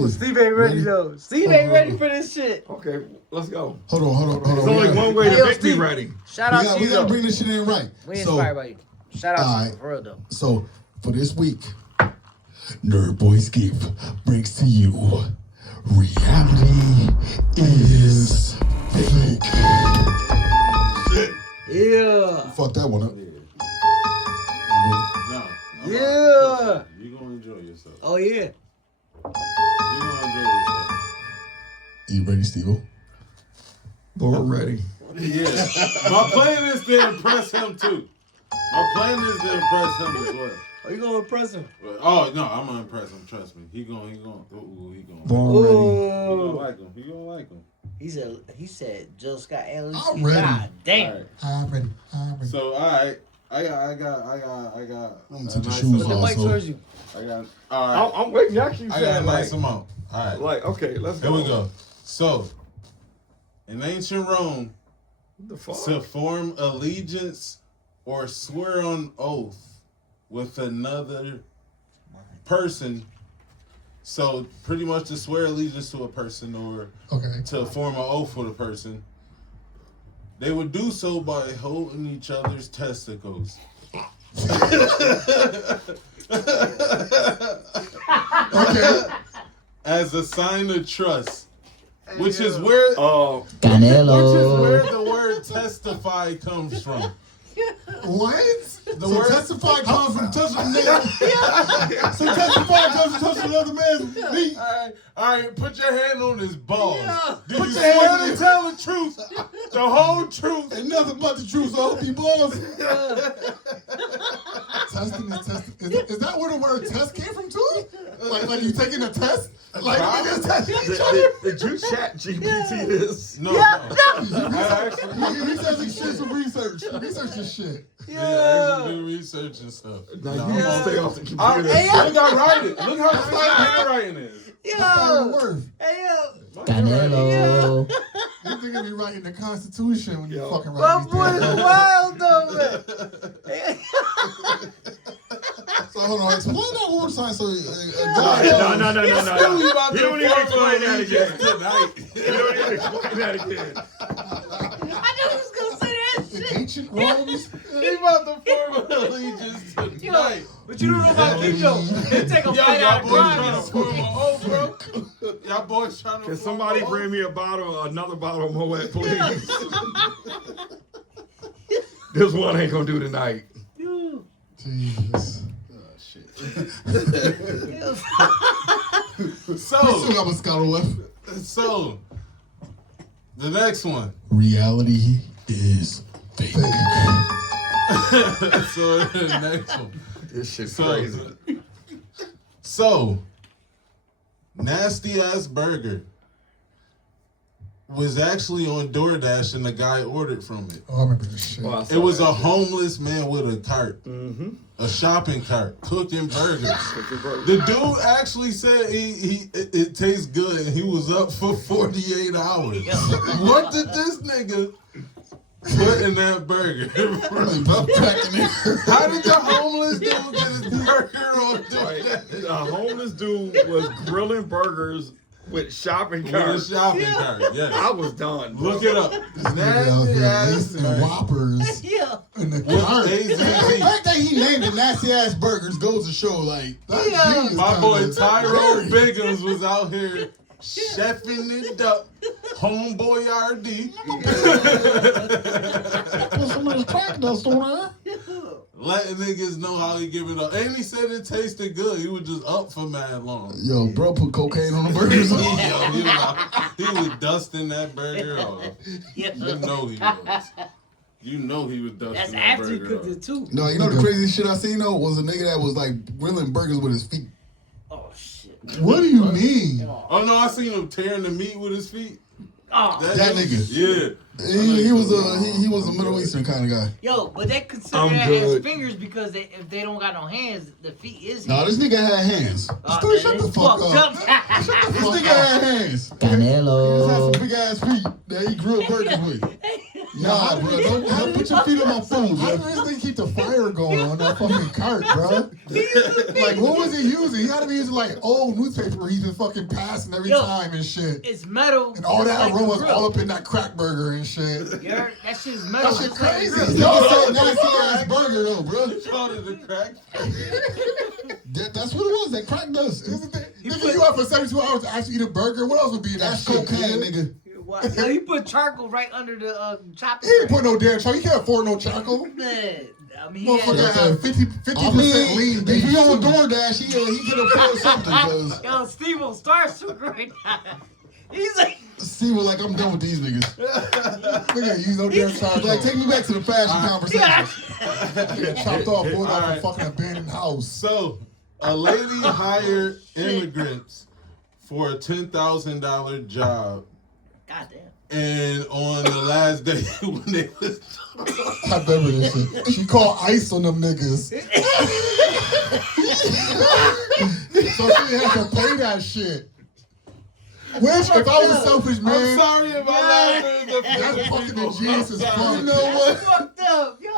Ooh, Steve ain't ready though. Steve ain't ready for this shit. Okay, let's go. Hold on. There's only one way Hey, to yo, make me Steve. ready. Shout out to We you got to though. bring this shit in right. We inspired by you. Shout out to you, for real though. So, for this week, Nerd Boy Skeif brings to you Reality is Fake. Yeah. Fuck that one up. Yeah. You're gonna enjoy yourself. Oh yeah. You're gonna enjoy yourself. You ready, Steve-O? Lord, ready. Yeah. My plan is to impress him too. My plan is to impress him as well. Oh, you gonna impress him? Oh no, I'm gonna impress him. Trust me. He gonna. Ooh, he gonna. Born ready. He gonna like him. He gonna like him. He said Jill Scott and I'm ready. God damn. Right. I'm ready. So all right, I got. I'm gonna take the nice shoes Put the off. mic towards you. I got. All right. I'm waiting. Y'all keep I got a saying nice like, amount. All right. like, okay, let's go. Here we go. So, in ancient Rome, What the fuck? to form allegiance or swear on oath with another person. So pretty much to swear allegiance to a person or to form an oath with a person, they would do so by holding each other's testicles. As a sign of trust. Which is where Canelo. the word testify comes from. What? The word testify comes from touching a nigga. So testify comes from touching another man's meat. All right, put your hand on his balls. Yeah. Do Put you your hand swear on to it. tell the truth, the whole truth? Ain't nothing but the truth, so I hope you balls. Testing is testing. Is that where the word test came from too? Like you taking a test? Like niggas testing each other? Did you chat GPT this? No. I actually, He says he did some research. Research this shit. I actually do research and stuff. Now No, you I'm stay on- off the computer. Look how write it. Look how fine handwriting is. Yo. Hey, yo. Canelo. You niggas be writing the Constitution when you fucking My write boy these is things. wild though, man. So hold on, explain that one more time. So, No. We about You to don't even form explain that allegiance again. tonight. You don't even explain that again. I knew he was gonna say that In shit. ancient Romans, We about to form allegiance tonight. But you don't know about Kiko. It take a Yo, fight y'all out of boys trying to grind. form an oath, bro. Y'all boys trying to Can form somebody an oath? bring me another bottle of Moet, please? This one ain't gonna do tonight. Jesus. we still got Moscato left. So, the next one. Reality is fake. So, the next one. This shit's So, crazy. So, nasty ass burger was actually on DoorDash and the guy ordered from it. Oh, I remember this shit. Oh, I saw It was that a shit. homeless man with a cart, a shopping cart, cooking burgers. The dude actually said it tastes good, and he was up for 48 hours. What did this nigga put in that burger? How did the homeless dude get his burger on DoorDash? A homeless dude was grilling burgers with shopping With a carts. shopping cart, yes. I was done. bro. Look it up. Out Nasty here ass listing burger. Whoppers Yeah. in the With cart. The AZT. fact that he named it nasty ass burgers goes to show, like, That's genius, My boy kinda. Tyrone Biggums was out here chefing it up. Homeboy RD. put some of this crack dust on there. Letting niggas know how he give it up. And he said it tasted good. He was just up for mad long. Yo, bro, put cocaine on the burgers. Yo, he was dusting that burger off. Yeah. You know he was. You know he was dusting That's that after he burger cooked off. it too. No, you know the craziest shit I seen though was a nigga that was like grilling burgers with his feet. Oh shit. What do you mean? Oh no, I seen him tearing the meat with his feet. Oh. That nigga. Yeah. He was a Middle Eastern kind of guy. Yo, but they consider I'm that as good. fingers because if they don't got no hands, the feet is No, hands. this nigga had hands. Oh, Shut man, the it's fuck fucked up. This nigga had hands. He just had Canelo. some big ass feet that he grilled burgers with. Nah, bro, don't put your feet on my phone, How bro. does this thing keep the fire going on that fucking cart, bro? Like, what was he using? He gotta be using like old newspaper he's been fucking passing every Yo. time and shit. It's metal. And all just that like the aroma's grill. all up in that crack burger and shit. You heard? That shit's metal. That shit just like the crazy. grill. This Y'all nigga said nasty ass burger though, bro. Called it the crack. That's what it was. That crack dust. Nigga, you out for 72 hours to actually eat a burger? What else would be in that That's shit, cocaine, nigga. What? Yo, he put charcoal right under the chopping. He ain't put no damn charcoal. He can't afford no charcoal. Man, I mean, he Motherfucker had, had 50% I mean, lean if beef. he on too. DoorDash, he could afford something. Cause yo, Stevo starstruck right now. He's like, Steve was like, I'm done with these niggas. Nigga, use no damn time. Like, take me back to the fashion conversations. Nigga chopped off more like a fucking abandoned house. So, a lady hired immigrants for a $10,000 job. goddamn. And on the last day when they was I remember this shit. She called ICE on them niggas. So she had to pay that shit. Which, if I was a selfish man, I'm sorry if I laughed at the that's fucking ingenious as fuck. You know what? Fucked up, yo.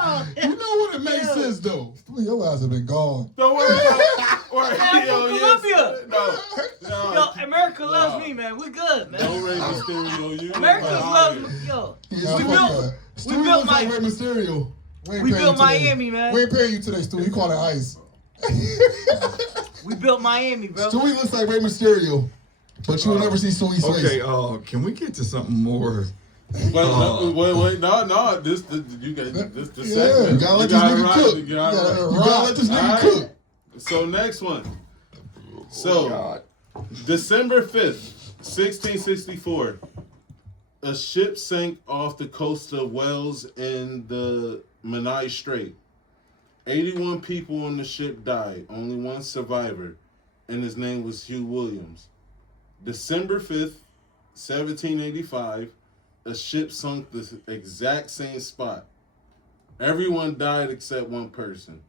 You know what? It makes sense, though. Your ass have been gone. Don't worry about it. I'm from Colombia. No. Yo, America loves me, man. We good, man. Don't raise the stereo. You Americans love me. Yo, Yeah, we fuck built, that. we built like my, Rey Mysterio. We, ain't we paying built you today. Miami, man. We ain't paying you today, Stu. You call it ICE. We built Miami, bro. Stewie looks like Rey Mysterio, but you will never see Stewie Slays. Okay, can we get to something more? Wait, no. This the segment. You gotta let this nigga cook. You gotta You gotta let this nigga cook. So next one. So December 5th, 1664, a ship sank off the coast of Wales in the Menai Strait. 81 people on the ship died. Only one survivor, and his name was Hugh Williams. December 5th, 1785, a ship sunk the exact same spot. Everyone died except one person.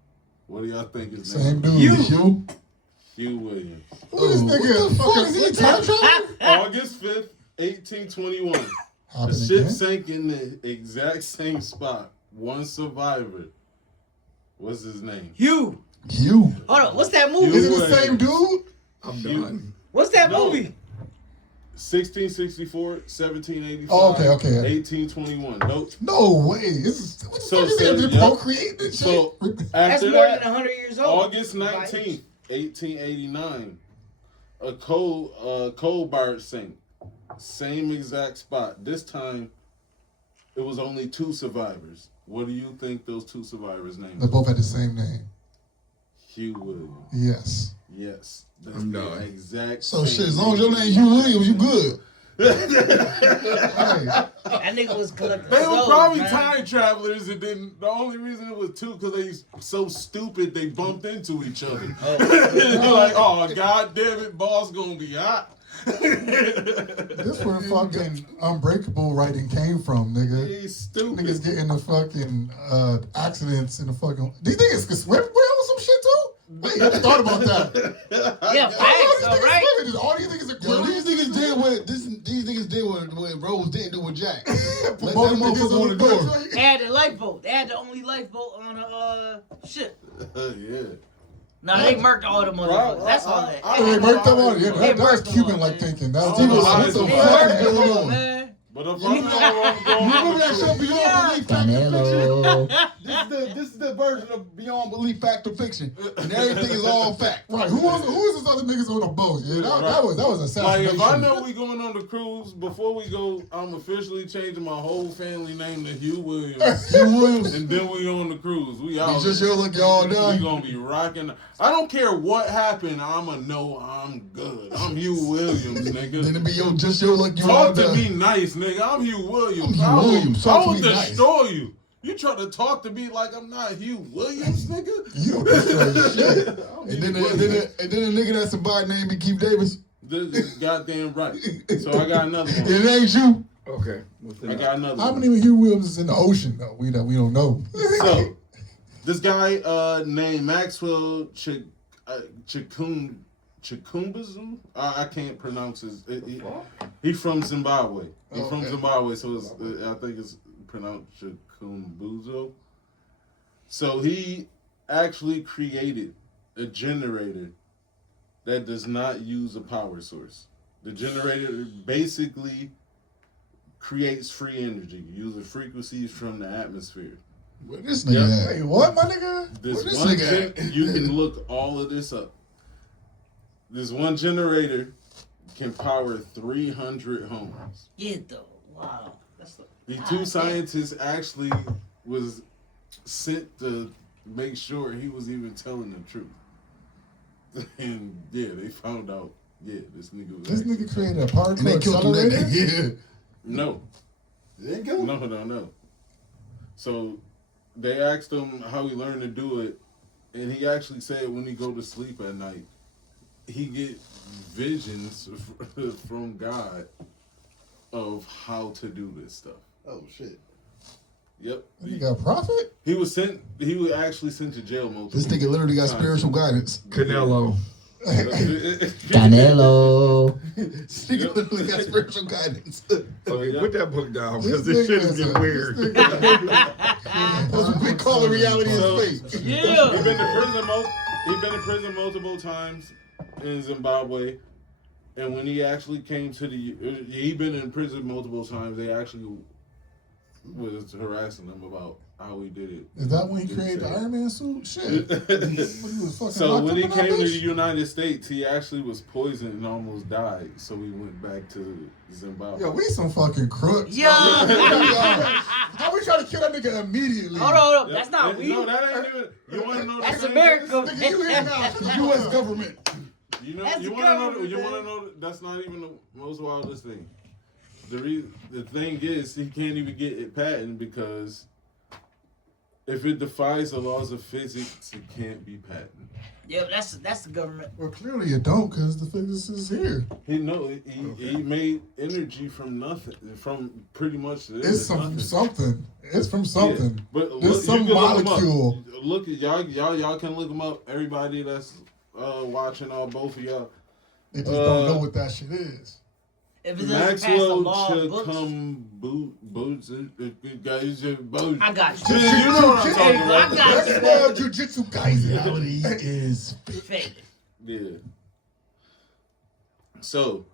What do y'all think his Same name? dude. You? Hugh Williams. Who this nigga? Fuck, is he a time traveler? August 5th, 1821. The Happened ship again? sank in the exact same spot. One survivor. What's his name? Hugh. You. Hold on. What's that movie? Is it the same dude? I'm done. What's that No. movie? 1664, 1785, Oh, okay. 1821. Nope. No way. This is, what the So, fuck is so, that? yeah. Procreate this shit? So That's after more that, than 100 years old. August 19th, 1889, a coal barge sank. Same exact spot. This time, it was only two survivors. What do you think those two survivors' names They are? both had the same name. Hugh Williams. Yes. Yes. That's I'm the done. exact So same shit, as long as your name Hugh Williams, you good. Hey, That nigga was collecting They were souls, probably man. time travelers, and then the only reason it was two because they so stupid they bumped into each other. They're like, oh god damn it, boss gonna be hot. this where fucking Unbreakable writing came from, nigga. He's stupid. Niggas getting the fucking accidents in the fucking. Do you think it's can swim well or some shit too? Wait, I haven't thought about that. Yeah, facts, all right. All these niggas are Yo, these niggas did what Rose didn't do with Jack. Let that Both motherfucker niggas on the door. They had the lifeboat. They had the only lifeboat on the ship. Yeah. Nah, they murked all the motherfuckers. That's all that. They worked them on. Yeah, They that was worked them Cuban-like on, thinking. That was Oh, what my the God. They fuck worked is them going all, on? man. But if I'm going Remember that show Beyond Belief Factor Canelo. Fiction? This is the version of Beyond Belief Factor Fiction, and everything is all fact. Right? Who is this other niggas on the boat? Yeah, that was like assassination. if I know we going on the cruise, before we go, I'm officially changing my whole family name to Hugh Williams. Hugh Williams. And then we on the cruise. We out. You just here look y'all We done. gonna be rocking. I don't care what happened. I'ma know I'm good. I'm Hugh Williams, Then nigga. it be just your look you all Talk to done. me nice, nigga. I'm Hugh Williams. I'm Hugh Williams. I Talk will to me nice. destroy you. You try to talk to me like I'm not Hugh Williams, nigga. You don't destroy shit. And then the nigga that's a body name be Keith Davis. This is goddamn right. So I got another one. It ain't you. Okay. what's the I next? got another How one. many Hugh Williams is in the ocean though? We don't know. So, this guy named Maxwell Chikumbazu. I can't pronounce his. He from Zimbabwe. He's from Zimbabwe, so it's, I think it's pronounced Chikumbuzo. So he actually created a generator that does not use a power source. The generator basically creates free energy using frequencies from the atmosphere. Where this nigga at? Hey, what, my nigga? This Where this one nigga at? you can look all of this up. This one generator can power 300 homes. Yeah, though. Wow. That's The two scientists actually was sent to make sure he was even telling the truth. And yeah, they found out Yeah, this nigga was. This nigga created a parkour And they killed him that accelerator? day. No. They didn't kill him? No. So they asked him how he learned to do it, and he actually said when he go to sleep at night, he get visions from God of how to do this stuff. Oh, shit. Yep. You got a prophet? He was actually sent to jail multiple This nigga literally got times. spiritual guidance. Canelo. Canelo. This nigga literally got spiritual guidance. Okay, put that book down because this shit is getting weird. That's what we call the reality So- is fake. Yeah. He been to prison multiple times in Zimbabwe, and when he actually came to he been in prison multiple times. They actually was harassing him about how he did it. Is that when he created the Iron Man suit? Shit. So when he came to the bitch? United States, he actually was poisoned and almost died. So he went back to Zimbabwe. Yo, we some fucking crooks. Yo. How we try to kill that nigga immediately? Hold on. That's not we. No, that ain't even. You want to know? That's the America. Nigga, you here now. The U.S. government. You know, That's you the want to know. government, You want man. to know. That's not even the most wildest thing. The thing is, he can't even get it patented because if it defies the laws of physics, it can't be patented. Yeah, that's the government. Well, clearly you don't, because the physicist is here. He made energy from nothing, from pretty much It's from nothing. something. It's from something. Yeah, but There's look, some you can look 'em up. molecule. Look at y'all can look them up. Everybody that's watching, both of y'all. They just don't know what that shit is. If it doesn't pass the Maxwell law of should books, come boots. Guys, boots. I got you. You know what I'm Hey, talking I about. got That's you. why Jiu-Jitsu Kaisen. Reality is fake. Fake. Yeah. So,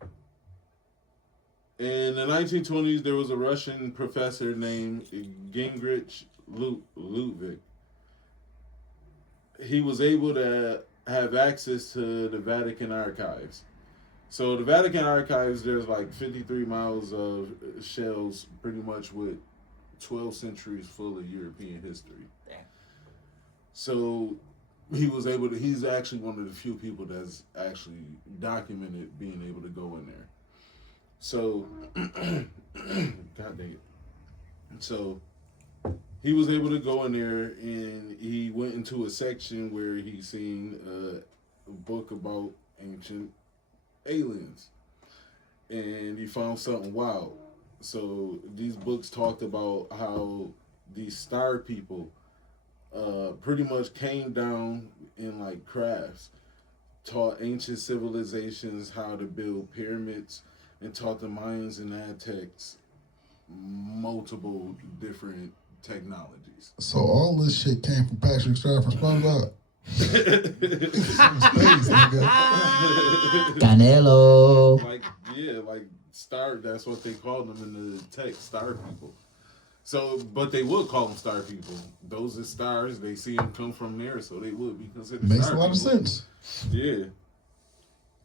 in the 1920s, there was a Russian professor named Gingrich Ludwig. He was able to have access to the Vatican archives. So the Vatican archives, there's like 53 miles of shells, pretty much with 12 centuries full of European history. Damn. So he's actually one of the few people that's actually documented being able to go in there. So, God dang it. So he was able to go in there, and he went into a section where he seen a book about ancient aliens, and he found something wild. So these books talked about how these star people pretty much came down in like crafts, taught ancient civilizations how to build pyramids, and taught the Mayans and Aztecs multiple different technologies. So all this shit came from Patrick Star from SpongeBob. Canelo. like star, that's what they called them in the text, star people. So, but they would call them star people. Those are stars. They see them come from there, so they would be considered Makes star a lot of people. sense. Yeah.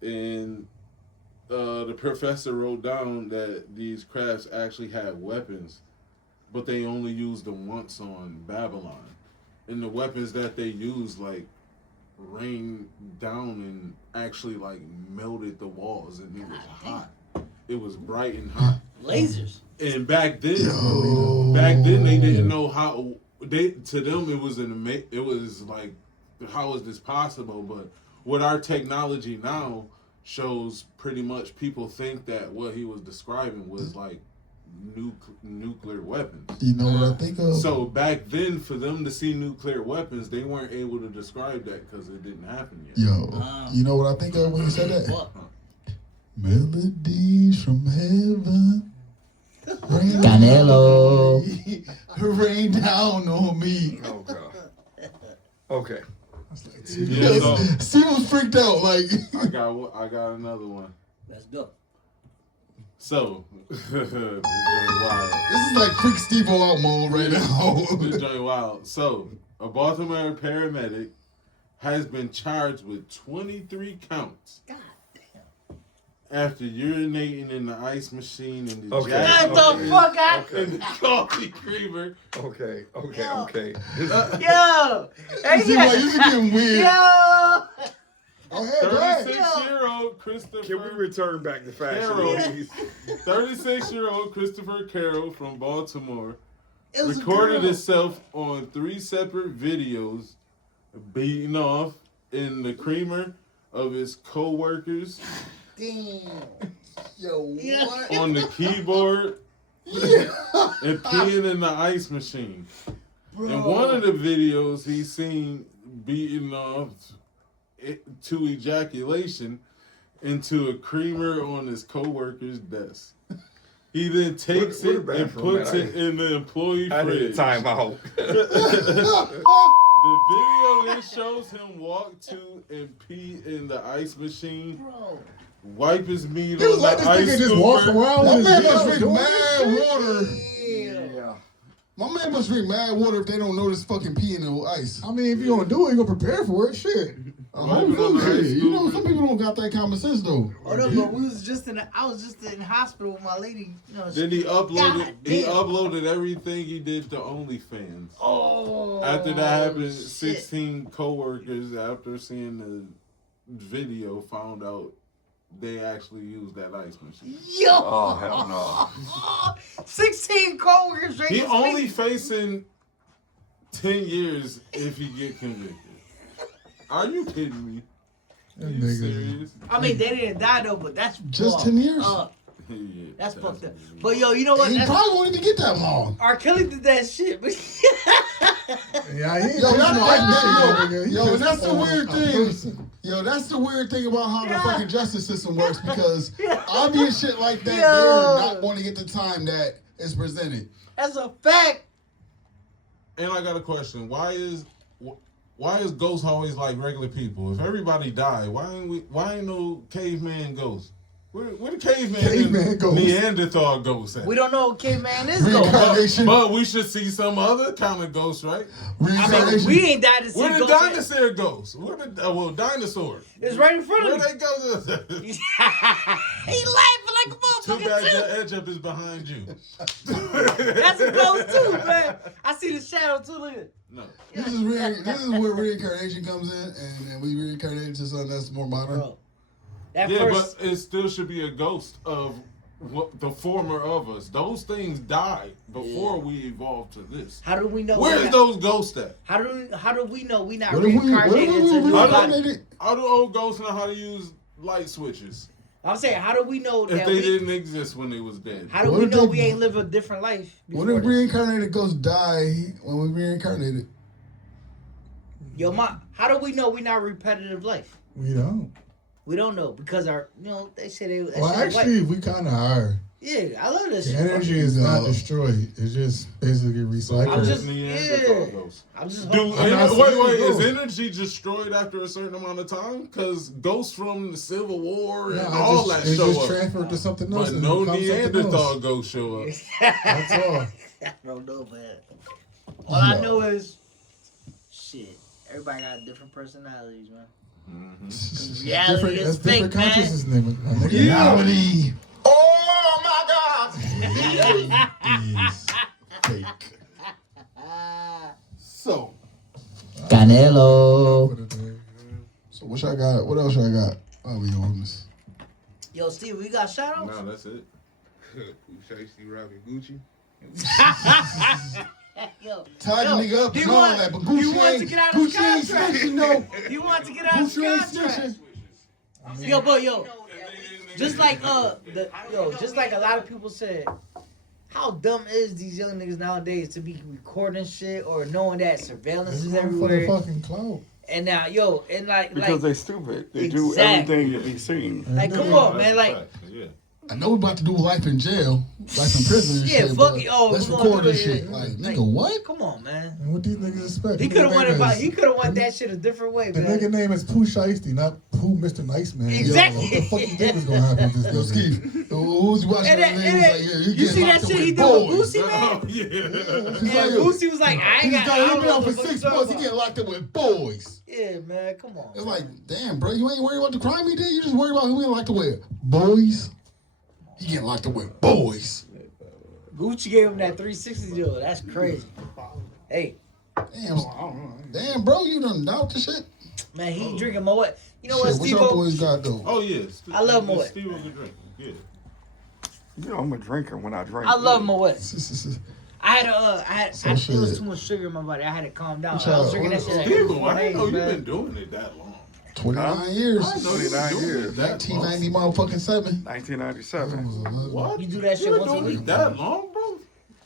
And the professor wrote down that these crafts actually had weapons, but they only used them once on Babylon. And the weapons that they used, like, rained down and actually, like, melted the walls, and it was hot. It was bright and hot. Lasers. And back then they didn't know how. To them it was like, how is this possible? But with our technology now shows pretty much people think that what he was describing was like nuclear weapons. You know what I think of? So back then, for them to see nuclear weapons, they weren't able to describe that because it didn't happen yet. Yo, you know what I think of when you said that? What? Melodies from heaven. Canelo. Rain down on me. Oh god. Okay. Yeah, so Steve was freaked out. Like, I got another one. Let's go. So, this joint wild. this is like freak Stevo out mode right now. This joint wild. So, a Baltimore paramedic has been charged with 23 counts. God After urinating in the ice machine and the Okay. jacket Get the fuck out. and the coffee creamer. Okay. Yo. Hey, See, like, this is getting weird. Yo. Go ahead. 36-year-old Christopher. Can we return back to fashion, Carroll. please? 36-year-old Christopher Carroll from Baltimore It was a recorded girl. himself on 3 separate videos beating off in the creamer of his co-workers Damn. Yo, Yeah. what? on the keyboard and peeing in the ice machine. In one of the videos, he's seen beating off to ejaculation into a creamer on his co-worker's desk. He then takes What it and bathroom puts at? it in the employee I need a fridge. timeout. The video then shows him walk to and pee in the ice machine, wipe his meat He was on like the this ice nigga just walk scooper. around My with man his must dick drink out. mad water. Yeah. My man must drink mad water if they don't notice fucking pee in the ice. I mean, if you don't do it, you gonna prepare for it. Shit. Hopefully, you know, some people don't got that common sense though. Oh no, but we was just I was just in the hospital with my lady. You know, Then he uploaded. God He damn. uploaded everything he did to OnlyFans. Oh. After that happened, shit. 16 coworkers, after seeing the video, found out they actually used that ice machine. Yo. Oh, hell no. 16 coworkers drinking. He only facing 10 years if he get convicted. Are you kidding me? Are you Nigga. serious? I mean, they didn't die though, but that's Just fucked 10 years? up. Yeah, That's fucked up. really- But yo, you know what? And he That's, probably won't even get that long. R. Kelly did that shit. But Yeah, he ain't Yo, pissing on that yo, shit, nigga. He yo, pissed that's the on weird a thing. person. Yo, that's the weird thing about how Yeah. the fucking justice system works because obvious shit like that, Yo. they're not going to get the time that is presented. that's a fact. And I got a question. Why is ghosts always like regular people? If everybody died, why ain't no caveman ghosts? Where the Caveman and ghosts. Neanderthal ghosts at? We don't know what caveman is though. Reincarnation. But we should see some other kind of ghosts, right? I mean, Reincarnation. we ain't died to see Where the ghosts yet. dinosaur ghosts? Where the dinosaurs? It's right in front Where of they me. go? He laughing like a Too motherfucker bad too. your edge up is behind you. That's a ghost too, man. I see the shadow too. Look at it. No. This is where reincarnation comes in, and we reincarnated to something that's more modern. Bro, that Yeah, first. but it still should be a ghost of what the former of us. Those things died before we evolved to this. How do we know? Where's those ghosts at? How do we know we not What if we reincarnated into new body? reincarnated? How do old ghosts know how to use light switches I'm saying, how do we know if that they we? didn't exist when they was dead? How do What we if know they- we ain't live a different life? What before if this? reincarnated ghosts die when we reincarnated? Yo, how do we know we not repetitive life? We don't. We don't know because they say they. that Well, shit is actually, white. we kind of are. Yeah, I love this The shit. energy is not destroyed. It's just basically recycled. I'm just- Neanderthal yeah. ghosts. I'm just. Do, I'm not wait, saying is ghosts. energy destroyed after a certain amount of time? Because ghosts from the Civil War and Yeah, all that it's show just up. transferred to something else. But and no becomes something Neanderthal else. ghosts show up. That's all. I don't know, man. All I know is, shit. Everybody got different personalities, man. Reality Different, is that's fake, different man. consciousness, nigga. My nigga. Reality Oh my God! is fake. So, Canelo. So what y'all got? What else y'all got? While we on this? Yo, Steve, we got shout outs? no, that's it. Shiesty, Robbie, Gucci. Yo, Tie the nigga up he and all want- that, but he Gucci want to ain't, get out of his Gucci ain't contract. snitching, no. you want to get out of Gucci ain't his contract? snitching. Yo, but yo, just like just like a lot of people said, how dumb is these young niggas nowadays to be recording shit or knowing that surveillance It's is going for the everywhere? fucking clout. And now, yo, and like They're stupid. They do Exactly. everything to be seen. like come on, man, like Yeah. I know we about to do life in jail, life in prison and Yeah, shit, fuck but it. Oh, let's we gonna record do this it, shit. yeah. Like, Like, nigga, what? come on, man. And what these niggas expect? He Nigga could have name wanted is- he could have wanted that shit a different way, The man. nigga name is Pooh Shiesty, not Pooh Mr. Nice Man. Exactly. Yo, what the fuck you think is gonna happen with this Yo, nigga? Skeif, who's watching And that that- name? and Was that- like, yeah, you getting see that locked shit up he with did with boys. Boosie, man? Oh, yeah. He's And like, Boosie was like, I ain't got. I He don't been know out for what the fuck 6 you months. He talking getting locked up with boys. Yeah, man, come on. It's like, damn, bro, you ain't worried about the crime he did. You just worried about who he locked up with. Boys. He getting locked up with boys. Gucci gave him that 360 deal. That's crazy. Hey, Damn, damn, bro, you done doubt the shit. Man, he drinking Moet. You know Shit, what, what y'all Stevo? boys got though? Oh yeah, I love Moet. Steve was a drink. Yeah. You know I'm a drinker when I drink. I love Moet. So I it shit. was too much sugar in my body. I had to calm down. What I was y'all- drinking that shit like Steve, every I 4 didn't days, know you've man. been doing it that long. 29 years. I didn't know you 29 been doing years. it that 1990 long. motherfucking 7. 1997. What? You do that shit You been once a doing week? it that long, bro?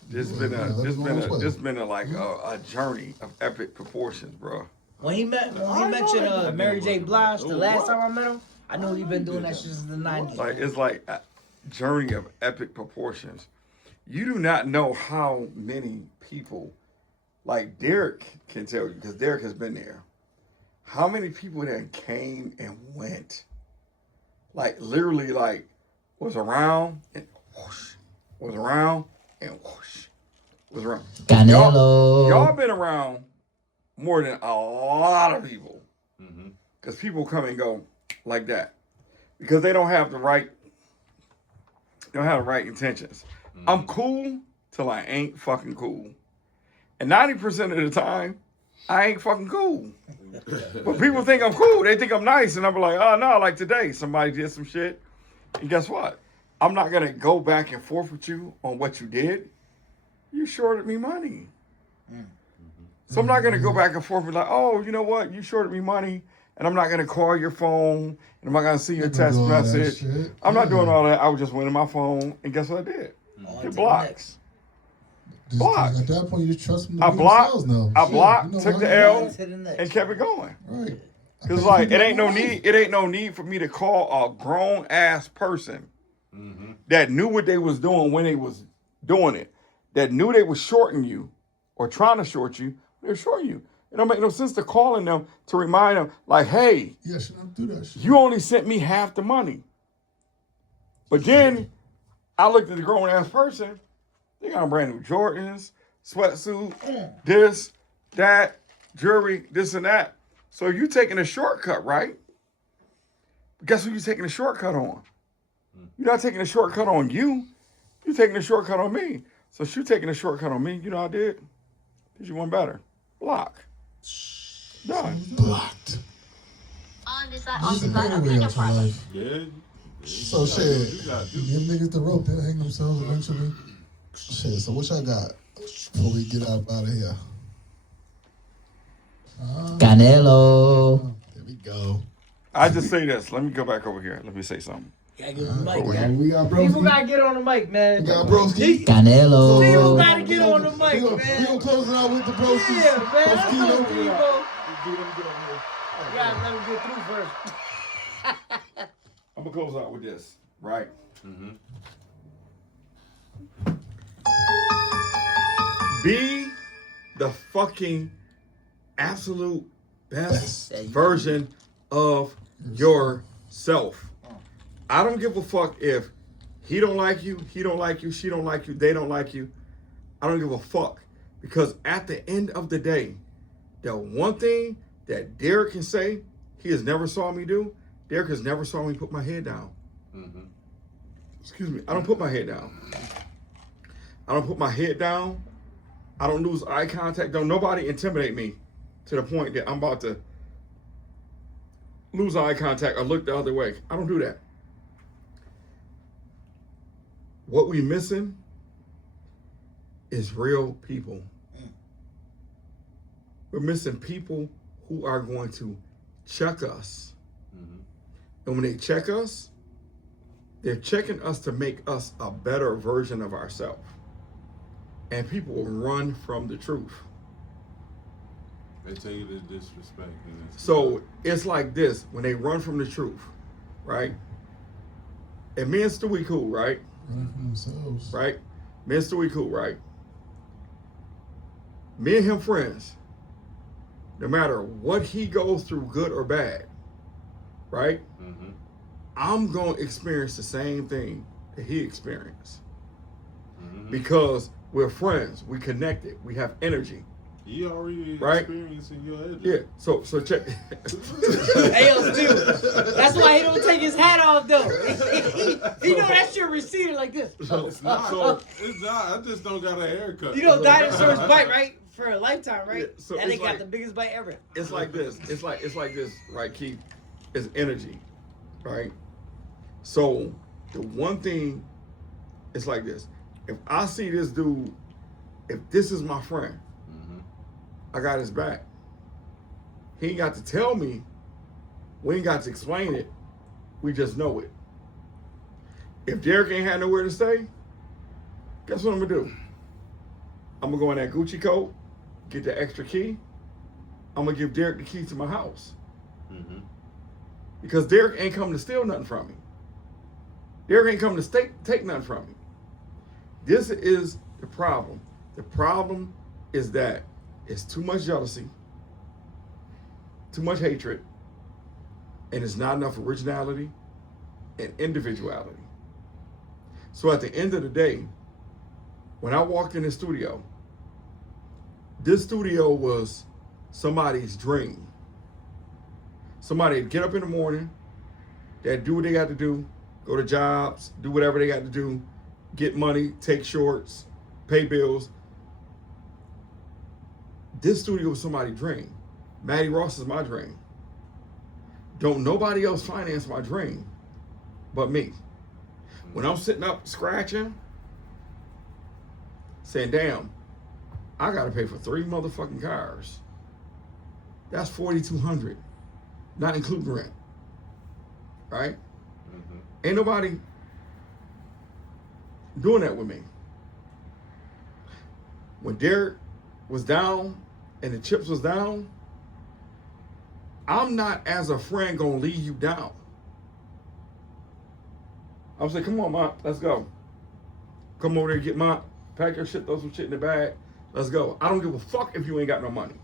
This been a journey of epic proportions, bro. When he mentioned Mary J. Blige the last time I met him, I knew he been doing that shit since the 90s. Like it's like a journey of epic proportions. You do not know how many people, like Derek can tell you, because Derek has been there. How many people that came and went, like literally, like was around and whoosh, was around and whoosh, was around. Canelo. Y'all been around more than a lot of people, because people come and go like that, because they don't have the right intentions. I'm cool till I ain't fucking cool, and 90% of the time, I ain't fucking cool. But people think I'm cool. They think I'm nice, and I'm like, oh no, like today, somebody did some shit, and guess what? I'm not gonna go back and forth with you on what you did. You shorted me money. So I'm not gonna go back and forth and like, oh, you know what? You shorted me money, and I'm not gonna call your phone, and I'm not gonna see your text doing all that message. shit. I'm not doing all that. I was just winning my phone, and guess what I did? Get blocked. Blocked. At that point, you just trust them to I be blocked. themselves now. I Shit, blocked. you know Took what? the L To the next. and kept it going. Right. Cause like it ain't no need. It ain't no need for me to call a grown ass person that knew what they was doing when they was doing it, that knew they was shorting you or trying to short you. They're shorting you. It don't make no sense to calling them to remind them like, hey, Yeah, should not do that shit. you only sent me half the money. But then I looked at the grown ass person. They got on brand new Jordans, sweatsuit, this, that, jewelry, this and that. So you taking a shortcut, right? Guess who you taking a shortcut on? You're not taking a shortcut on you. You're taking a shortcut on me. So she taking a shortcut on me. You know what I did? Did you one better? Block. Done. Blocked. This is a great way out your life. Yeah. So shit, give niggas the rope, they'll hang themselves eventually. Shit, so what y'all got before we get out of here? Canelo. There we go. I just say this. Let me go back over here. Let me say something. Gotta get on the mic, We man. got People broski. gotta get on the mic, man. We got broski. People Canelo. gotta get on the mic, We man. gonna close it out with the broski. Yeah, man. Let's go, Broskino. Stevo. You gotta let him get through first. I'm gonna close out with this, right? Be the fucking absolute best version of yourself. I don't give a fuck if he don't like you, he don't like you, she don't like you, they don't like you. I don't give a fuck. Because at the end of the day, the one thing that Derek can say he has never saw me do, Derek has never saw me put my head down. Excuse me, I don't put my head down. I don't put my head down. I don't lose eye contact. Don't nobody intimidate me to the point that I'm about to lose eye contact or look the other way. I don't do that. What we missing is real people. We're missing people who are going to check us. And when they check us, they're checking us to make us a better version of ourselves. And people will run from the truth. They tell you the disrespect. So it's like this, when they run from the truth, right? And me and Stewie cool, right? Running from themselves. Right? Me and Stewie cool, right? Me and him friends. No matter what he goes through, good or bad, right? I'm going to experience the same thing that he experienced. Because we're friends, we connected, we have energy. You already Right? experiencing your energy. Yeah, so check. Hey, yo, Steve. That's why he don't take his hat off, though. He know that shit receded like this. It's not. It's not. I just don't got a haircut. You know dinosaurs bite, right? for a lifetime, right? Yeah, so and they it's got like- the biggest bite ever. It's like this. It's like this, right, Keith? It's energy, right? So the one thing, it's like this. If I see this dude, if this is my friend, I got his back. He ain't got to tell me. We ain't got to explain it. We just know it. If Derek ain't had nowhere to stay, guess what I'm gonna do? I'm gonna go in that Gucci coat, get the extra key. I'm gonna give Derek the keys to my house. Because Derek ain't coming to steal nothing from me. Derek ain't coming to take nothing from me. This is the problem. The problem is that it's too much jealousy, too much hatred, and it's not enough originality and individuality. So at the end of the day, when I walked in the studio, this studio was somebody's dream. Somebody would get up in the morning, they'd do what they got to do, go to jobs, do whatever they got to do, get money, take shorts, pay bills. This studio was somebody's dream. Matti Rouse is my dream. Don't nobody else finance my dream but me. When I'm sitting up scratching, saying, damn, I gotta pay for 3 motherfucking cars. That's $4,200, not including rent, right? Ain't nobody doing that with me. When Derek was down and the chips was down, I'm not, as a friend, gonna leave you down. I'm saying, come on, Ma, let's go. Come over there, get my, pack your shit, throw some shit in the bag, let's go. I don't give a fuck if you ain't got no money.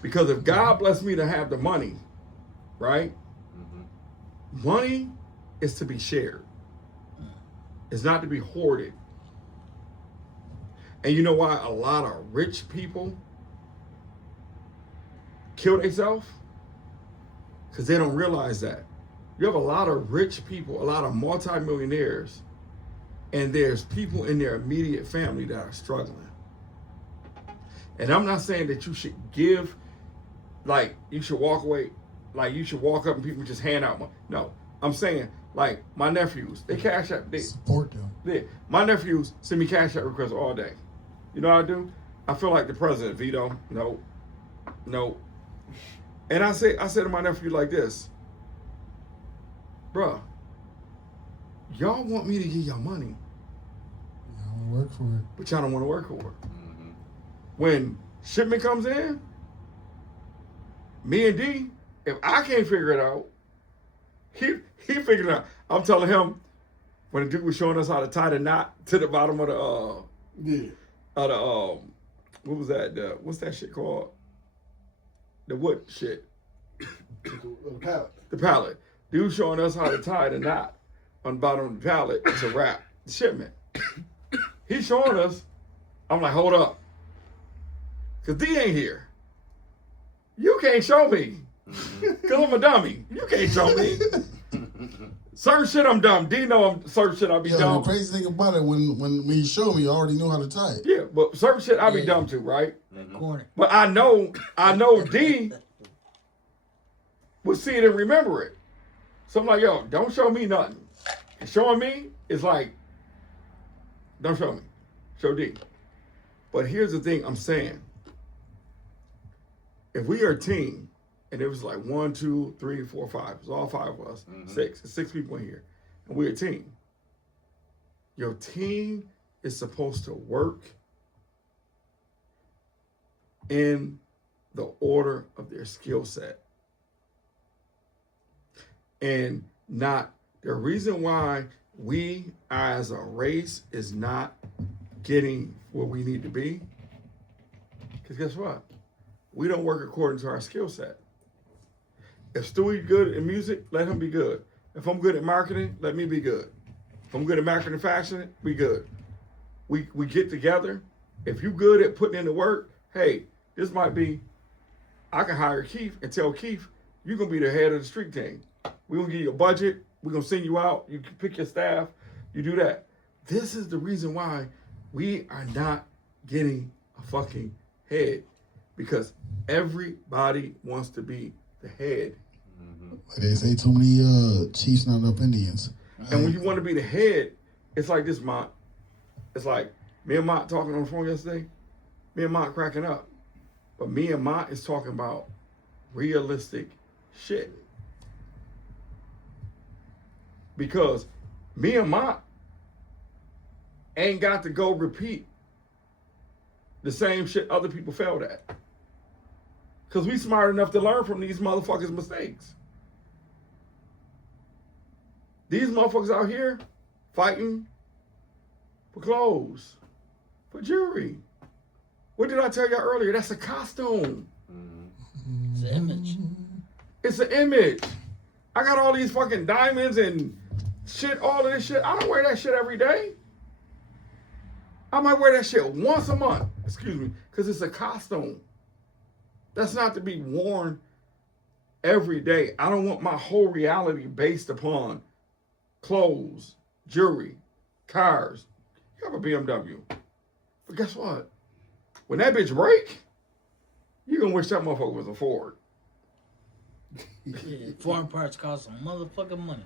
Because if God bless me to have the money, right? Money is to be shared. It's not to be hoarded. And you know why a lot of rich people kill themselves? Because they don't realize that. You have a lot of rich people, a lot of multimillionaires, and there's people in their immediate family that are struggling. And I'm not saying that you should give, like you should walk away, like you should walk up and people just hand out money. No, I'm saying like my nephews, they cash out. They Support them. my nephews send me cash out requests all day. You know what I do? I feel like the president, Vito. No. And I say to my nephew like this, bruh, y'all want me to give y'all money, I don't work for it. but y'all don't want to work for it. When shipment comes in, me and D, if I can't figure it out, he figured it out. I'm telling him when the dude was showing us how to tie the knot to the bottom of the what was that? What's that shit called? The wood shit. The pallet. Dude showing us how to tie the knot on the bottom of the pallet to wrap the shipment. He's showing us. I'm like, hold up. Because D ain't here. You can't show me. Because I'm a dummy. You can't show me. Certain shit I'm dumb. D know I'm certain shit I be dumb. The crazy thing about it, when you show me, I already know how to tie it. Yeah, but certain shit I be dumb too, right? Corner. But I know D will see it and remember it. So I'm like, yo, don't show me nothing. And showing me is like, don't show me. Show D. But here's the thing I'm saying. If we are a team, and it was like 1, 2, 3, 4, 5, it was all 5 of us, 6. It's 6 people in here. And we're a team. Your team is supposed to work in the order of their skill set. And not the reason why we as a race is not getting where we need to be. Because guess what? We don't work according to our skill set. If Stewie's good in music, let him be good. If I'm good at marketing, let me be good. If I'm good at marketing fashion, we good. We get together. If you good at putting in the work, hey, this might be, I can hire Keith and tell Keith, you're going to be the head of the street team. We're going to give you a budget. We're going to send you out. You can pick your staff. You do that. This is the reason why we are not getting a fucking head because everybody wants to be the head. They say too many chiefs, not enough Indians. And when you want to be the head, it's like this, Mott. It's like me and Mott talking on the phone yesterday. Me and Mott cracking up. But me and Mott is talking about realistic shit. Because me and Mott ain't got to go repeat the same shit other people failed at. Because we smart enough to learn from these motherfuckers' mistakes. These motherfuckers out here fighting for clothes, for jewelry. What did I tell y'all earlier? That's a costume. It's an image. It's an image. I got all these fucking diamonds and shit, all of this shit. I don't wear that shit every day. I might wear that shit once a month, because it's a costume. That's not to be worn every day. I don't want my whole reality based upon clothes, jewelry, cars. You have a BMW. But guess what? When that bitch break, you're going to wish that motherfucker was a Ford. Yeah, foreign parts cost some motherfucking money.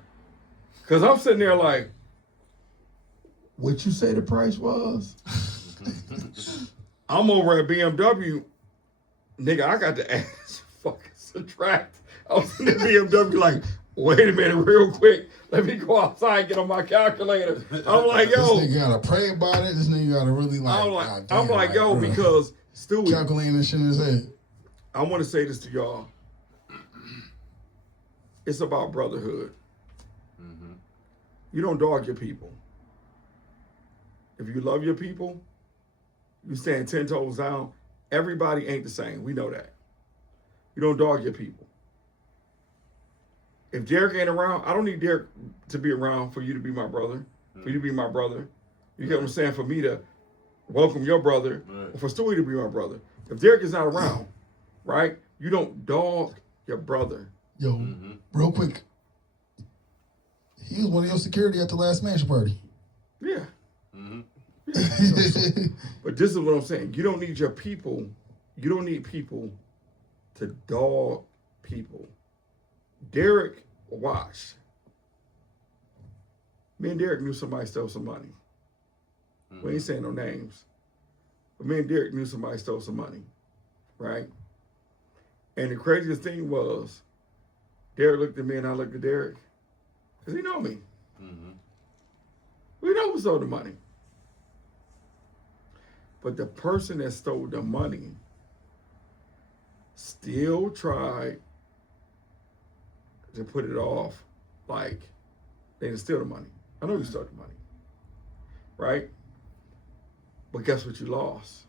Because I'm sitting there like, what you say the price was? I'm over at BMW. Nigga, I got to ask fucking subtract. I was in the BMW like, wait a minute, real quick. Let me go outside and get on my calculator. I'm like, yo. This nigga gotta pray about it. This nigga gotta really like. I'm like, yo, because Stewie. Calculating this shit in his head. I want to say this to y'all. It's about brotherhood. Mm-hmm. You don't dog your people. If you love your people, you stand 10 toes down. Everybody ain't the same. We know that. You don't dog your people. If Derek ain't around, I don't need Derek to be around for you to be my brother, for you to be my brother. You get what I'm saying? For me to welcome your brother, or for Stewie to be my brother. If Derek is not around, right, you don't dog your brother. Yo, real quick. He was one of your security at the last mansion party. Yeah. But this is what I'm saying. You don't need your people. You don't need people to dog people. Derek watched. Me and Derek knew somebody stole some money. We ain't saying no names. But me and Derek knew somebody stole some money. Right? And the craziest thing was, Derek looked at me and I looked at Derek. Because he know me. We know who stole the money. But the person that stole the money still tried to put it off like they didn't steal the money. I know you stole the money, right? But guess what you lost?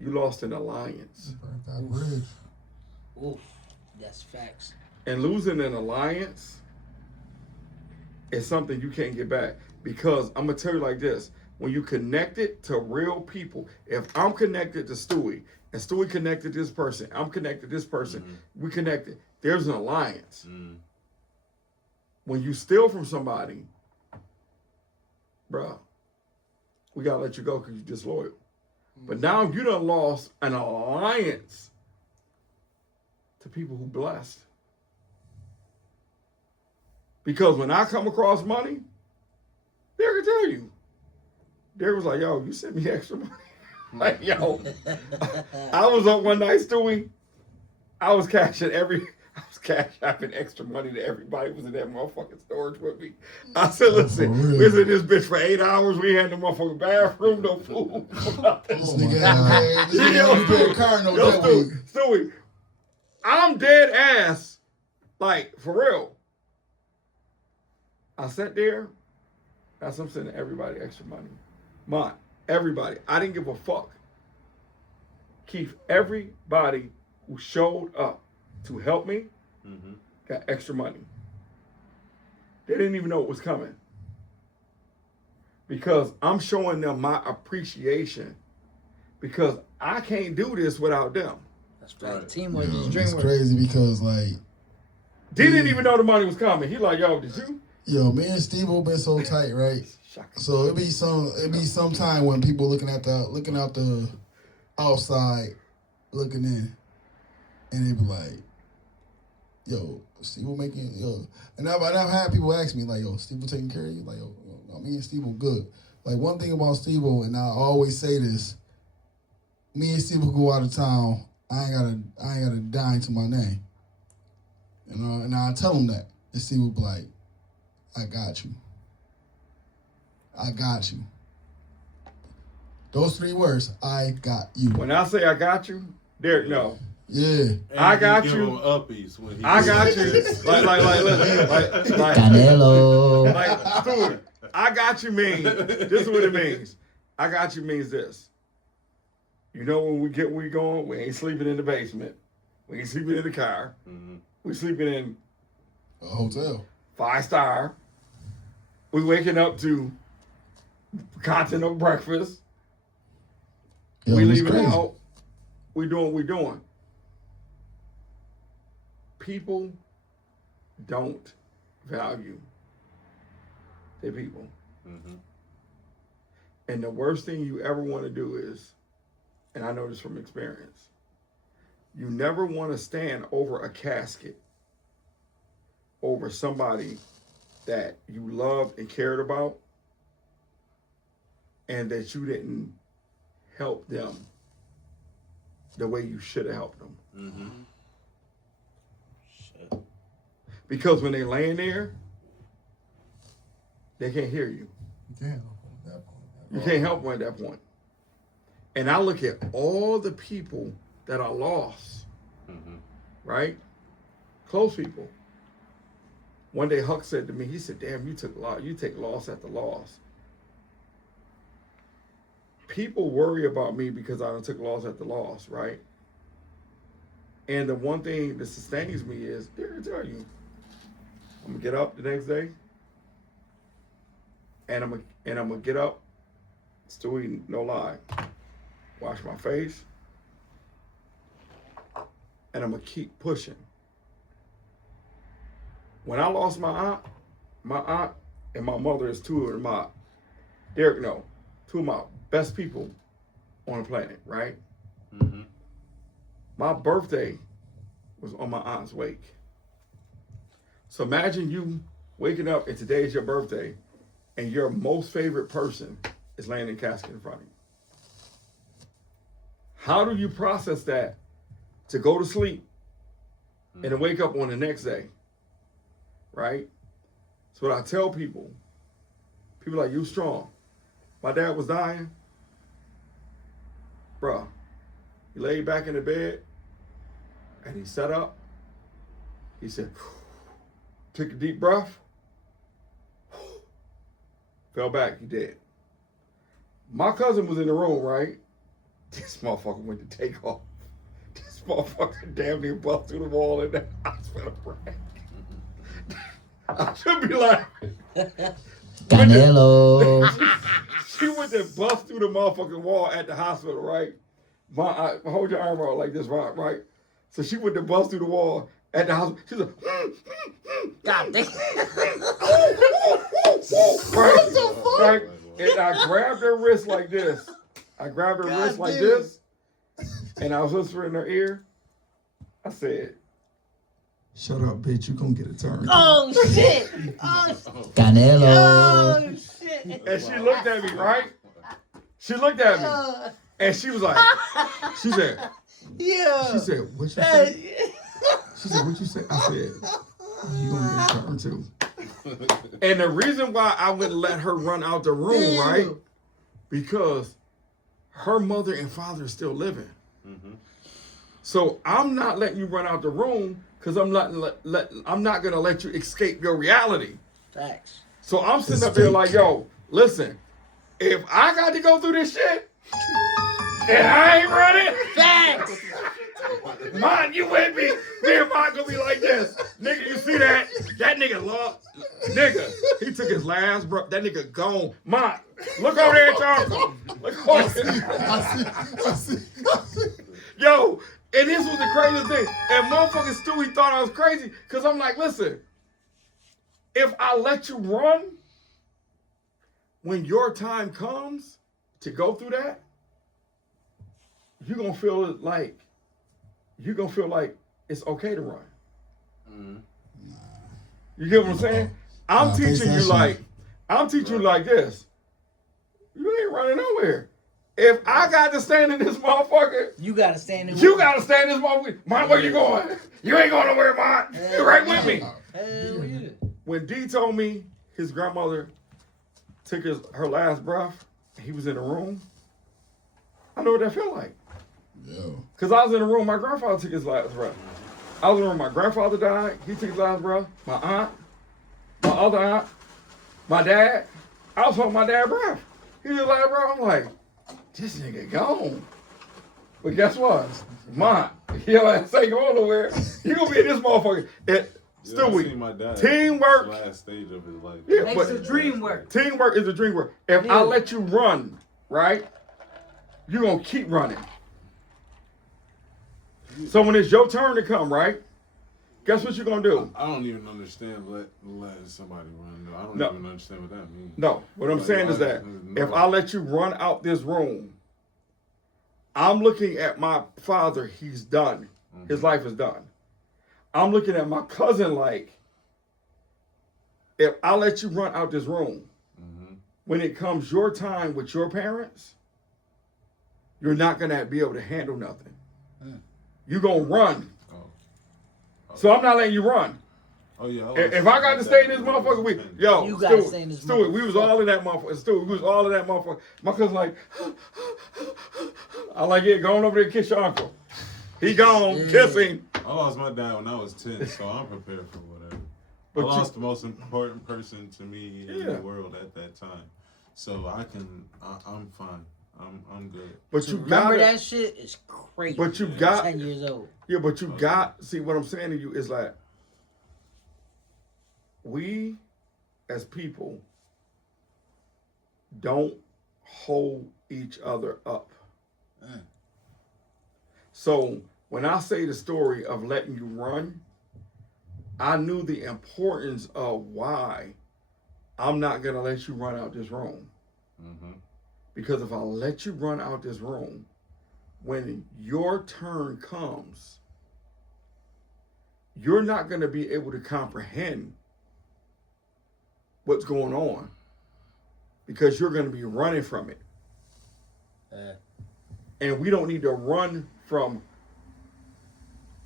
You lost an alliance. Burnt that bridge. Oof, that's facts. And losing an alliance is something you can't get back. Because I'm going to tell you like this. When you connect it to real people, if I'm connected to Stewie, and Stewie connected to this person, I'm connected to this person, we connected, there's an alliance. When you steal from somebody, bruh, we got to let you go because you're disloyal. But now you done lost an alliance to people who blessed. Because when I come across money, Derek can tell you. Derek was like, yo, you sent me extra money. Like, yo, I was up one night, Stewie. I was cash apping extra money to everybody who was in that motherfucking storage with me. I said, listen, we was in this bitch for 8 hours. We had no motherfucking bathroom, no food. This nigga had a car no that week. Stewie, I'm dead ass. Like, for real. I sat there. That's what I'm sending everybody extra money. Mott, everybody. I didn't give a fuck. Keith, everybody who showed up to help me got extra money. They didn't even know it was coming. Because I'm showing them my appreciation. Because I can't do this without them. That's right. Teamwork is It's dreamwork. crazy because like They didn't even know the money was coming. He like, yo, did you? Yo, me and Stevo been so tight, right? So it be some time when people looking out the outside, looking in, and they be like, "Yo, Steve will making And I've had people ask me like, "Yo, Steve will taking care of you?" Like, "Yo, no, me and Steve will good." Like one thing about Steve, and I always say this: me and Steve will go out of town. I ain't got a dime to my name. You know, and I tell him that, and Steve will be like, "I got you. I got you." Those 3 words, I got you. When I say I got you, Derek, no. Yeah. And I got give you. him uppies when he I got you. Like, Canelo. like, dude, I got you means, this is what it means. I got you means this. You know when we going, we ain't sleeping in the basement. We ain't sleeping in the car. Mm-hmm. We sleeping in A hotel. 5-star. We waking up to continental breakfast. Yo, We it's leaving crazy. out. We doing what we doing. People don't value their people. Mm-hmm. And the worst thing you ever want to do is, and I know this from experience, you never want to stand over a casket over somebody that you loved and cared about and that you didn't help them the way you should have helped them. Mm-hmm. Because when they laying there, they can't hear you. You can't help them at that point. And I look at all the people that are lost, right? Close people. One day Huck said to me, he said, "Damn, you take loss after loss." People worry about me because I done took loss after loss, right? And the one thing that sustains me is, I tell you, I'm gonna get up the next day, and I'm gonna get up, Stewie, no lie, wash my face, and I'm gonna keep pushing. When I lost my aunt and my mother is two of my best people on the planet, right? Mm-hmm. My birthday was on my aunt's wake. So imagine you waking up and today's your birthday and your most favorite person is laying in a casket in front of you. How do you process that to go to sleep and then wake up on the next day? Right? So what I tell people like, you strong. My dad was dying. Bruh, he laid back in the bed and he sat up. He said, took a deep breath, fell back, he dead. My cousin was in the room, right? This motherfucker went to take off. This motherfucker damn near bust through the wall in the hospital, right? I should be laughing. Canelo. She went to bust through the motherfucking wall at the hospital, right? Hold your arm out like this, right? So she went to bust through the wall at the hospital. She's like, God damn. right? And I grabbed her wrist like this. And I was whispering in her ear. I said, "Shut up, bitch. You gonna get a turn." Oh shit! Oh Canelo. shit! And she looked at me, right? She looked at me. And she was like, she said, Yeah. She said, "What you say?" She said, "What you say?" I said, "You gonna get a turn too." And the reason why I wouldn't let her run out the room, right? Because her mother and father are still living. Mm-hmm. So I'm not letting you run out the room because I'm not gonna let you escape your reality. Facts. So I'm sitting up there like, yo, listen, if I got to go through this shit and I ain't running, Facts. Mine, you with me? Me and mine gonna be like this. Nigga, you see that? That nigga lost. Nigga, he took his last breath. That nigga gone. Mine, look over there at y'all. Look over there. I see. Yo, and this was the craziest thing. And motherfucking Stewie thought I was crazy because I'm like, listen, if I let you run, when your time comes to go through that, you're gonna feel like it's okay to run. You get what I'm saying? I'm teaching you like this. You ain't running nowhere. If I got to stand in this motherfucker, You gotta stand in. you gotta stand in this motherfucker. Mom, where you going? You ain't going nowhere, Mom. You're right with me. Hell yeah. When D told me his grandmother took her last breath, he was in the room, I know what that felt like. Yeah. Because I was in the room, my grandfather took his last breath. I was in the room, my grandfather died, he took his last breath. My aunt, my other aunt, my dad. I was holding my dad's breath. He was last breath. I'm like, this nigga gone. But guess what? Mine. Your ass ain't going nowhere. You gonna be in this motherfucker. Still weak. Teamwork. Last stage of his life. Yeah, Makes but the dream work. teamwork is the dream work. If I let you run, right, you're gonna keep running. So when it's your turn to come, right, guess what you're gonna do? I don't even understand letting somebody run. I don't No. even understand what that means. No, what I'm saying is that if I let you run out this room, I'm looking at my father, he's done. His life is done. I'm looking at my cousin like, if I let you run out this room, when it comes your time with your parents, you're not gonna be able to handle nothing. You're gonna run. So I'm not letting you run. Oh yeah. If I got to stay in this motherfucker, You gotta stay in this Stuart, we was all in that motherfucker. Stuart, we was all in that motherfucker. My cousin like, I like, yeah, go on over there and kiss your uncle. He gone, kissing. I lost my dad when I was 10, so I'm prepared for whatever. But I lost the most important person to me in the world at that time. So I'm fine. I'm good. But you Remember got that shit is crazy. But you got 10 years old. Yeah, but you got see what I'm saying to you is like we as people don't hold each other up. So when I say the story of letting you run, I knew the importance of why I'm not gonna let you run out this room. Because if I let you run out this room, when your turn comes, you're not going to be able to comprehend what's going on because you're going to be running from it. And we don't need to run from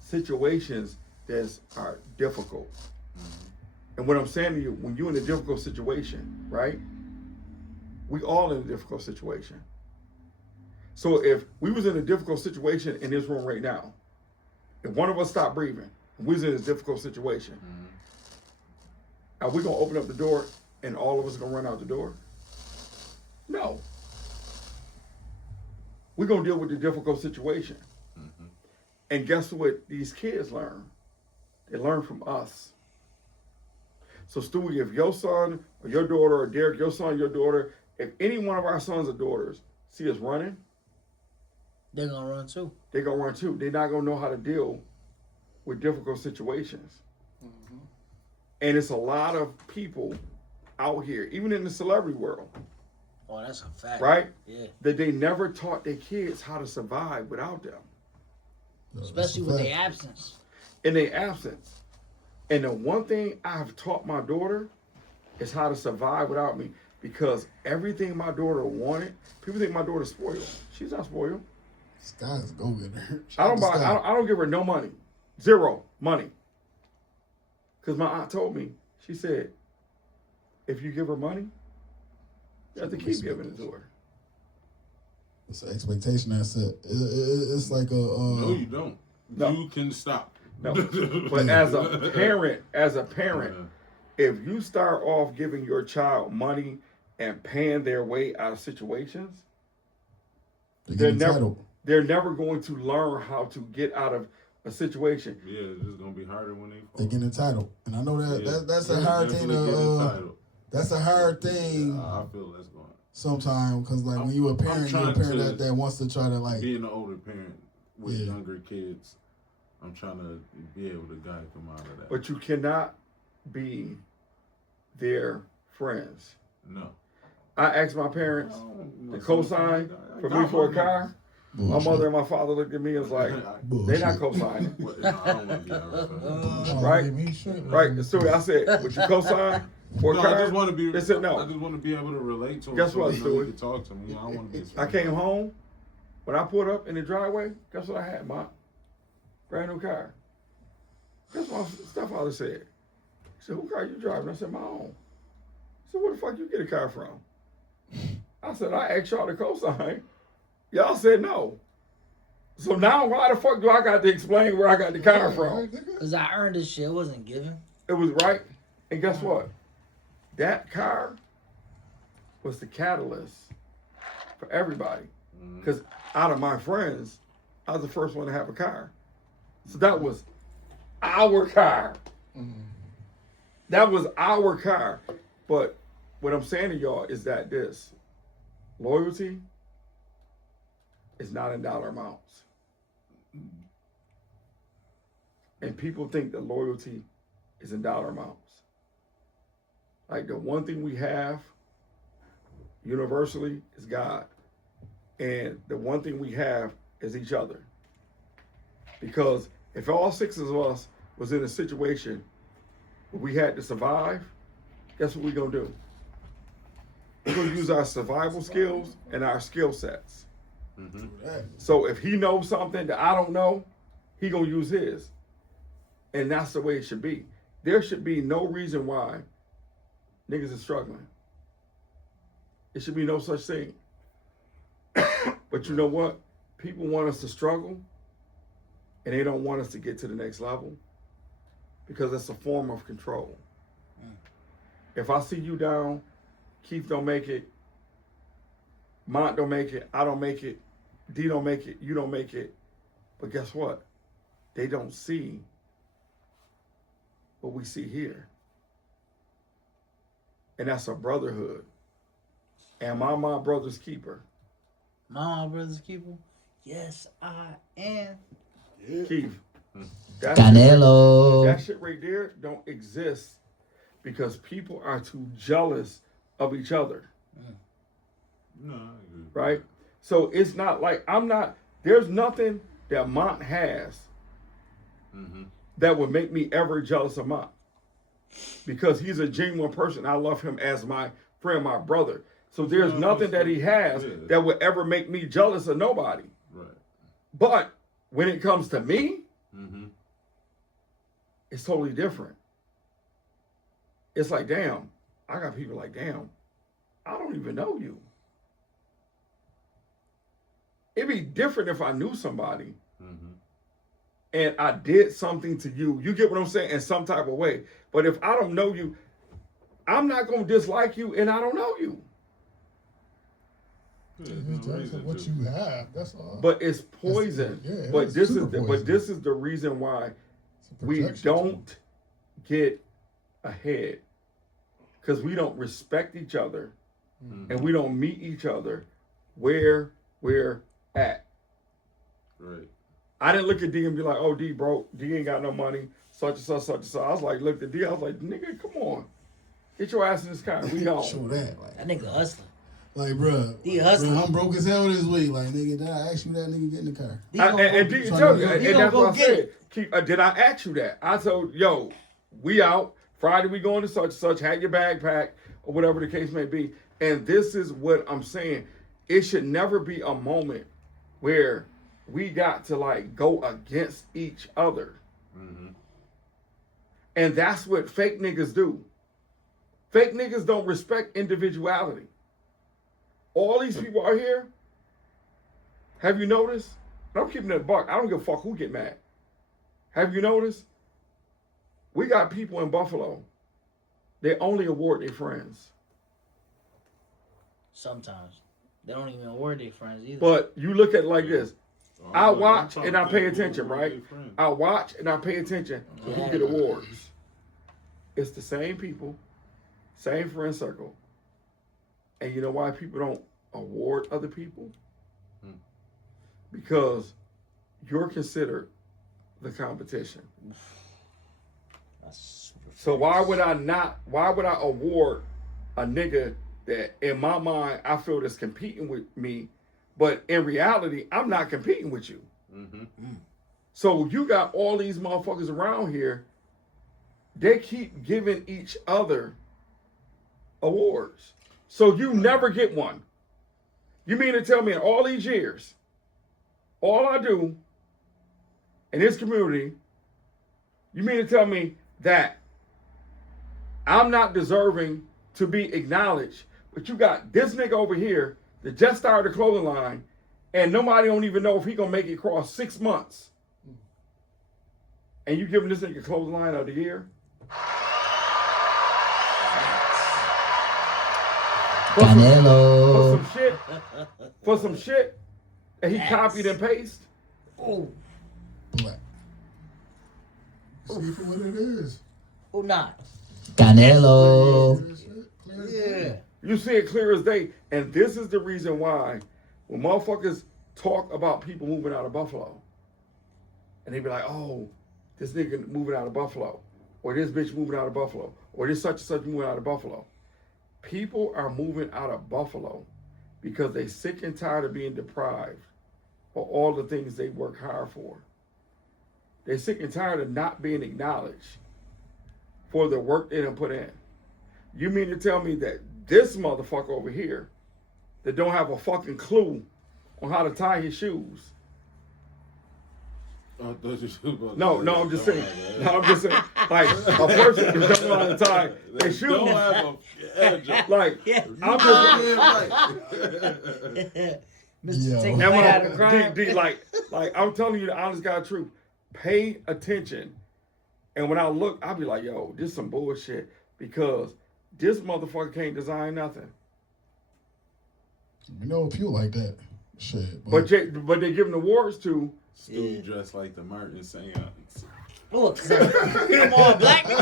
situations that are difficult. And what I'm saying to you, when you're in a difficult situation, right? We all in a difficult situation. So if we was in a difficult situation in this room right now, if one of us stopped breathing, and we was in a difficult situation, are we gonna open up the door and all of us gonna run out the door? No. We're gonna deal with the difficult situation. And guess what these kids learn? They learn from us. So Stewie, if your son or your daughter, or Derek, your son, your daughter, if any one of our sons or daughters see us running, they're gonna run too. They're gonna run too. They're not gonna know how to deal with difficult situations. And it's a lot of people out here, even in the celebrity world. Oh, that's a fact. Right? Yeah. That they never taught their kids how to survive without them. Especially with their absence. In their absence. And the one thing I've taught my daughter is how to survive without me. Because everything my daughter wanted, people think my daughter's spoiled. She's not spoiled. Sky's go get her. I don't give her no money. Zero money. Because my aunt told me, she said, if you give her money, you have to keep giving it to her. It's an expectation that's it. It's like a... no, you don't. No. You can stop. No. But as a parent, if you start off giving your child money and paying their way out of situations, they're never going to learn how to get out of a situation. Yeah, it's just gonna be harder when they get entitled, and I know that's a hard thing to. That's a hard thing. I feel that's going. Sometimes, because like when you're a parent that wants to try to like being an older parent with younger kids. I'm trying to be able to guide them out of that. But you cannot be their friends. No. I asked my parents to co-sign for me for a car. My mother and my father looked at me and was like, they're not co-signing. Right? Right. So I said, would you co-sign for a car? I just want to be. They said no. I just want to be able to relate to him. Guess so what, you Stewie? can talk to me. I don't want to be. I came home. When I pulled up in the driveway, guess what I had, Ma? Brand new car. Guess what my stepfather said? He said, who car you driving? I said, my own. He said, where the fuck you get a car from? I said, I asked y'all to co-sign. Y'all said no. So now why the fuck do I got to explain where I got the car from? Because I earned this shit. It wasn't given. It was right. And guess what? That car was the catalyst for everybody. Because out of my friends, I was the first one to have a car. So that was our car. That was our car. But what I'm saying to y'all is that this loyalty is not in dollar amounts. And people think that loyalty is in dollar amounts. Like the one thing we have universally is God. And the one thing we have is each other. Because if all six of us was in a situation where we had to survive, guess what we're gonna do? We're gonna use our survival skills and our skill sets. So if he knows something that I don't know, he gonna use his. And that's the way it should be. There should be no reason why niggas are struggling. It should be no such thing. But you know what? People want us to struggle and they don't want us to get to the next level because it's a form of control. If I see you down, Keith don't make it, Mont don't make it, I don't make it, D don't make it, you don't make it. But guess what? They don't see what we see here. And that's a brotherhood. Am I my brother's keeper? My brother's keeper? Yes, I am. Keith. Canelo. That shit right there don't exist because people are too jealous of each other. No, I agree. Right? So it's not like there's nothing that Mont has that would make me ever jealous of Mont. Because he's a genuine person. I love him as my friend, my brother. So there's nothing that he has that would ever make me jealous of nobody. Right. But when it comes to me, it's totally different. It's like, damn, I got people like, damn, I don't even know you. It'd be different if I knew somebody and I did something to you. You get what I'm saying? In some type of way. But if I don't know you, I'm not going to dislike you and I don't know you. What you have, that's all. But it's poison. But this is the reason why we don't get ahead. Because we don't respect each other and we don't meet each other where we're at. Right. I didn't look at D and be like, oh, D broke, D ain't got no money, such and such, such and such. I was like, looked at D, I was like, nigga, come on. Get your ass in this car. We gone. Show that. Like, That nigga hustling. like, bruh, D hustling. I'm broke as hell this week. Like, nigga, did I ask you that, nigga, get in the car? And D tell you, and that's what I said. Did I ask you that? I told, yo, we out. Friday we going to such and such. Have your bag packed or whatever the case may be. And this is what I'm saying. It should never be a moment where we got to like go against each other. And that's what fake niggas do. Fake niggas don't respect individuality. All these people out here, have you noticed? And I'm keeping it a buck. I don't give a fuck who get mad. Have you noticed? We got people in Buffalo, they only award their friends. Sometimes. They don't even award their friends either. But you look at it like this. I watch and I pay attention, right? I watch and I pay attention to who get awards. It's the same people, same friend circle. And you know why people don't award other people? Because you're considered the competition. So why would I award a nigga that in my mind I feel that's competing with me, but in reality I'm not competing with you. So you got all these motherfuckers around here. They keep giving each other awards, so you never get one. You mean to tell me in all these years, all I do in this community, you mean to tell me that I'm not deserving to be acknowledged, but you got this nigga over here that just started a clothing line and nobody don't even know if he gonna make it across 6 months. And you giving this nigga clothing line of the year? Canelo. For some shit that he copied and pasted. Oh, Black. See for what it is. who not? Canelo. Yeah. You see it clear as day. And this is the reason why when motherfuckers talk about people moving out of Buffalo, and they be like, oh, this nigga moving out of Buffalo, or this bitch moving out of Buffalo, or this such and such moving out of Buffalo. People are moving out of Buffalo because they sick and tired of being deprived of all the things they work hard for. They're sick and tired of not being acknowledged for the work they done put in. You mean to tell me that this motherfucker over here that don't have a fucking clue on how to tie his shoes? No, I'm just saying. Like a person that don't know how to tie their shoes. Don't have a Like, I'm just. Mr. Take And the when out of the crime. like I'm telling you the honest God truth. Pay attention. And when I look, I'll be like, yo, this is some bullshit because this motherfucker can't design nothing. We know a few like that. Shit. But they giving awards to Stu dressed like the Martin Seance. Look, I'm all black. You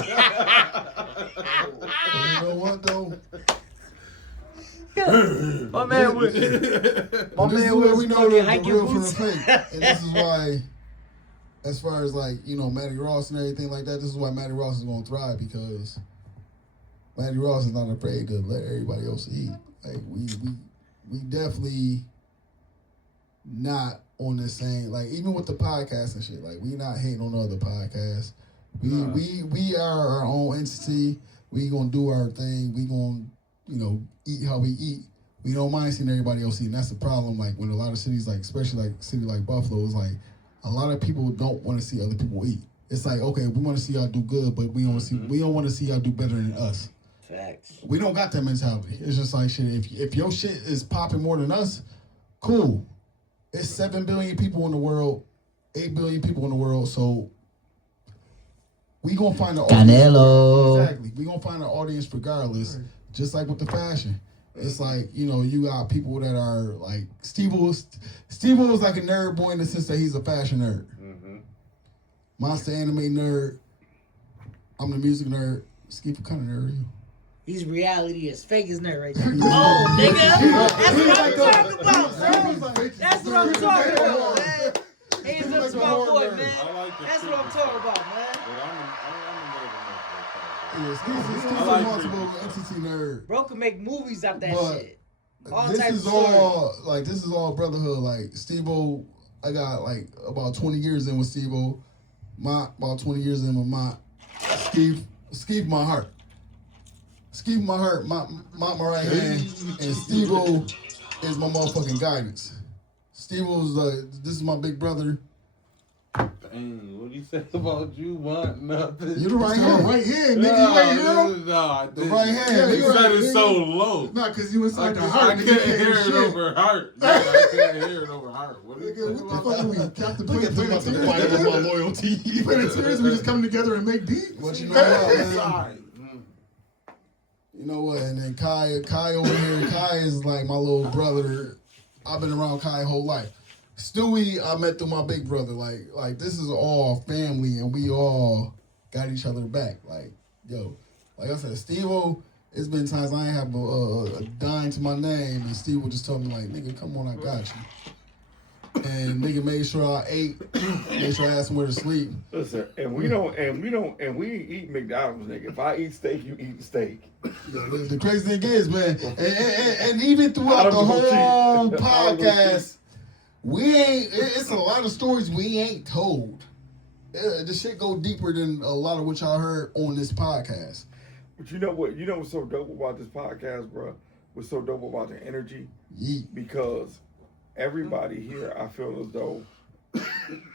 know what though? My man was. This is where we know the real from the fake. And this is why, as far as like, you know, Matti Rouse and everything like that, this is why Matti Rouse is going to thrive, because Matti Rouse is not afraid to let everybody else eat. Like, we definitely not on the same, like, even with the podcast and shit, like, we not hating on other podcasts. We are our own entity. We gonna do our thing. We gonna, you know, eat how we eat. We don't mind seeing everybody else eat. And that's the problem. Like, when a lot of cities, like, especially like a city like Buffalo, is like a lot of people don't want to see other people eat. It's like, okay, we want to see y'all do good, but we don't want to see y'all do better than us. Facts. We don't got that mentality. It's just like, shit, if your shit is popping more than us, cool. It's 7 billion people in the world, 8 billion people in the world, so we gonna find an audience. Canelo. Exactly. We gonna find an audience regardless, just like with the fashion. It's like, you know, you got people that are like, Stevo is like a nerd boy in the sense that he's a fashion nerd. Monster anime nerd. I'm the music nerd. Skeif, what kind of nerd are you? He's reality as fake as nerd right there. Oh, nigga. That's what I'm talking about, bro. That's what I'm talking about, man. He's a small boy, man. That's what I'm talking about, man. Yeah, Skeif's a multiple entity nerd. Bro can make movies out that But shit. All this types is of all like, this is all brotherhood. Like, Stevo, I got like about 20 years in with Stevo. About 20 years in with Mott. Skeif my heart. Skeif my heart, my right hand, and Stevo is my motherfucking guidance. Stevo's this is my big brother. Dang, what do you say about you want nothing? You the right hand. Right hand, nigga. You ain't hear him? No, I The didn't. right hand. You said it so low. Nah, cause you inside the I heart. can't nigga, hear it shit. over heart. No, I can't hear it over heart. What do you Nigga, say what the about fuck are we? that? Captain Look at them about to fight over my loyalty. Predators, we just come together and make beats. But you know what, man? Sorry. You know what? And then Kai over here. Kai is like my little brother. I've been around Kai whole life. Stewie, I met through my big brother. Like this is all family, and we all got each other back. Like, yo, like I said, Stevo, it's been times I ain't have a dime to my name, and Steve would just tell me like, nigga, come on, I got you. and nigga made sure I ate, made sure I had somewhere to sleep. Listen, and we eat McDonald's, nigga. If I eat steak, you eat steak. The crazy thing is, man, and even throughout the whole podcast, it's a lot of stories we ain't told. The shit go deeper than a lot of what y'all heard on this podcast. But you know what? You know what's so dope about this podcast, bro? What's so dope about the energy? Because everybody here, I feel as though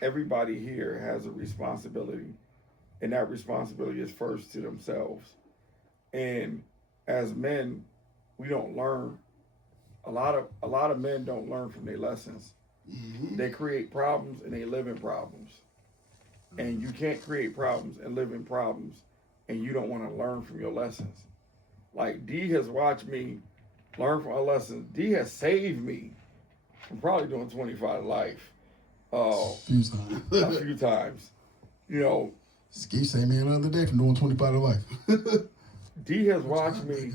everybody here has a responsibility, and that responsibility is first to themselves. And as men, we don't learn. A lot of men don't learn from their lessons. Mm-hmm. They create problems and they live in problems. And you can't create problems and live in problems, and you don't want to learn from your lessons. Like D has watched me learn from my lessons. D has saved me from probably doing 25 to life. A few times. You know. Skeif saved me another day from doing 25 to life. D has watched me.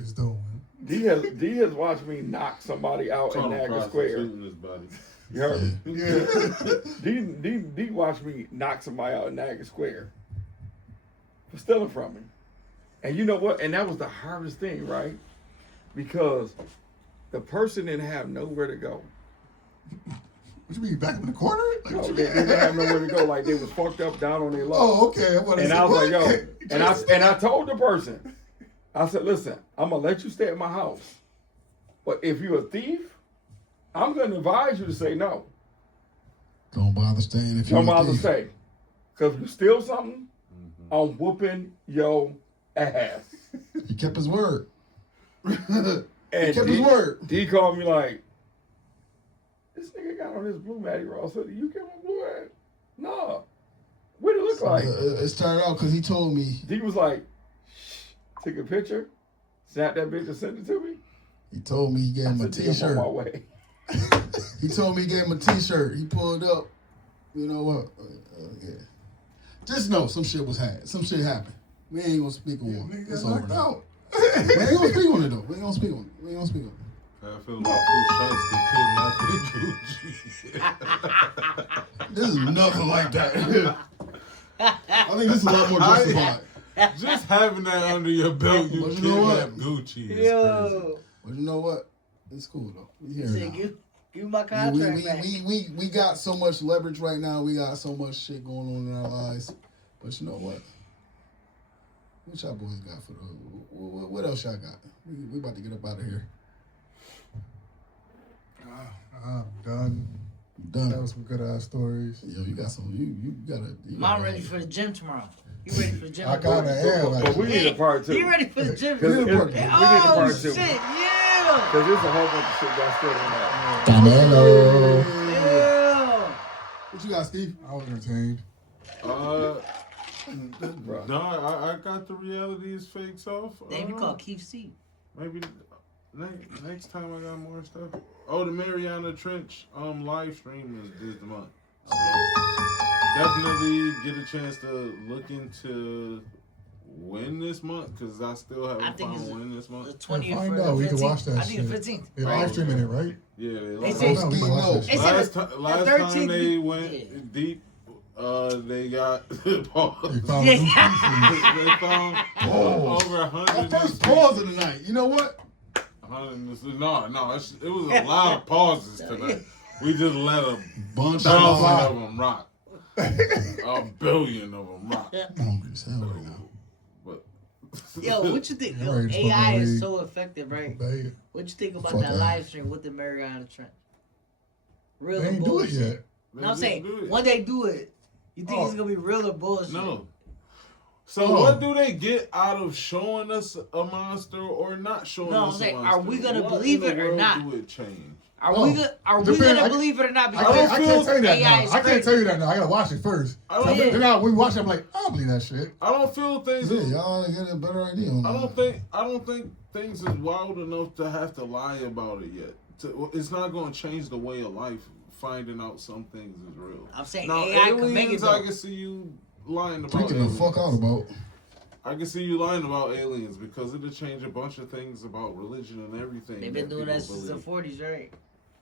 D has watched me knock somebody out in Niagara Square. You heard me? Yeah. D watched me knock somebody out in Niagara Square for stealing from me. And you know what? And that was the hardest thing, right? Because the person didn't have nowhere to go. What you mean, back in the corner? Like, no, they didn't have nowhere to go. Like they was fucked up down on their luck. Oh, okay. And I was like, yo, and I told the person, I said, listen, I'm gonna let you stay at my house, but if you're a thief, I'm gonna advise you to say no. Don't bother staying if you're Don't bother stay, because if you steal something, I'm whooping your ass. He kept his word. And he kept his word. D called me like, this nigga got on his blue Matti Rouse hoodie. You get on blue ass? No. What did it look like? It started out because he told me. D was like, shh, take a picture, snap that bitch and send it to me. He told me he gave him a t-shirt. I'm on my way. He told me he gave him a t-shirt. He pulled up. You know what? Yeah. Just know some shit was had. Some shit happened. We ain't gonna speak on it. It's over now. We ain't gonna speak on it though. We ain't gonna speak on it. I feel like Pooh Shiesty kidnapped Gucci. This is nothing like that. I think this is a lot more justified. Just having that under your belt, you kidnapped Gucci is crazy. But you know what? It's cool though. We here now. Give my contract back. We got so much leverage right now. We got so much shit going on in our lives. But you know what? What y'all boys got for the? What else y'all got? We about to get up out of here. I'm done. That was some good ass stories. Yo, you got some. You gotta. I'm ready for the gym tomorrow. You ready for the gym? I kinda am. But we need a part two. You ready for the gym? We need a part two. Shit, yeah. Because there's a whole bunch of shit y'all still don't know. Canelo. Yeah. What you got, Steve? I was entertained. No, I got the reality is fake off. Damn, you call Keith C. Maybe next time I got more stuff. Oh, the Mariana Trench live stream is this month. So definitely get a chance to look into when this month, because I still haven't found when this month. The 20th. Find out. We can watch that. I think the 15th. They're live streaming it, right? Yeah, They say last time they went deep. They got pause. They found They found over 100. Our first pause of the night. You know what? No, it was a lot of pauses tonight. We just let a bunch of them rock. A billion of them rock. I'm hungry as hell right now. But yo, what you think? Yo, Right, AI is so effective, right? They What you think about Fuck that that. live stream with the Mariana Trench? Real or ain't do it bullshit? yet. No, I'm saying when they do it, you think it's gonna be real or bullshit? no. So what do they get out of showing us a monster or not showing No, I'm us a saying, monster? are we gonna What believe in it the or world not? Do it change? Are we gonna believe it or not? I can't tell you that AI now. is I can't crazy. tell you that now. I gotta watch it first. Then when we watch it, I'm like, I don't believe that shit. I don't feel things. Yeah, y'all get a better idea on that. I don't think things is wild enough to have to lie about it yet. It's not going to change the way of life. Finding out some things is real. I'm saying now, AI can make it. I can see you lying about Freaking the fuck out about. I can see you lying about aliens because it'll change a bunch of things about religion and everything. They've been doing that since the 40s, right?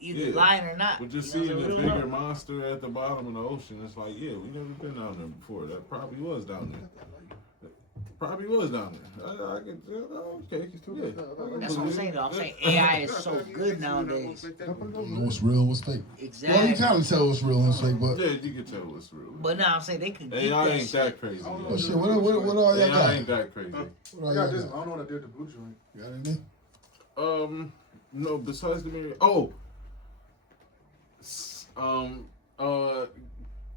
either lying or not. But just You know, seeing so a we don't bigger know. monster at the bottom of the ocean, it's like, yeah, we never been down there before. That probably was down there. Probably was down there. I can okay. Yeah. That's what I'm saying, though. I'm saying AI is so good nowadays. You know what's real, what's fake. Exactly. Well, you kind of tell what's real and what's fake, but Yeah, you can tell what's real. But now I'm saying they could get AI that ain't shit. that crazy. oh shit, what all y'all AI got? ain't that crazy. What all I y'all got this. I got? don't know what I did with the blue joint. You got anything? No, besides the mirror.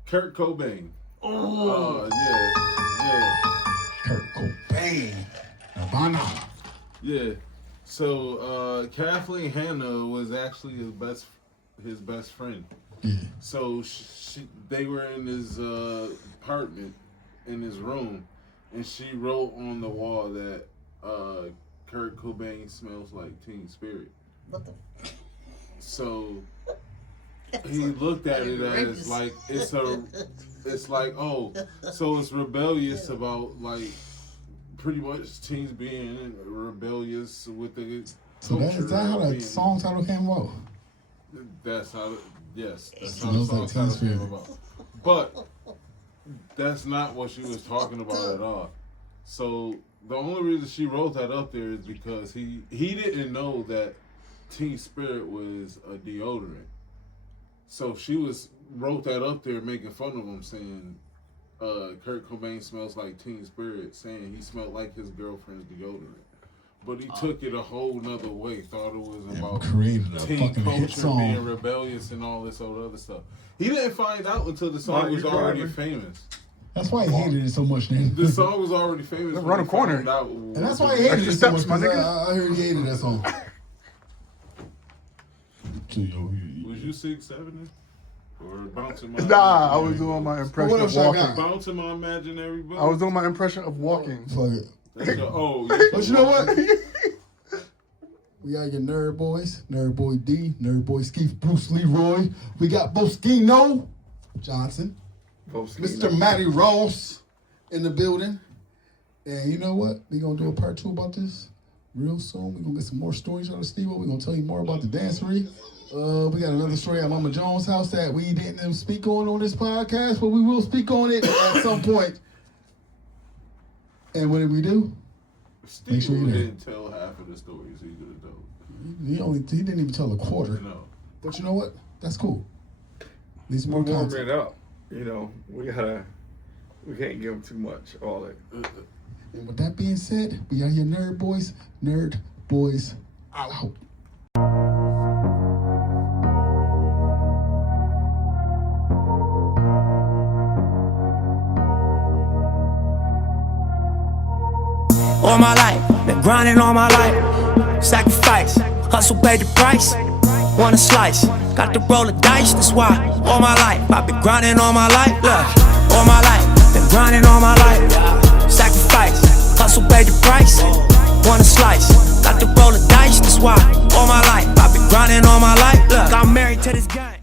Kurt Cobain. Yeah. Kurt Cobain. Nirvana. Yeah. So Kathleen Hanna was actually his best friend. Yeah. So they were in his apartment, in his room, and she wrote on the wall that Kurt Cobain smells like Teen Spirit. What the? So he looked at it as like it's like, oh, so it's rebellious about like pretty much teens being rebellious with the So culture. is that how that being- song title came about? That's how. Yes, that's It how the smells song like Teen title came Spirit. about. But that's not what she was talking about at all. So the only reason she wrote that up there is because he didn't know that Teen Spirit was a deodorant. So she wrote that up there making fun of him, saying Kurt Cobain smells like Teen Spirit, saying he smelled like his girlfriend's deodorant. But he took it a whole nother way, thought it was about Created a teen fucking hit culture being song. rebellious and all this other stuff. He didn't find out until the song was already famous. That's why he hated it so much, then. The song was already famous. Run when a he corner. found out And that's why he hated Extra it so steps, much. my 'Cause nigga. I heard he hated that song. Was you 6'7"? Or bouncing my Nah, I was doing my impression what of else I walking. got? bouncing my imaginary boat. I was doing my impression of walking. Fuck it. That's But you know what? We got your Nerd Boys, Nerd Boy D, Nerd Boy Skeif, Bruce Leroy. We got Boskino Johnson, Mr. Matti Rouse in the building. And you know what? We're going to do a part 2 about this real soon. We're going to get some more stories out of Stevo. We're going to tell you more about the dancery. We got another story at Mama Jones' house that we didn't speak on this podcast, but we will speak on it at some point. And what did we do? Steve Make sure you're there. didn't tell half of the stories he could have told. He didn't even tell a quarter. No. But you know what? That's cool. Need some We're more warming content. it up. You know, we can't give them too much. All that. And with that being said, we are your Nerd Boys. Nerd Boys out. All my life, been grinding all my life. Sacrifice, hustle paid the price. Want a slice, got to roll the dice, that's why. All my life, I've been grinding all my life. Look, all my life, been grinding all my life. Sacrifice, hustle paid the price. Want a slice, got to roll the dice, that's why. All my life, I've been grinding all my life. Look, I'm married to this game.